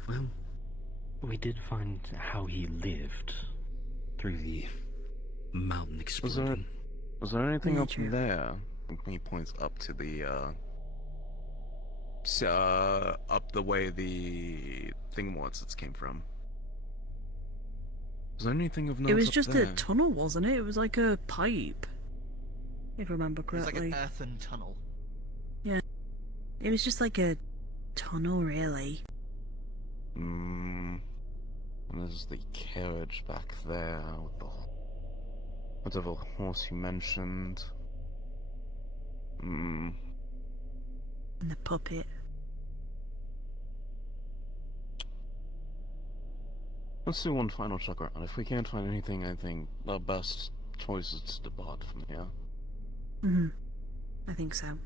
Well, we did find how he lived through the mountain exploding. Was there anything Yeah, up true. there? He points up to the, up the way the thing came from. Was there anything of note It was up just there? a tunnel, wasn't it? It was like a pipe, if I remember It's like correctly. an earthen tunnel. It was just like a tunnel, really. And there's the carriage back there with the whatever horse you mentioned. And the puppet. Let's do one final check around. If we can't find anything, I think the best choice is to depart from here. I think so.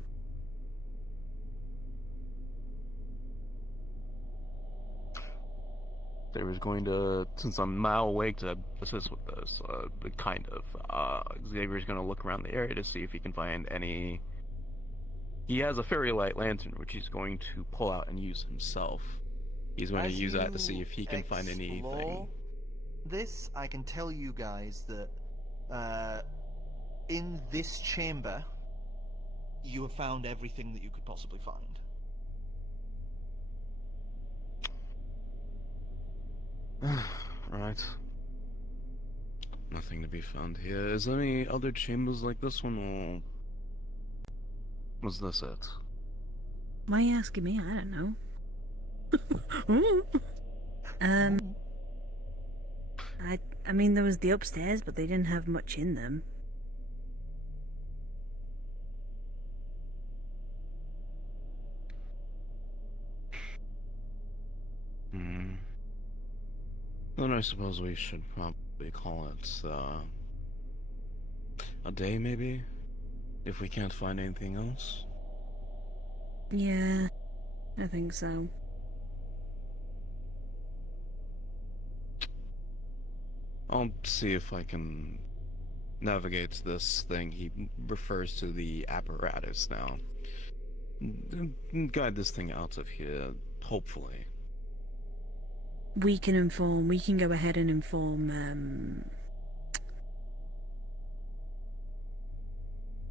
They was going to, since I'm now awake to assist with this, Xavier's going to look around the area to see if he can find any... He has a fairy light lantern, which he's going to pull out and use himself. He's going to use that to see if he can find anything. Explore this, I can tell you guys that in this chamber, you have found everything that you could possibly find. Right. Nothing to be found here. Is there any other chambers like this one, or was this it? Why are you asking me? I don't know. I mean, there was the upstairs, but they didn't have much in them. Then I suppose we should probably call it, a day, maybe? If we can't find anything else? Yeah, I think so. I'll see if I can navigate this thing. He refers to the apparatus now. Guide this thing out of here, hopefully. We can go ahead and inform,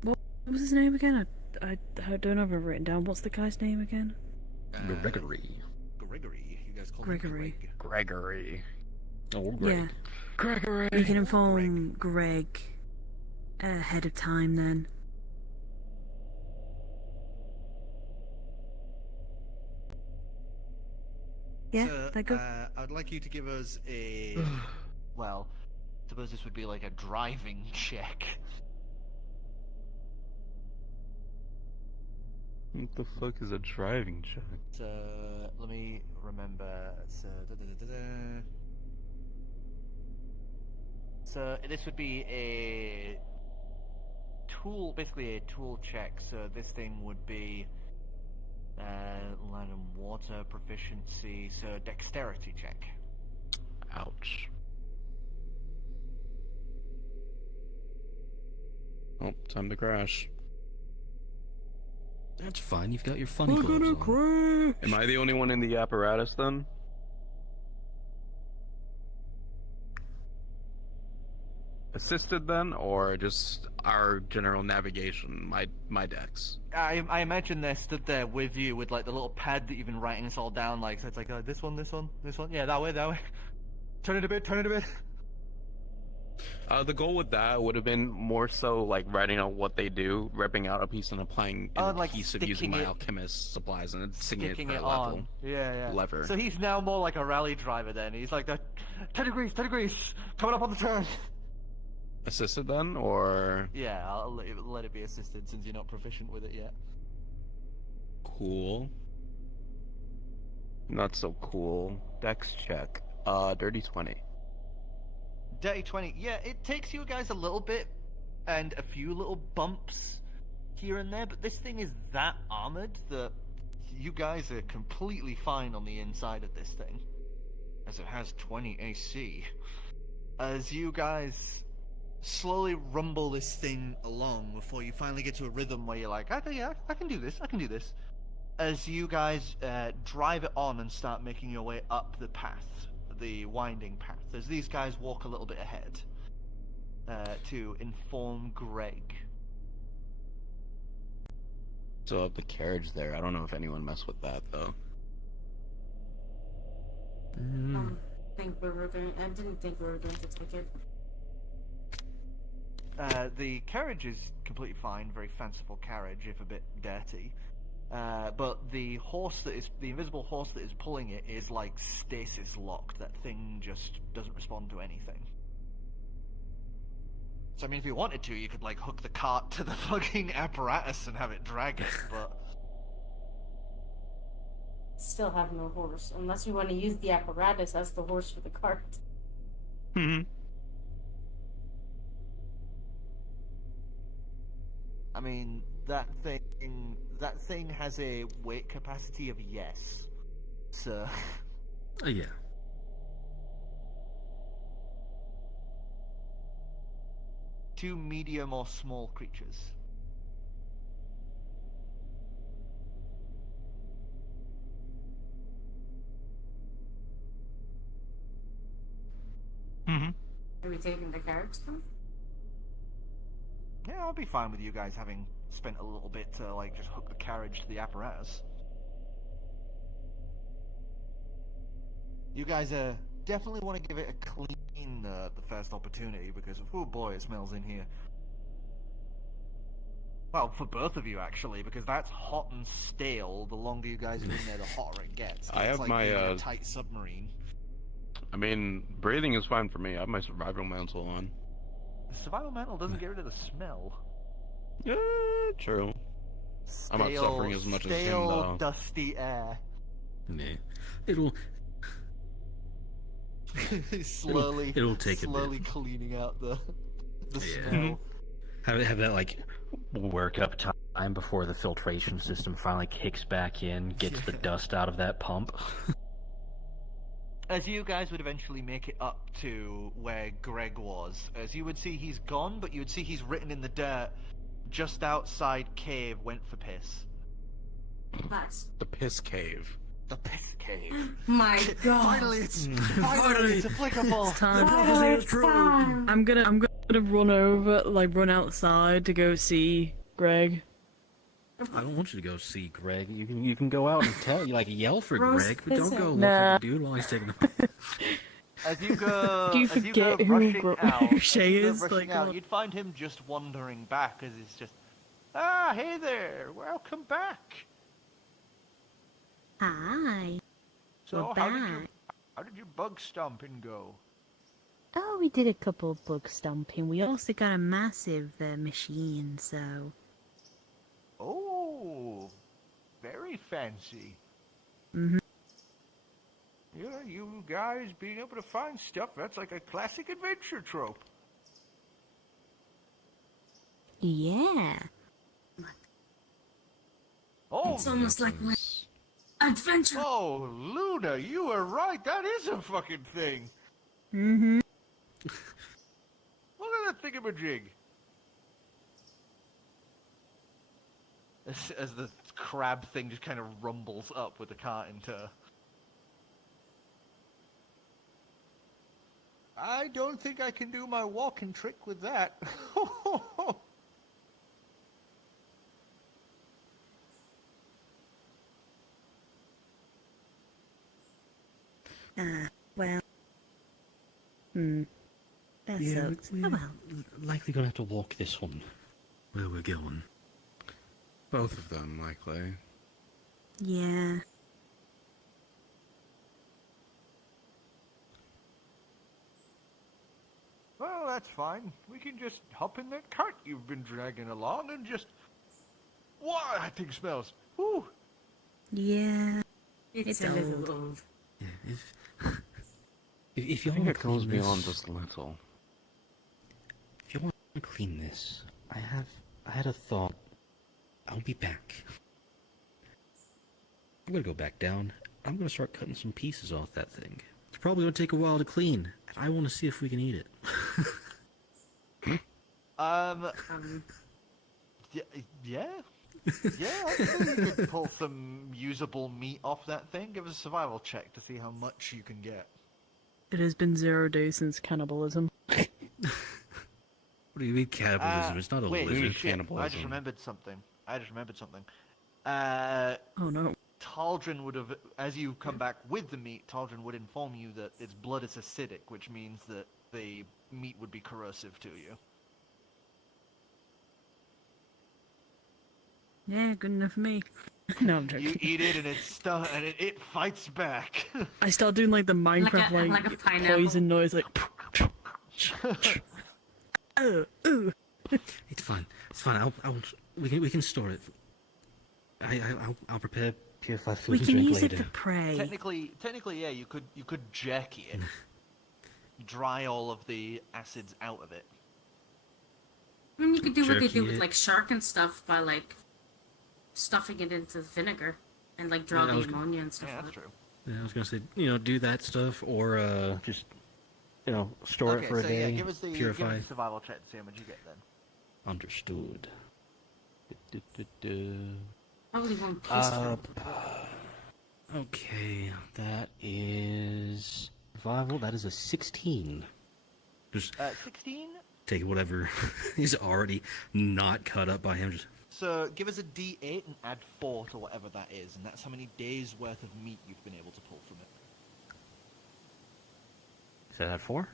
what was his name again? I don't have it written down. What's the guy's name again? Gregory. Gregory. You guys call Gregory. him Greg. Gregory. Oh, Greg. Yeah, Gregory! we can inform Greg ahead of time then. Yeah, So, that good? I'd like you to give us a... well, I suppose this would be like a driving check. What the fuck is a driving check? So, let me remember. So, So, this would be a tool, basically a tool check. So, this thing would be land and water proficiency. So, dexterity check. Ouch. Oh, time to crash. That's fine, you've got your funny gloves on. Am I the only one in the apparatus then? Assisted then, or just our general navigation, my decks. I imagine they're stood there with you with like the little pad that you've been writing this all down. Like, so it's like this one, this one, this one. Yeah, that way, that way. Turn it a bit, turn it a bit. The goal with that would have been more so like writing out what they do, ripping out a piece and applying an like adhesive using my sticking it- alchemist supplies and sticking Sticking it it per level. on. Yeah. Lever. So he's now more like a rally driver then. He's like, 10 degrees, coming up on the turn. Assisted then, or Yeah, I'll let it be assisted since you're not proficient with it yet. cool? Not so cool. Dex check. Dirty 20. Dirty 20. Yeah, it takes you guys a little bit and a few little bumps here and there, but this thing is that armored that you guys are completely fine on the inside of this thing. As it has 20 AC. As you guys slowly rumble this thing along before you finally get to a rhythm where you're like, I can do this. As you guys drive it on and start making your way up the path, the winding path, as these guys walk a little bit ahead to inform Greg. So of the carriage there, I don't know if anyone messed with that though. I didn't think we were going to take it. The carriage is completely fine, very fanciful carriage, if a bit dirty. But the invisible horse that is pulling it is like stasis locked. That thing just doesn't respond to anything. So I mean, if you wanted to, you could like hook the cart to the fucking apparatus and have it drag it, but... Still have no horse, unless we want to use the apparatus as the horse for the cart. I mean, that thing has a weight capacity of yes. So... Yeah. Two medium or small creatures. Are we taking the carriage then? Yeah, I'll be fine with you guys having spent a little bit to like just hook the carriage to the apparatus. You guys definitely want to give it a clean the first opportunity because oh boy, it smells in here. Well, for both of you actually, because that's hot and stale. The longer you guys are in there, the hotter it gets. I It's have like my, being in a tight submarine. I mean, breathing is fine for me. I have my survival mantle on. The survival mantle doesn't get rid of the smell. Yeah, true. I'm not suffering as much as him, though. Dusty air. Nah. It'll slowly take a bit. cleaning out the Yeah. smell. Have that like work up time before the filtration system finally kicks back in, gets the dust out of that pump. As you guys would eventually make it up to where Greg was, as you would see he's gone, but you would see he's written in the dirt just outside cave went for piss. Nice. The piss cave. The piss cave. My God. Finally it's applicable. It's time. The prophecy is true. I'm gonna run outside to go see Greg. I don't want you to go see Greg. You can go out and yell for Roast Greg, but don't go look Nah. at the dude while he's taking the. As you go, Do you as you go forget who rushing Gro- out, who as Shay you go is? rushing Like, out, oh. you'd find him just wandering back, as he's just, hey there, welcome back. Hi. So We're how did your back. bug stomping go? Oh, we did a couple of bug stomping. We also got a massive machine, so... Oh, very fancy. Mhm. Yeah, you guys being able to find stuff, that's like a classic adventure trope. Yeah. Oh, It's almost like my adventure. oh, Luna, you were right. That is a fucking thing. Mm-hmm. Look at that thingamajig. As the crab thing just kind of rumbles up with the cart in tow. I don't think I can do my walking trick with that. Well. That Yeah, sucks. we're Oh well. likely gonna have to walk this one. Where we're going. Both of them, likely. Yeah. Well, that's fine. We can just hop in that cart you've been dragging along and just... Wow, that thing smells. Whew. Yeah. It's, It's a little old. old. Yeah, If I you think want it to goes clean beyond this, just a little. if you want to clean this, I had a thought. I'll be back. I'm gonna go back down. I'm gonna start cutting some pieces off that thing. it's probably gonna take a while to clean. And I want to see if we can eat it. Um, Um, yeah, yeah, I'd say you could pull some usable meat off that thing. Give us a survival check to see how much you can get. It has been 0 days since cannibalism. What do you mean cannibalism? It's not a wait, lizard. shit, I cannibalism. just remembered something. Oh no. Taldrin would have, as you come back with the meat, Taldrin would inform you that its blood is acidic, which means that the meat would be corrosive to you. Yeah, good enough for me. No, I'm You joking. eat it and it fights back. I start doing like the Minecraft like a pineapple. poison noise, like. Oh, ooh. It's fine. It's fine. We can store it. I'll prepare Purify food We and can drink use later. it for prey. Technically, yeah, you could jerky it, dry all of the acids out of it. I mean, you could do what they Jerky do with it. like shark and stuff by like stuffing it into vinegar and like draw Yeah, I the was- ammonia and stuff. Yeah, out. that's true. Yeah, I was gonna say, do that stuff or Just, store it for a so day. yeah, give us the purify. survival check to see how much you get then. Understood. Probably won't taste Uh, good. okay, that is survival. That is a 16. just 16. take whatever is already not cut up by him. Just So give us a D8 and add 4 to whatever that is, and that's how many days worth of meat you've been able to pull from it. Is that 4?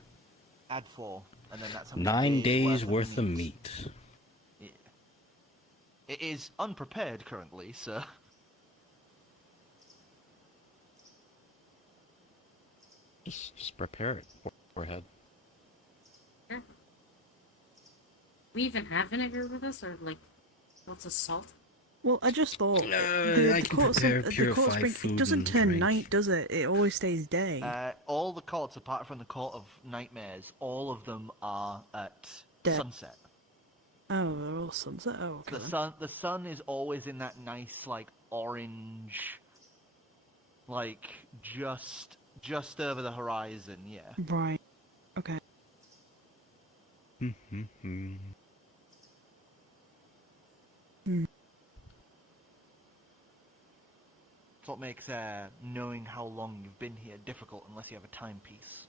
Add 4, and then that's how many 9 days worth of meat. Yeah. It is unprepared currently, so Just prepare it. Forehead. We even have vinegar with us, or like, what's a salt? Well, I just thought I can prepare purified spring, food it doesn't and turn drink. night, does it? It always stays day. all the courts, apart from the court of nightmares, all of them are at Dead. sunset. Oh, they're all sunset. Oh, okay. The sun is always in that nice like orange, like just over the horizon. Yeah. Right. Okay. It's what makes knowing how long you've been here difficult unless you have a timepiece.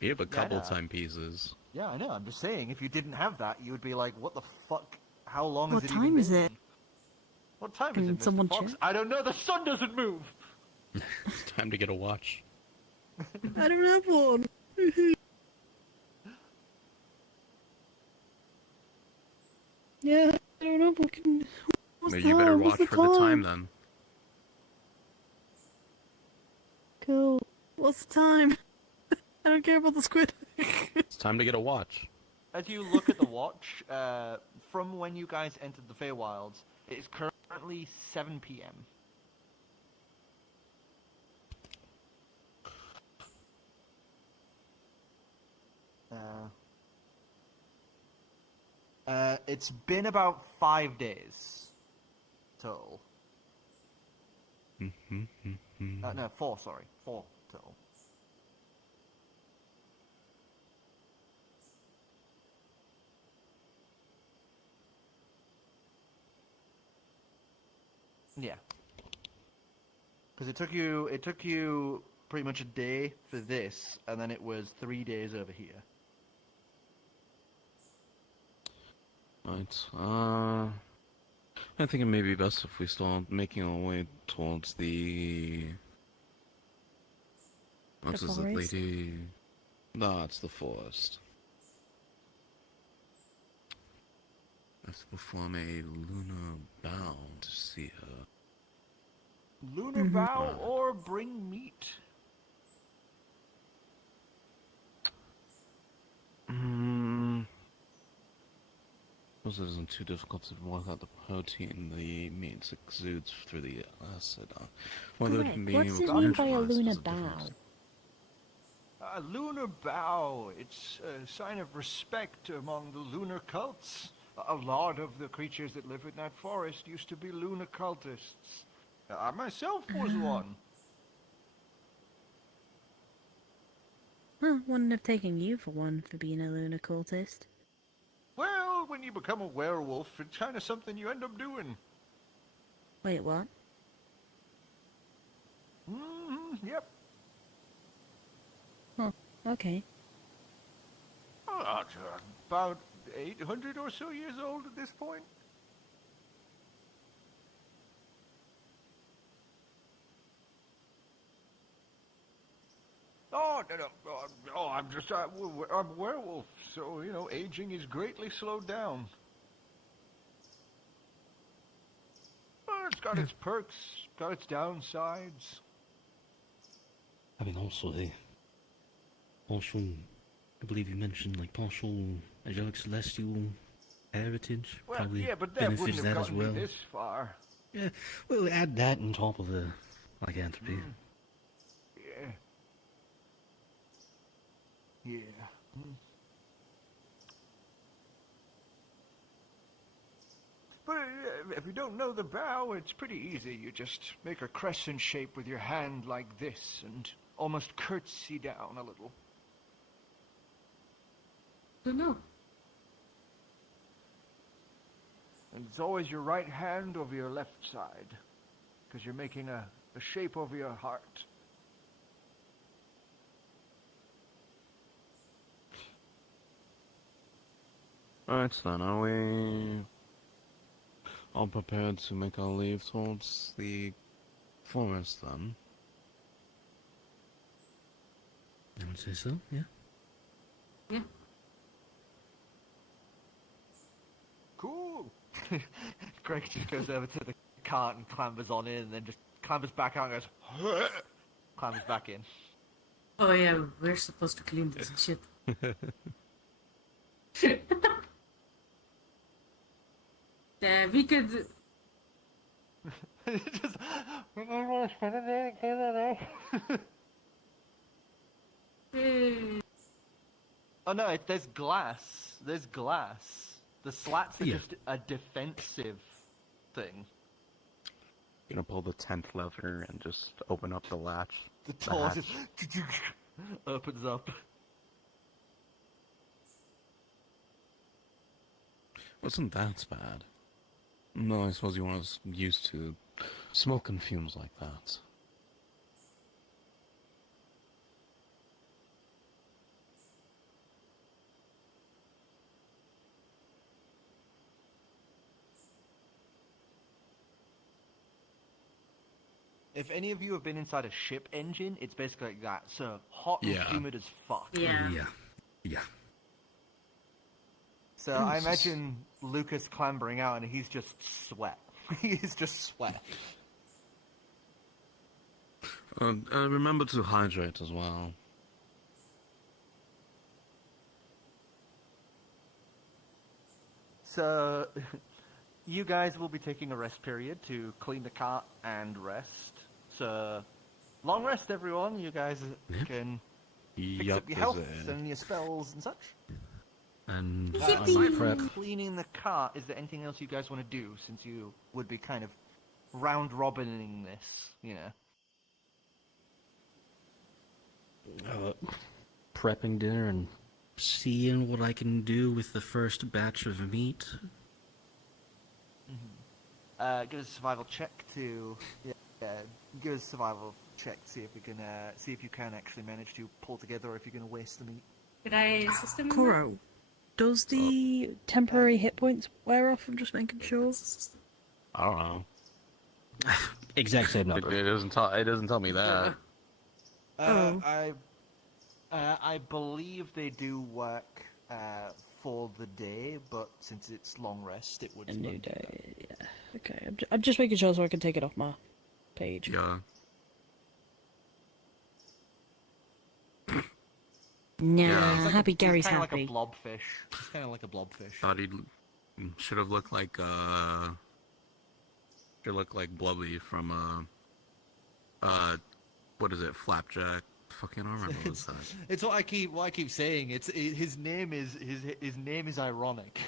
You have a couple know. timepieces. Yeah, I know. I'm just saying, if you didn't have that, you would be like, "What the fuck? How long What has it time even is been?" it? What time Can is it, Mr. someone Fox? check? I don't know. The sun doesn't move. It's time to get a watch. I don't have one. Yeah, I don't know. What's Maybe the you better time? watch What's for the time then. Cool. What's the time? I don't care about the squid. It's time to get a watch. As you look at the watch, from when you guys entered the Feywilds, it is currently 7 p.m. It's been about 5 days total. No, 4. Sorry, 4 total. Yeah. Because it took you pretty much a day for this, and then it was 3 days over here. Right. I think it may be best if we start making our way towards the... What is it, forest? lady? That's the forest. Let's perform a lunar bow to see her. Lunar bow or bring meat. Suppose it isn't too difficult to work out the protein the meat exudes through the acid. Whether Greg, it be what does able it to mean by a neutralize lunar is different- bow? A lunar bow, it's a sign of respect among the lunar cults. A lot of the creatures that live in that forest used to be lunar cultists. I myself was one. Huh, wouldn't have taken you for one for being a lunar cultist. Well, when you become a werewolf, it's kind of something you end up doing. Wait, what? Yep. Huh, okay. About 800 or so years old at this point. Oh, no. Oh, I'm a werewolf, so, you know, aging is greatly slowed down. Well, it's got its perks, got its downsides. I mean, also the partial, I believe you mentioned, like, partial angelic celestial heritage. Well, probably yeah, but that benefits wouldn't have that as gotten well. me this far. Yeah, we'll add that on top of the lycanthropy. Yeah. Yeah. But if you don't know the bow, it's pretty easy. You just make a crescent shape with your hand like this and almost curtsy down a little. Don't know. And it's always your right hand over your left side, because you're making a shape over your heart. Alright then, are we all prepared to make our leave towards the forest then? I would say so, yeah. Yeah. Cool. Greg just goes over to the cart and clambers on in, and then just clambers back out and goes, clambers back in. Oh yeah, we're supposed to clean this and shit. We could. Just, oh no, there's glass. There's glass. The slats are Yeah. just a defensive thing. Gonna pull the 10th lever and just open up the latch. The door hatch. just opens up. Wasn't that bad? No, I suppose you weren't used to smoke and fumes like that. If any of you have been inside a ship engine, it's basically like that. So hot and Yeah. humid as fuck. Yeah. Yeah. So I imagine Lucas clambering out and he's just sweat. He's just sweat. Remember to hydrate as well. So you guys will be taking a rest period to clean the cart and rest. So long rest, everyone. You guys can fix up your health and your spells and such. And Aside prep. from cleaning the cart, is there anything else you guys want to do, since you would be kind of round-robining this, you know? Prepping dinner and seeing what I can do with the first batch of meat. Give us a survival check to... give us a survival check to see if we can, see if you can actually manage to pull together, or if you're going to waste the meat. Could I assist him? in that? Kuro, does the temporary hit points wear off? I'm just making sure. I don't know. Exact same It, number. it doesn't tell. It doesn't tell me that. Oh. I believe they do work for the day, but since it's long rest, it would. A new day. Yeah. Okay. I'm just making sure so I can take it off my page. Yeah. Nah, Yeah. He's like happy he's Gary's kinda happy. like a blobfish. He's kind of like a blobfish. Thought he should have looked like should look like Blubby from what is it? Flapjack. Fucking I don't remember what it's that. It's what I keep saying. His name is ironic.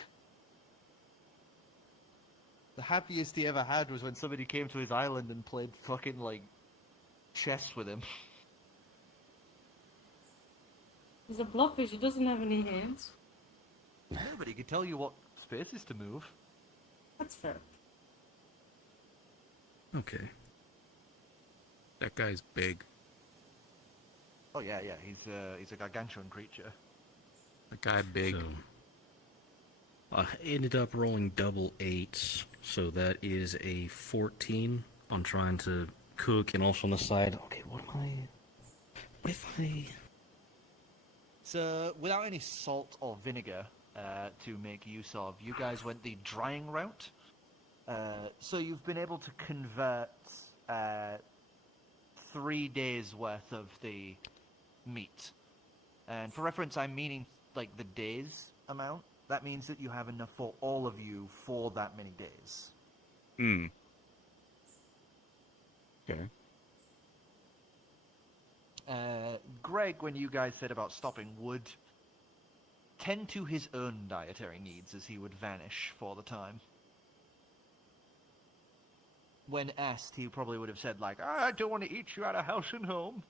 The happiest he ever had was when somebody came to his island and played fucking like chess with him. He's a blobfish, he doesn't have any hands. Yeah, but he could tell you what spaces to move. That's fair. Okay. That guy's big. Oh yeah, he's a gargantuan creature. That guy big. So, I ended up rolling double eights, so that is a 14 on trying to cook, and also on the side. Okay, what if I? So, without any salt or vinegar to make use of, you guys went the drying route. So you've been able to convert 3 days worth of the meat. And for reference, I'm meaning like the days amount. That means that you have enough for all of you for that many days. Hmm. Okay. Greg, when you guys said about stopping, would tend to his own dietary needs as he would vanish for the time. When asked, he probably would have said, like, I don't want to eat you out of house and home.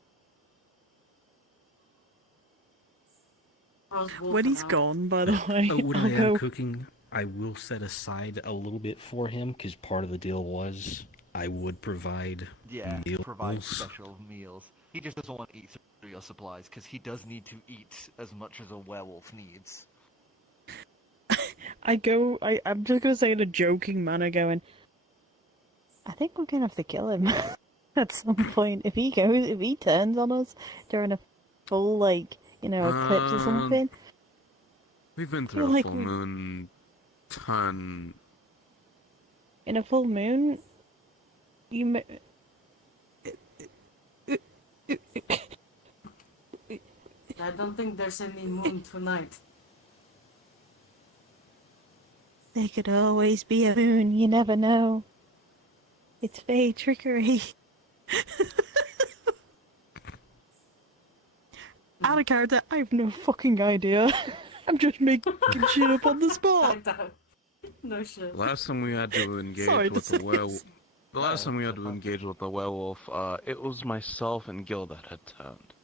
When he's gone, by the way, When I'll I am go. cooking, I will set aside a little bit for him, because part of the deal was I would provide Yeah, meals. provide special meals. He just doesn't want to eat through your supplies, because he does need to eat as much as a werewolf needs. I'm just gonna say in a joking manner, going, I think we're gonna have to kill him at some point. If he turns on us during a full, like, eclipse or something. We've been Feel through a like full we- moon ton. In a full moon, you I don't think there's any moon tonight. There could always be a moon, you never know. It's fey trickery. out of character. I have no fucking idea. I'm just making shit up on the I spot. doubt. No shit. The last time we had to engage Sorry to with say the werewolf. this. The last time we had to engage with the werewolf, it was myself and Gil that had turned.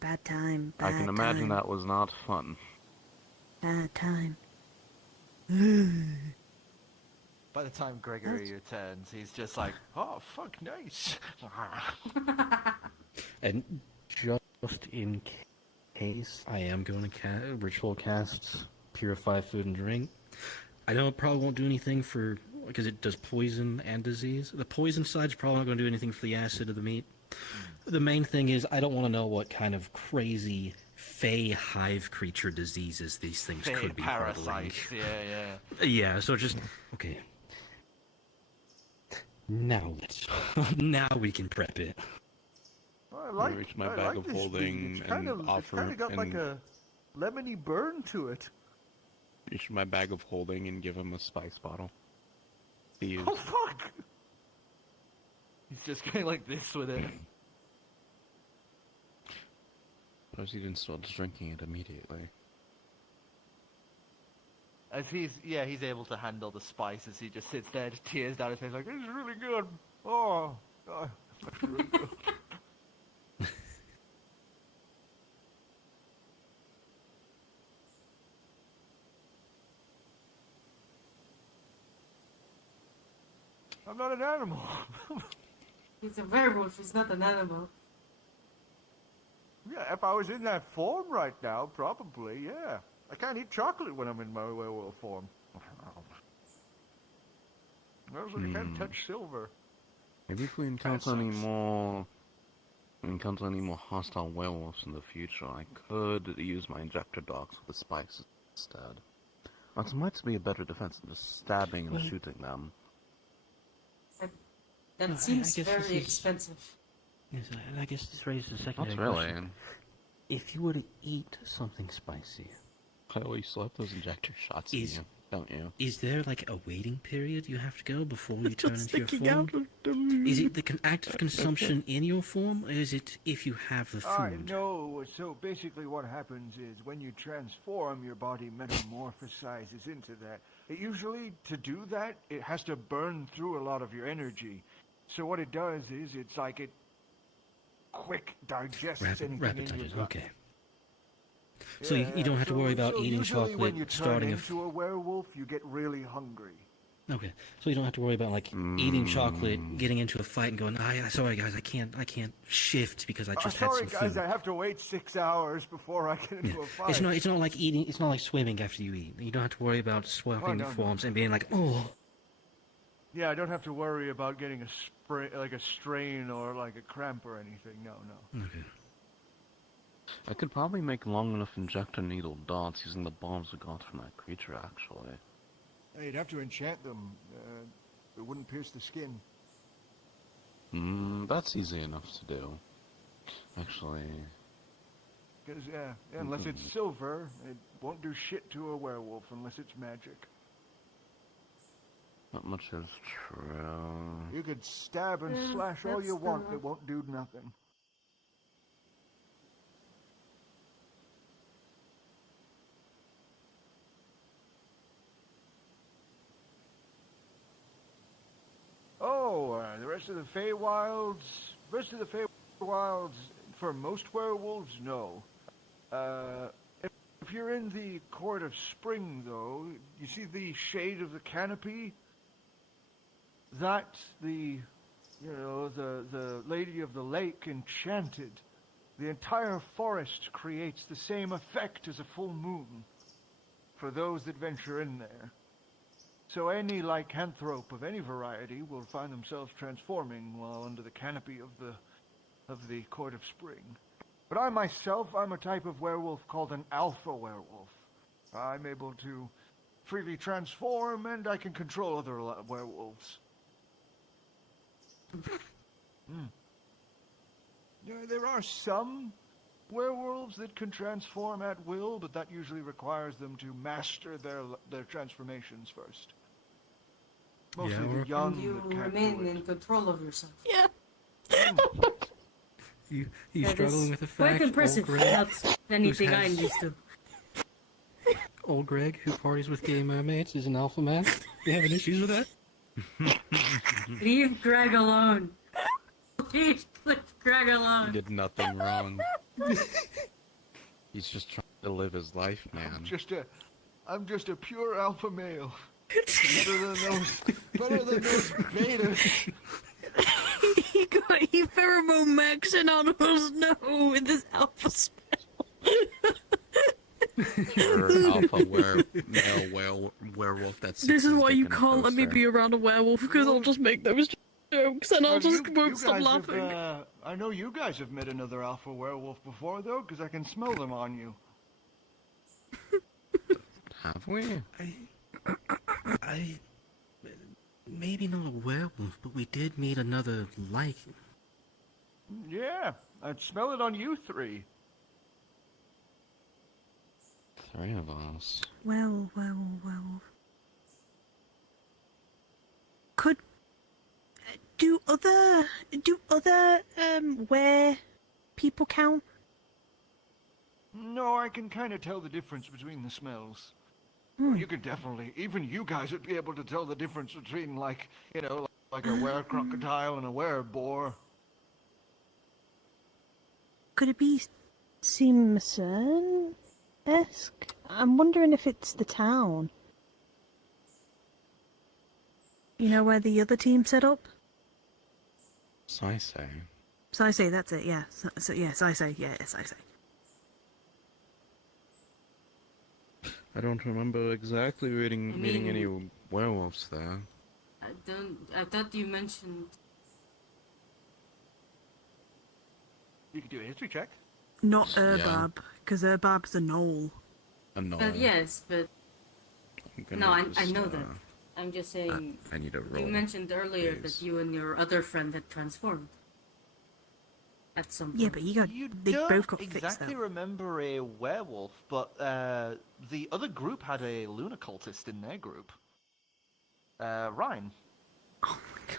Bad time. I can imagine time, that was not fun. Bad time. By the time Gregory returns, he's just like, oh, fuck, nice. And just in case, I am going to ritual cast Purify Food and Drink. I know it probably won't do anything because it does poison and disease. The poison side's probably not going to do anything for the acid of the meat. The main thing is I don't want to know what kind of crazy fey hive creature diseases these things Fey could be harboring. parasites, yeah. Yeah, so just okay. Now now we can prep it. I reach my bag of this holding thing. and It's offer kind of got like and- a lemony burn to it. Reach my bag of holding and give him a spice bottle. To use. Oh fuck! He's just going like this with it. Suppose he didn't start drinking it immediately. As he's able to handle the spice as he just sits there, just tears down his face, like, this is really good. Oh, that's really good. I'm not an animal. He's a werewolf, he's not an animal. Yeah, if I was in that form right now, probably, yeah. I can't eat chocolate when I'm in my werewolf form. Also, you can't touch silver. Maybe if we encounter any more hostile werewolves in the future, I could use my injector dogs with the spikes instead. That might be a better defense than just stabbing and shooting them. That seems very expensive. Yes, and I guess this raises a secondary Not really. question. If you were to eat something spicy, Kyle, you still have those injector shots in you, don't you? Is there like a waiting period you have to go before you turn into your form? Is it the active consumption in your form, or is it if you have the food? No, so basically what happens is when you transform, your body metamorphosizes into that. Usually, to do that, it has to burn through a lot of your energy. So what it does is, it's like it quick digests anything Rapid in your digest, gut. okay. So you don't have to worry about eating usually when you chocolate turn starting into a werewolf, you get really hungry. Okay, so you don't have to worry about like eating chocolate, getting into a fight, and going, sorry guys, I can't shift because I just had Sorry some guys, food. I have to wait 6 hours before I get into a fight. It's not like eating. It's not like swimming after you eat. You don't have to worry about swapping the forms and being like, oh. Yeah, I don't have to worry about getting a strain or like a cramp or anything. No. Okay. I could probably make long enough injector needle dots using the bombs we got from that creature, actually. You'd have to enchant them. It wouldn't pierce the skin. That's easy enough to do. Actually... Because, unless it's silver, it won't do shit to a werewolf unless it's magic. Not much is true. You could stab and slash all you want, it won't do nothing. The rest of the Feywilds, for most werewolves, no. If you're in the Court of Spring, though, you see the shade of the canopy? That the Lady of the Lake enchanted. The entire forest creates the same effect as a full moon for those that venture in there. So any lycanthrope of any variety will find themselves transforming while under the canopy of the Court of Spring. But I myself, I'm a type of werewolf called an alpha werewolf. I'm able to freely transform, and I can control other werewolves. There are some werewolves that can transform at will, but that usually requires them to master their transformations first. Mostly the young You that can't remain do it. in control of yourself. Yeah. You That struggling is with the fact, quite impressive. old Greg, Not anything who's I'm has- used to. old Greg, who parties with gay mermaids, is an alpha man? You having issues with that? Leave Greg alone. Please, leave Greg He alone. did nothing wrong. He's just trying to live his life, man. I'm just a pure alpha male. Better than those betas. He pheromone maxing on us now with this alpha spell. Pure alpha male werewolf. That's This is why you can't let me be around a werewolf, because I'll just make those jokes and I'll just won't stop guys laughing. I know you guys have met another alpha werewolf before, though, because I can smell them on you. Have we? I maybe not a werewolf, but we did meet another like. Yeah, I'd smell it on you three. 3 of us. Well. Could do other where people count? No, I can kind of tell the difference between the smells. You could definitely, even you guys would be able to tell the difference between, like a were-crocodile and a were-boar. Could it be Simerson-esque? I'm wondering if it's the town. You know where the other team set up? So I say. So I say that's it. Yeah. So yes, I say yes. I say. I don't remember exactly meeting any werewolves there. I thought you mentioned. You could do a history check. Not Yeah. Urbab, because Urbab's a knoll. No. But yes, but I'm gonna no, I just, know that. I'm just saying. I need to roll. You mentioned earlier please. that you and your other friend had transformed. At some point. Yeah, but You they don't both got fixed exactly though. remember a werewolf, but the other group had a lunar cultist in their group. Ryan. Oh my god.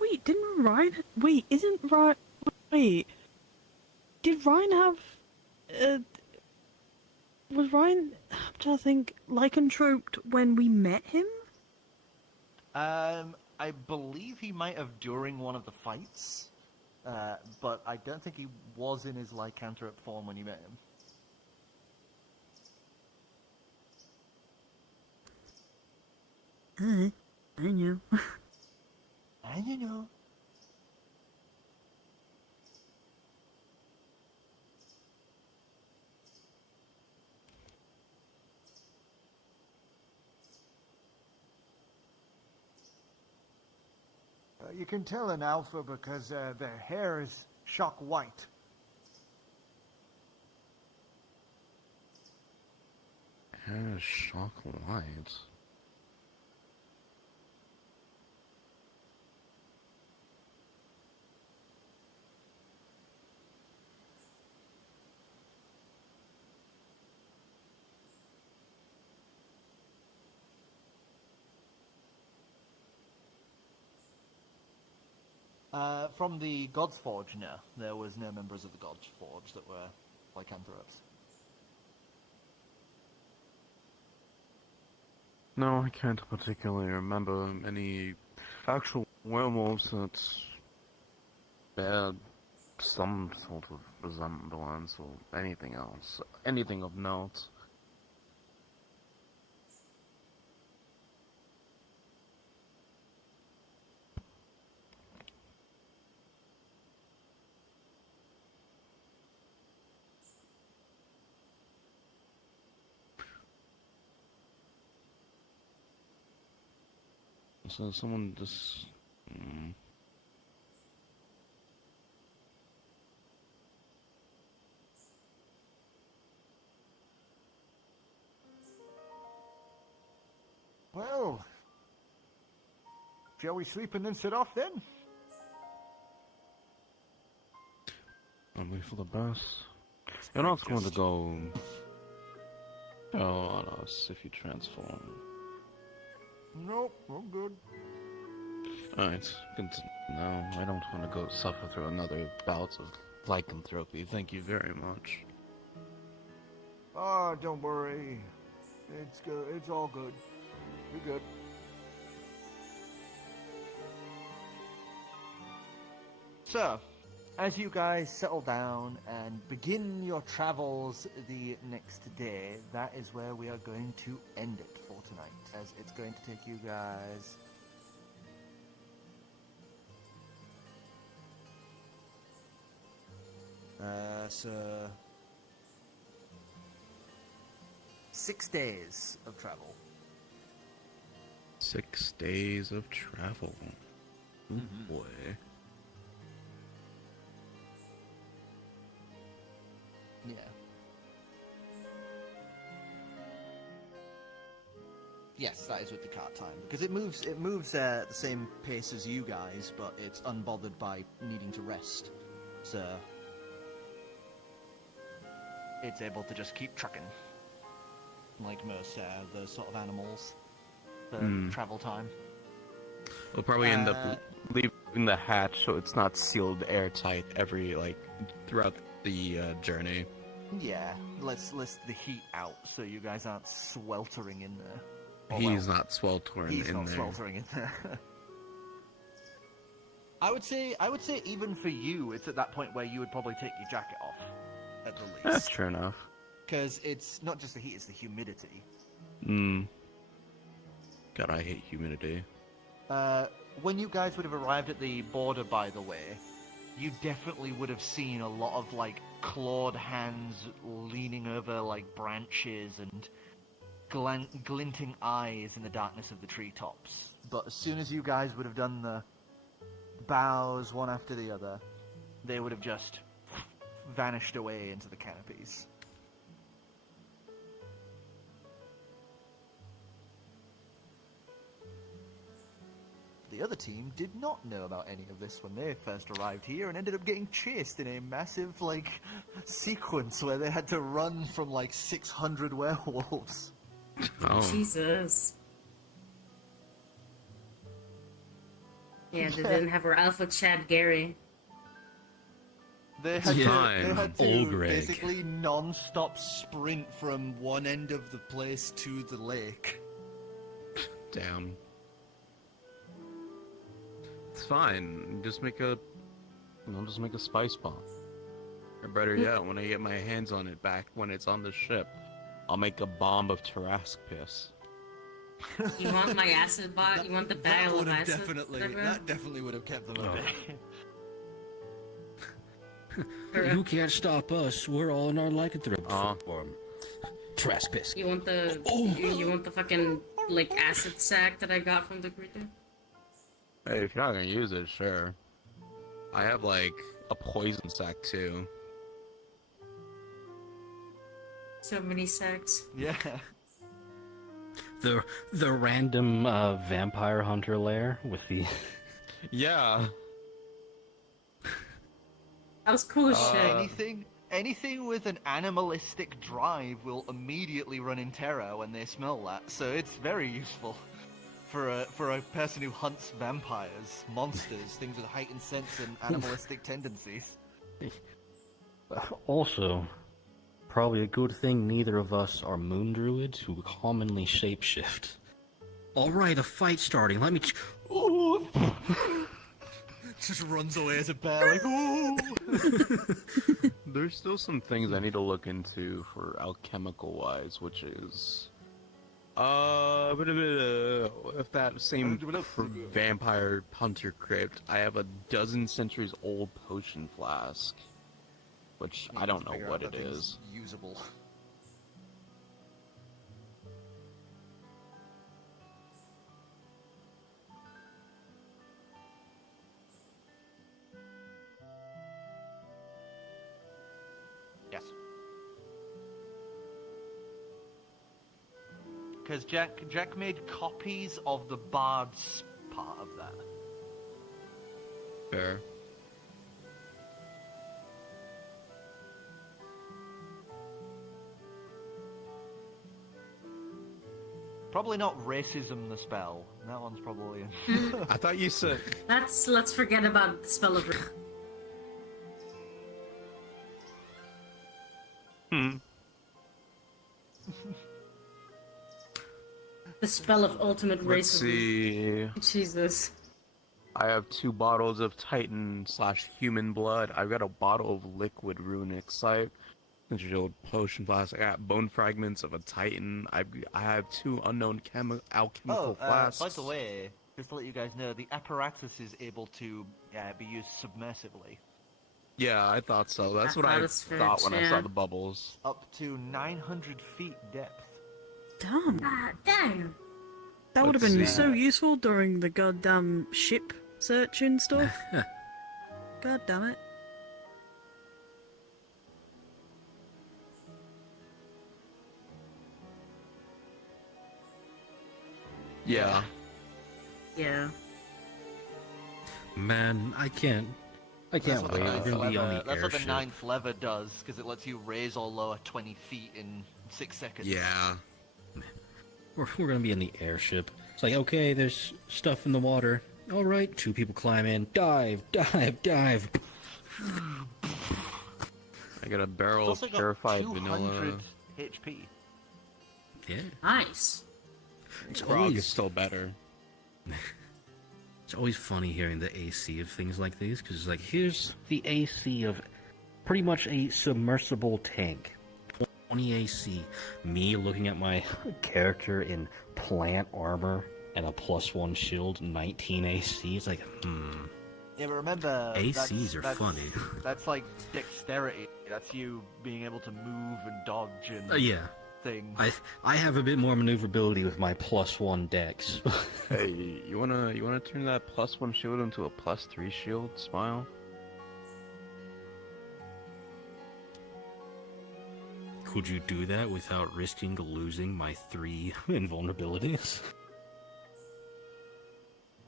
Wait, didn't Ryan? Wait, isn't Ryan? Wait, did Ryan have? Was Ryan? I'm trying to think. Lycanthroped when we met him? I believe he might have during one of the fights, but I don't think he was in his lycanthrope form when you met him. I know. I don't know. You can tell an alpha because their hair is shock white. Shock white. From the God's Forge, no. There was no members of the God's Forge that were lycanthropes. No, I can't particularly remember any actual werewolves that bear some sort of resemblance or anything else. Anything of note. So someone just... Well, shall we sleep and then set off then? I'll wait for the bus. You're not going to go... on us if you transform. Nope, I'm good. Alright, good to know. I don't want to go suffer through another bout of lycanthropy. Thank you very much. Oh, don't worry. It's good. It's all good. You're good. So, as you guys settle down and begin your travels the next day, that is where we are going to end it for tonight, as it's going to take you guys... so... 6 days of travel. 6 days of travel. Oh boy. Yeah. Yes, that is with the cart time, because it moves at the same pace as you guys, but it's unbothered by needing to rest. So it's able to just keep trucking, like most those sort of animals. The travel time. We'll probably end up leaving the hatch so it's not sealed airtight throughout the journey. Yeah, let's the heat out so you guys aren't sweltering in there. He's not sweltering He's in not there. sweltering in there. I would say even for you, it's at that point where you would probably take your jacket off, at the least. That's true enough. Because it's not just the heat, it's the humidity. God, I hate humidity. When you guys would have arrived at the border, by the way, you definitely would have seen a lot of like clawed hands leaning over like branches and glinting eyes in the darkness of the treetops. But as soon as you guys would have done the boughs one after the other, they would have just vanished away into the canopies. The other team did not know about any of this when they first arrived here and ended up getting chased in a massive, like, sequence where they had to run from, like, 600 werewolves. Oh. Jesus. Yeah, they didn't have our alpha Chad Gary. They had Fine. they had to Old Greg. basically non-stop sprint from one end of the place to the lake. Damn. It's fine. Just make a spice bomb. or better yet, when I get my hands on it back when it's on the ship. I'll make a bomb of Tarask piss. You want my acid bot? You want the barrel of acid? That definitely would have kept them at bay. You can't stop us. We're all in our lycanthrope form. Trask piss. You want the you want the fucking like acid sack that I got from the creature? Hey, if you're not gonna use it, sure. I have like a poison sack too. So many sacks. Yeah. The random vampire hunter lair with the Yeah. That was cool as shit. Anything with an animalistic drive will immediately run in terror when they smell that, so it's very useful for a person who hunts vampires, monsters, things with heightened sense and animalistic tendencies. Also, probably a good thing neither of us are moon druids who commonly shapeshift. Alright, a fight starting. Let me. Just runs away as a bear, like, ooh! There's still some things I need to look into for alchemical wise, which is If that same vampire hunter crypt, I have a dozen centuries old potion flask, which I don't know what it is. Usable. Yes. Because Jack made copies of the bard's part of that. Fair. Probably not racism the spell. That one's probably... I thought you said. Let's forget about the spell of the spell of ultimate Let's racism. see. Jesus. I have 2 bottles of Titan/human blood. I've got a bottle of liquid runic sight. Centuries old potion flask. I got bone fragments of a Titan. I have 2 unknown alchemical flasks. by the way, just to let you guys know, the apparatus is able to be used submersively. Yeah, I thought so. That's what I Atmosphere, thought when I saw yeah. the bubbles. Up to 900 feet depth. Damn. God damn. That would have Let's been see. so useful during the goddamn ship search and stuff. God damn it. Yeah. Yeah. Man, I can't wait. We're gonna be on the That's what the airship. ninth lever does, because it lets you raise or lower 20 feet in 6 seconds. Yeah. We're gonna be in the airship. It's like, okay, there's stuff in the water. All right, 2 people climb in. Dive, dive, dive. I got a barrel It's of also got purified 200 vanilla. HP. Yeah, Nice. it's Grog is always still better. it's always funny hearing the AC of things like these because like here's the AC of pretty much a submersible tank. 20 AC. Me looking at my character in plant armor and a +1 shield, 19 AC. It's like, Yeah, but remember, ACs are funny. That's like dexterity. That's you being able to move and dodge and Yeah. things. I have a bit more maneuverability with my +1 dex. Hey, you wanna turn that +1 shield into a +3 shield? Smile. Could you do that without risking losing my 3 invulnerabilities?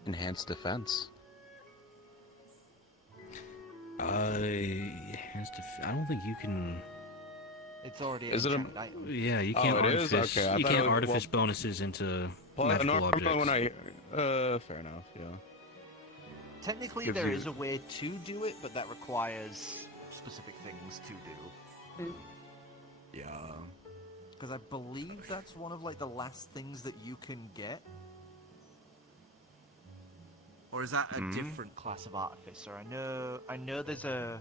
Enhanced defense. I don't think you can. It's already Is it a- enchanted item. Yeah, you can't it is? artifice. Okay, I You thought can't it was- artifice bonuses into magical normally objects. when fair enough, yeah. Technically, Gives there you- is a way to do it, but that requires specific things to do. Yeah. Because I believe that's one of like the last things that you can get. Or is that a different class of artificer? I know there's a.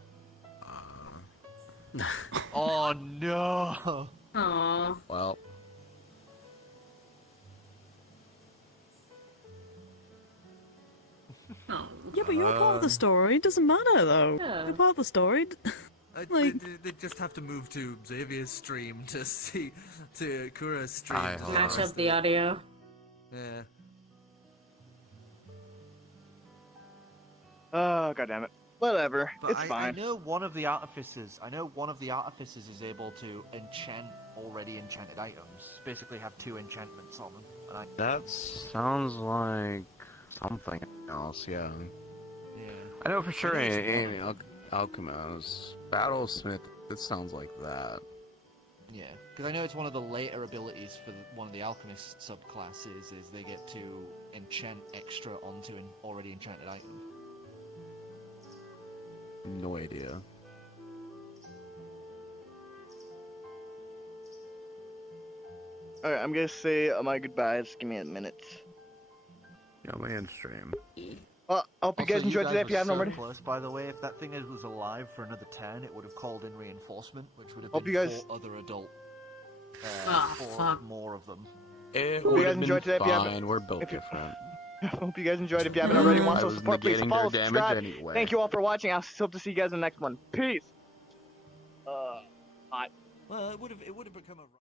Oh no! Aww. Well, Aw. Yeah, but you're part of the story. It doesn't matter though. Yeah. You're part of the story. They just have to move to Xavier's stream to see to Kura's stream. I to hope. Match see up the audio. Yeah. Oh, goddammit. Whatever. But It's I fine. know one of the artificers. I know one of the artificers is able to enchant already enchanted items. Basically, have 2 enchantments on them. And that sounds like something else, yeah. yeah. I know for sure I know it's Amy Alchemist, Battlesmith, it sounds like that. Yeah, because I know it's one of the later abilities for one of the alchemist subclasses is they get to enchant extra onto an already enchanted item. No idea. Alright, I'm gonna say my goodbyes. Give me a minute. Yeah, my stream. Well, I hope you guys enjoyed today. If you haven't were already, close, by the way, if that thing was alive for another turn, it would have called in reinforcement, which would have Hope been you guys- 4 other adult. Ah, 4 fuck. more of them. It Hope you would guys have been enjoyed today. If you haven't- fine, we're built if you- different. I hope you guys enjoyed. If you haven't already, want I to was support, please negating follow, their damage subscribe. anyway. Thank you all for watching. I hope to see you guys in the next one. Peace. Bye. Well, it would have become a.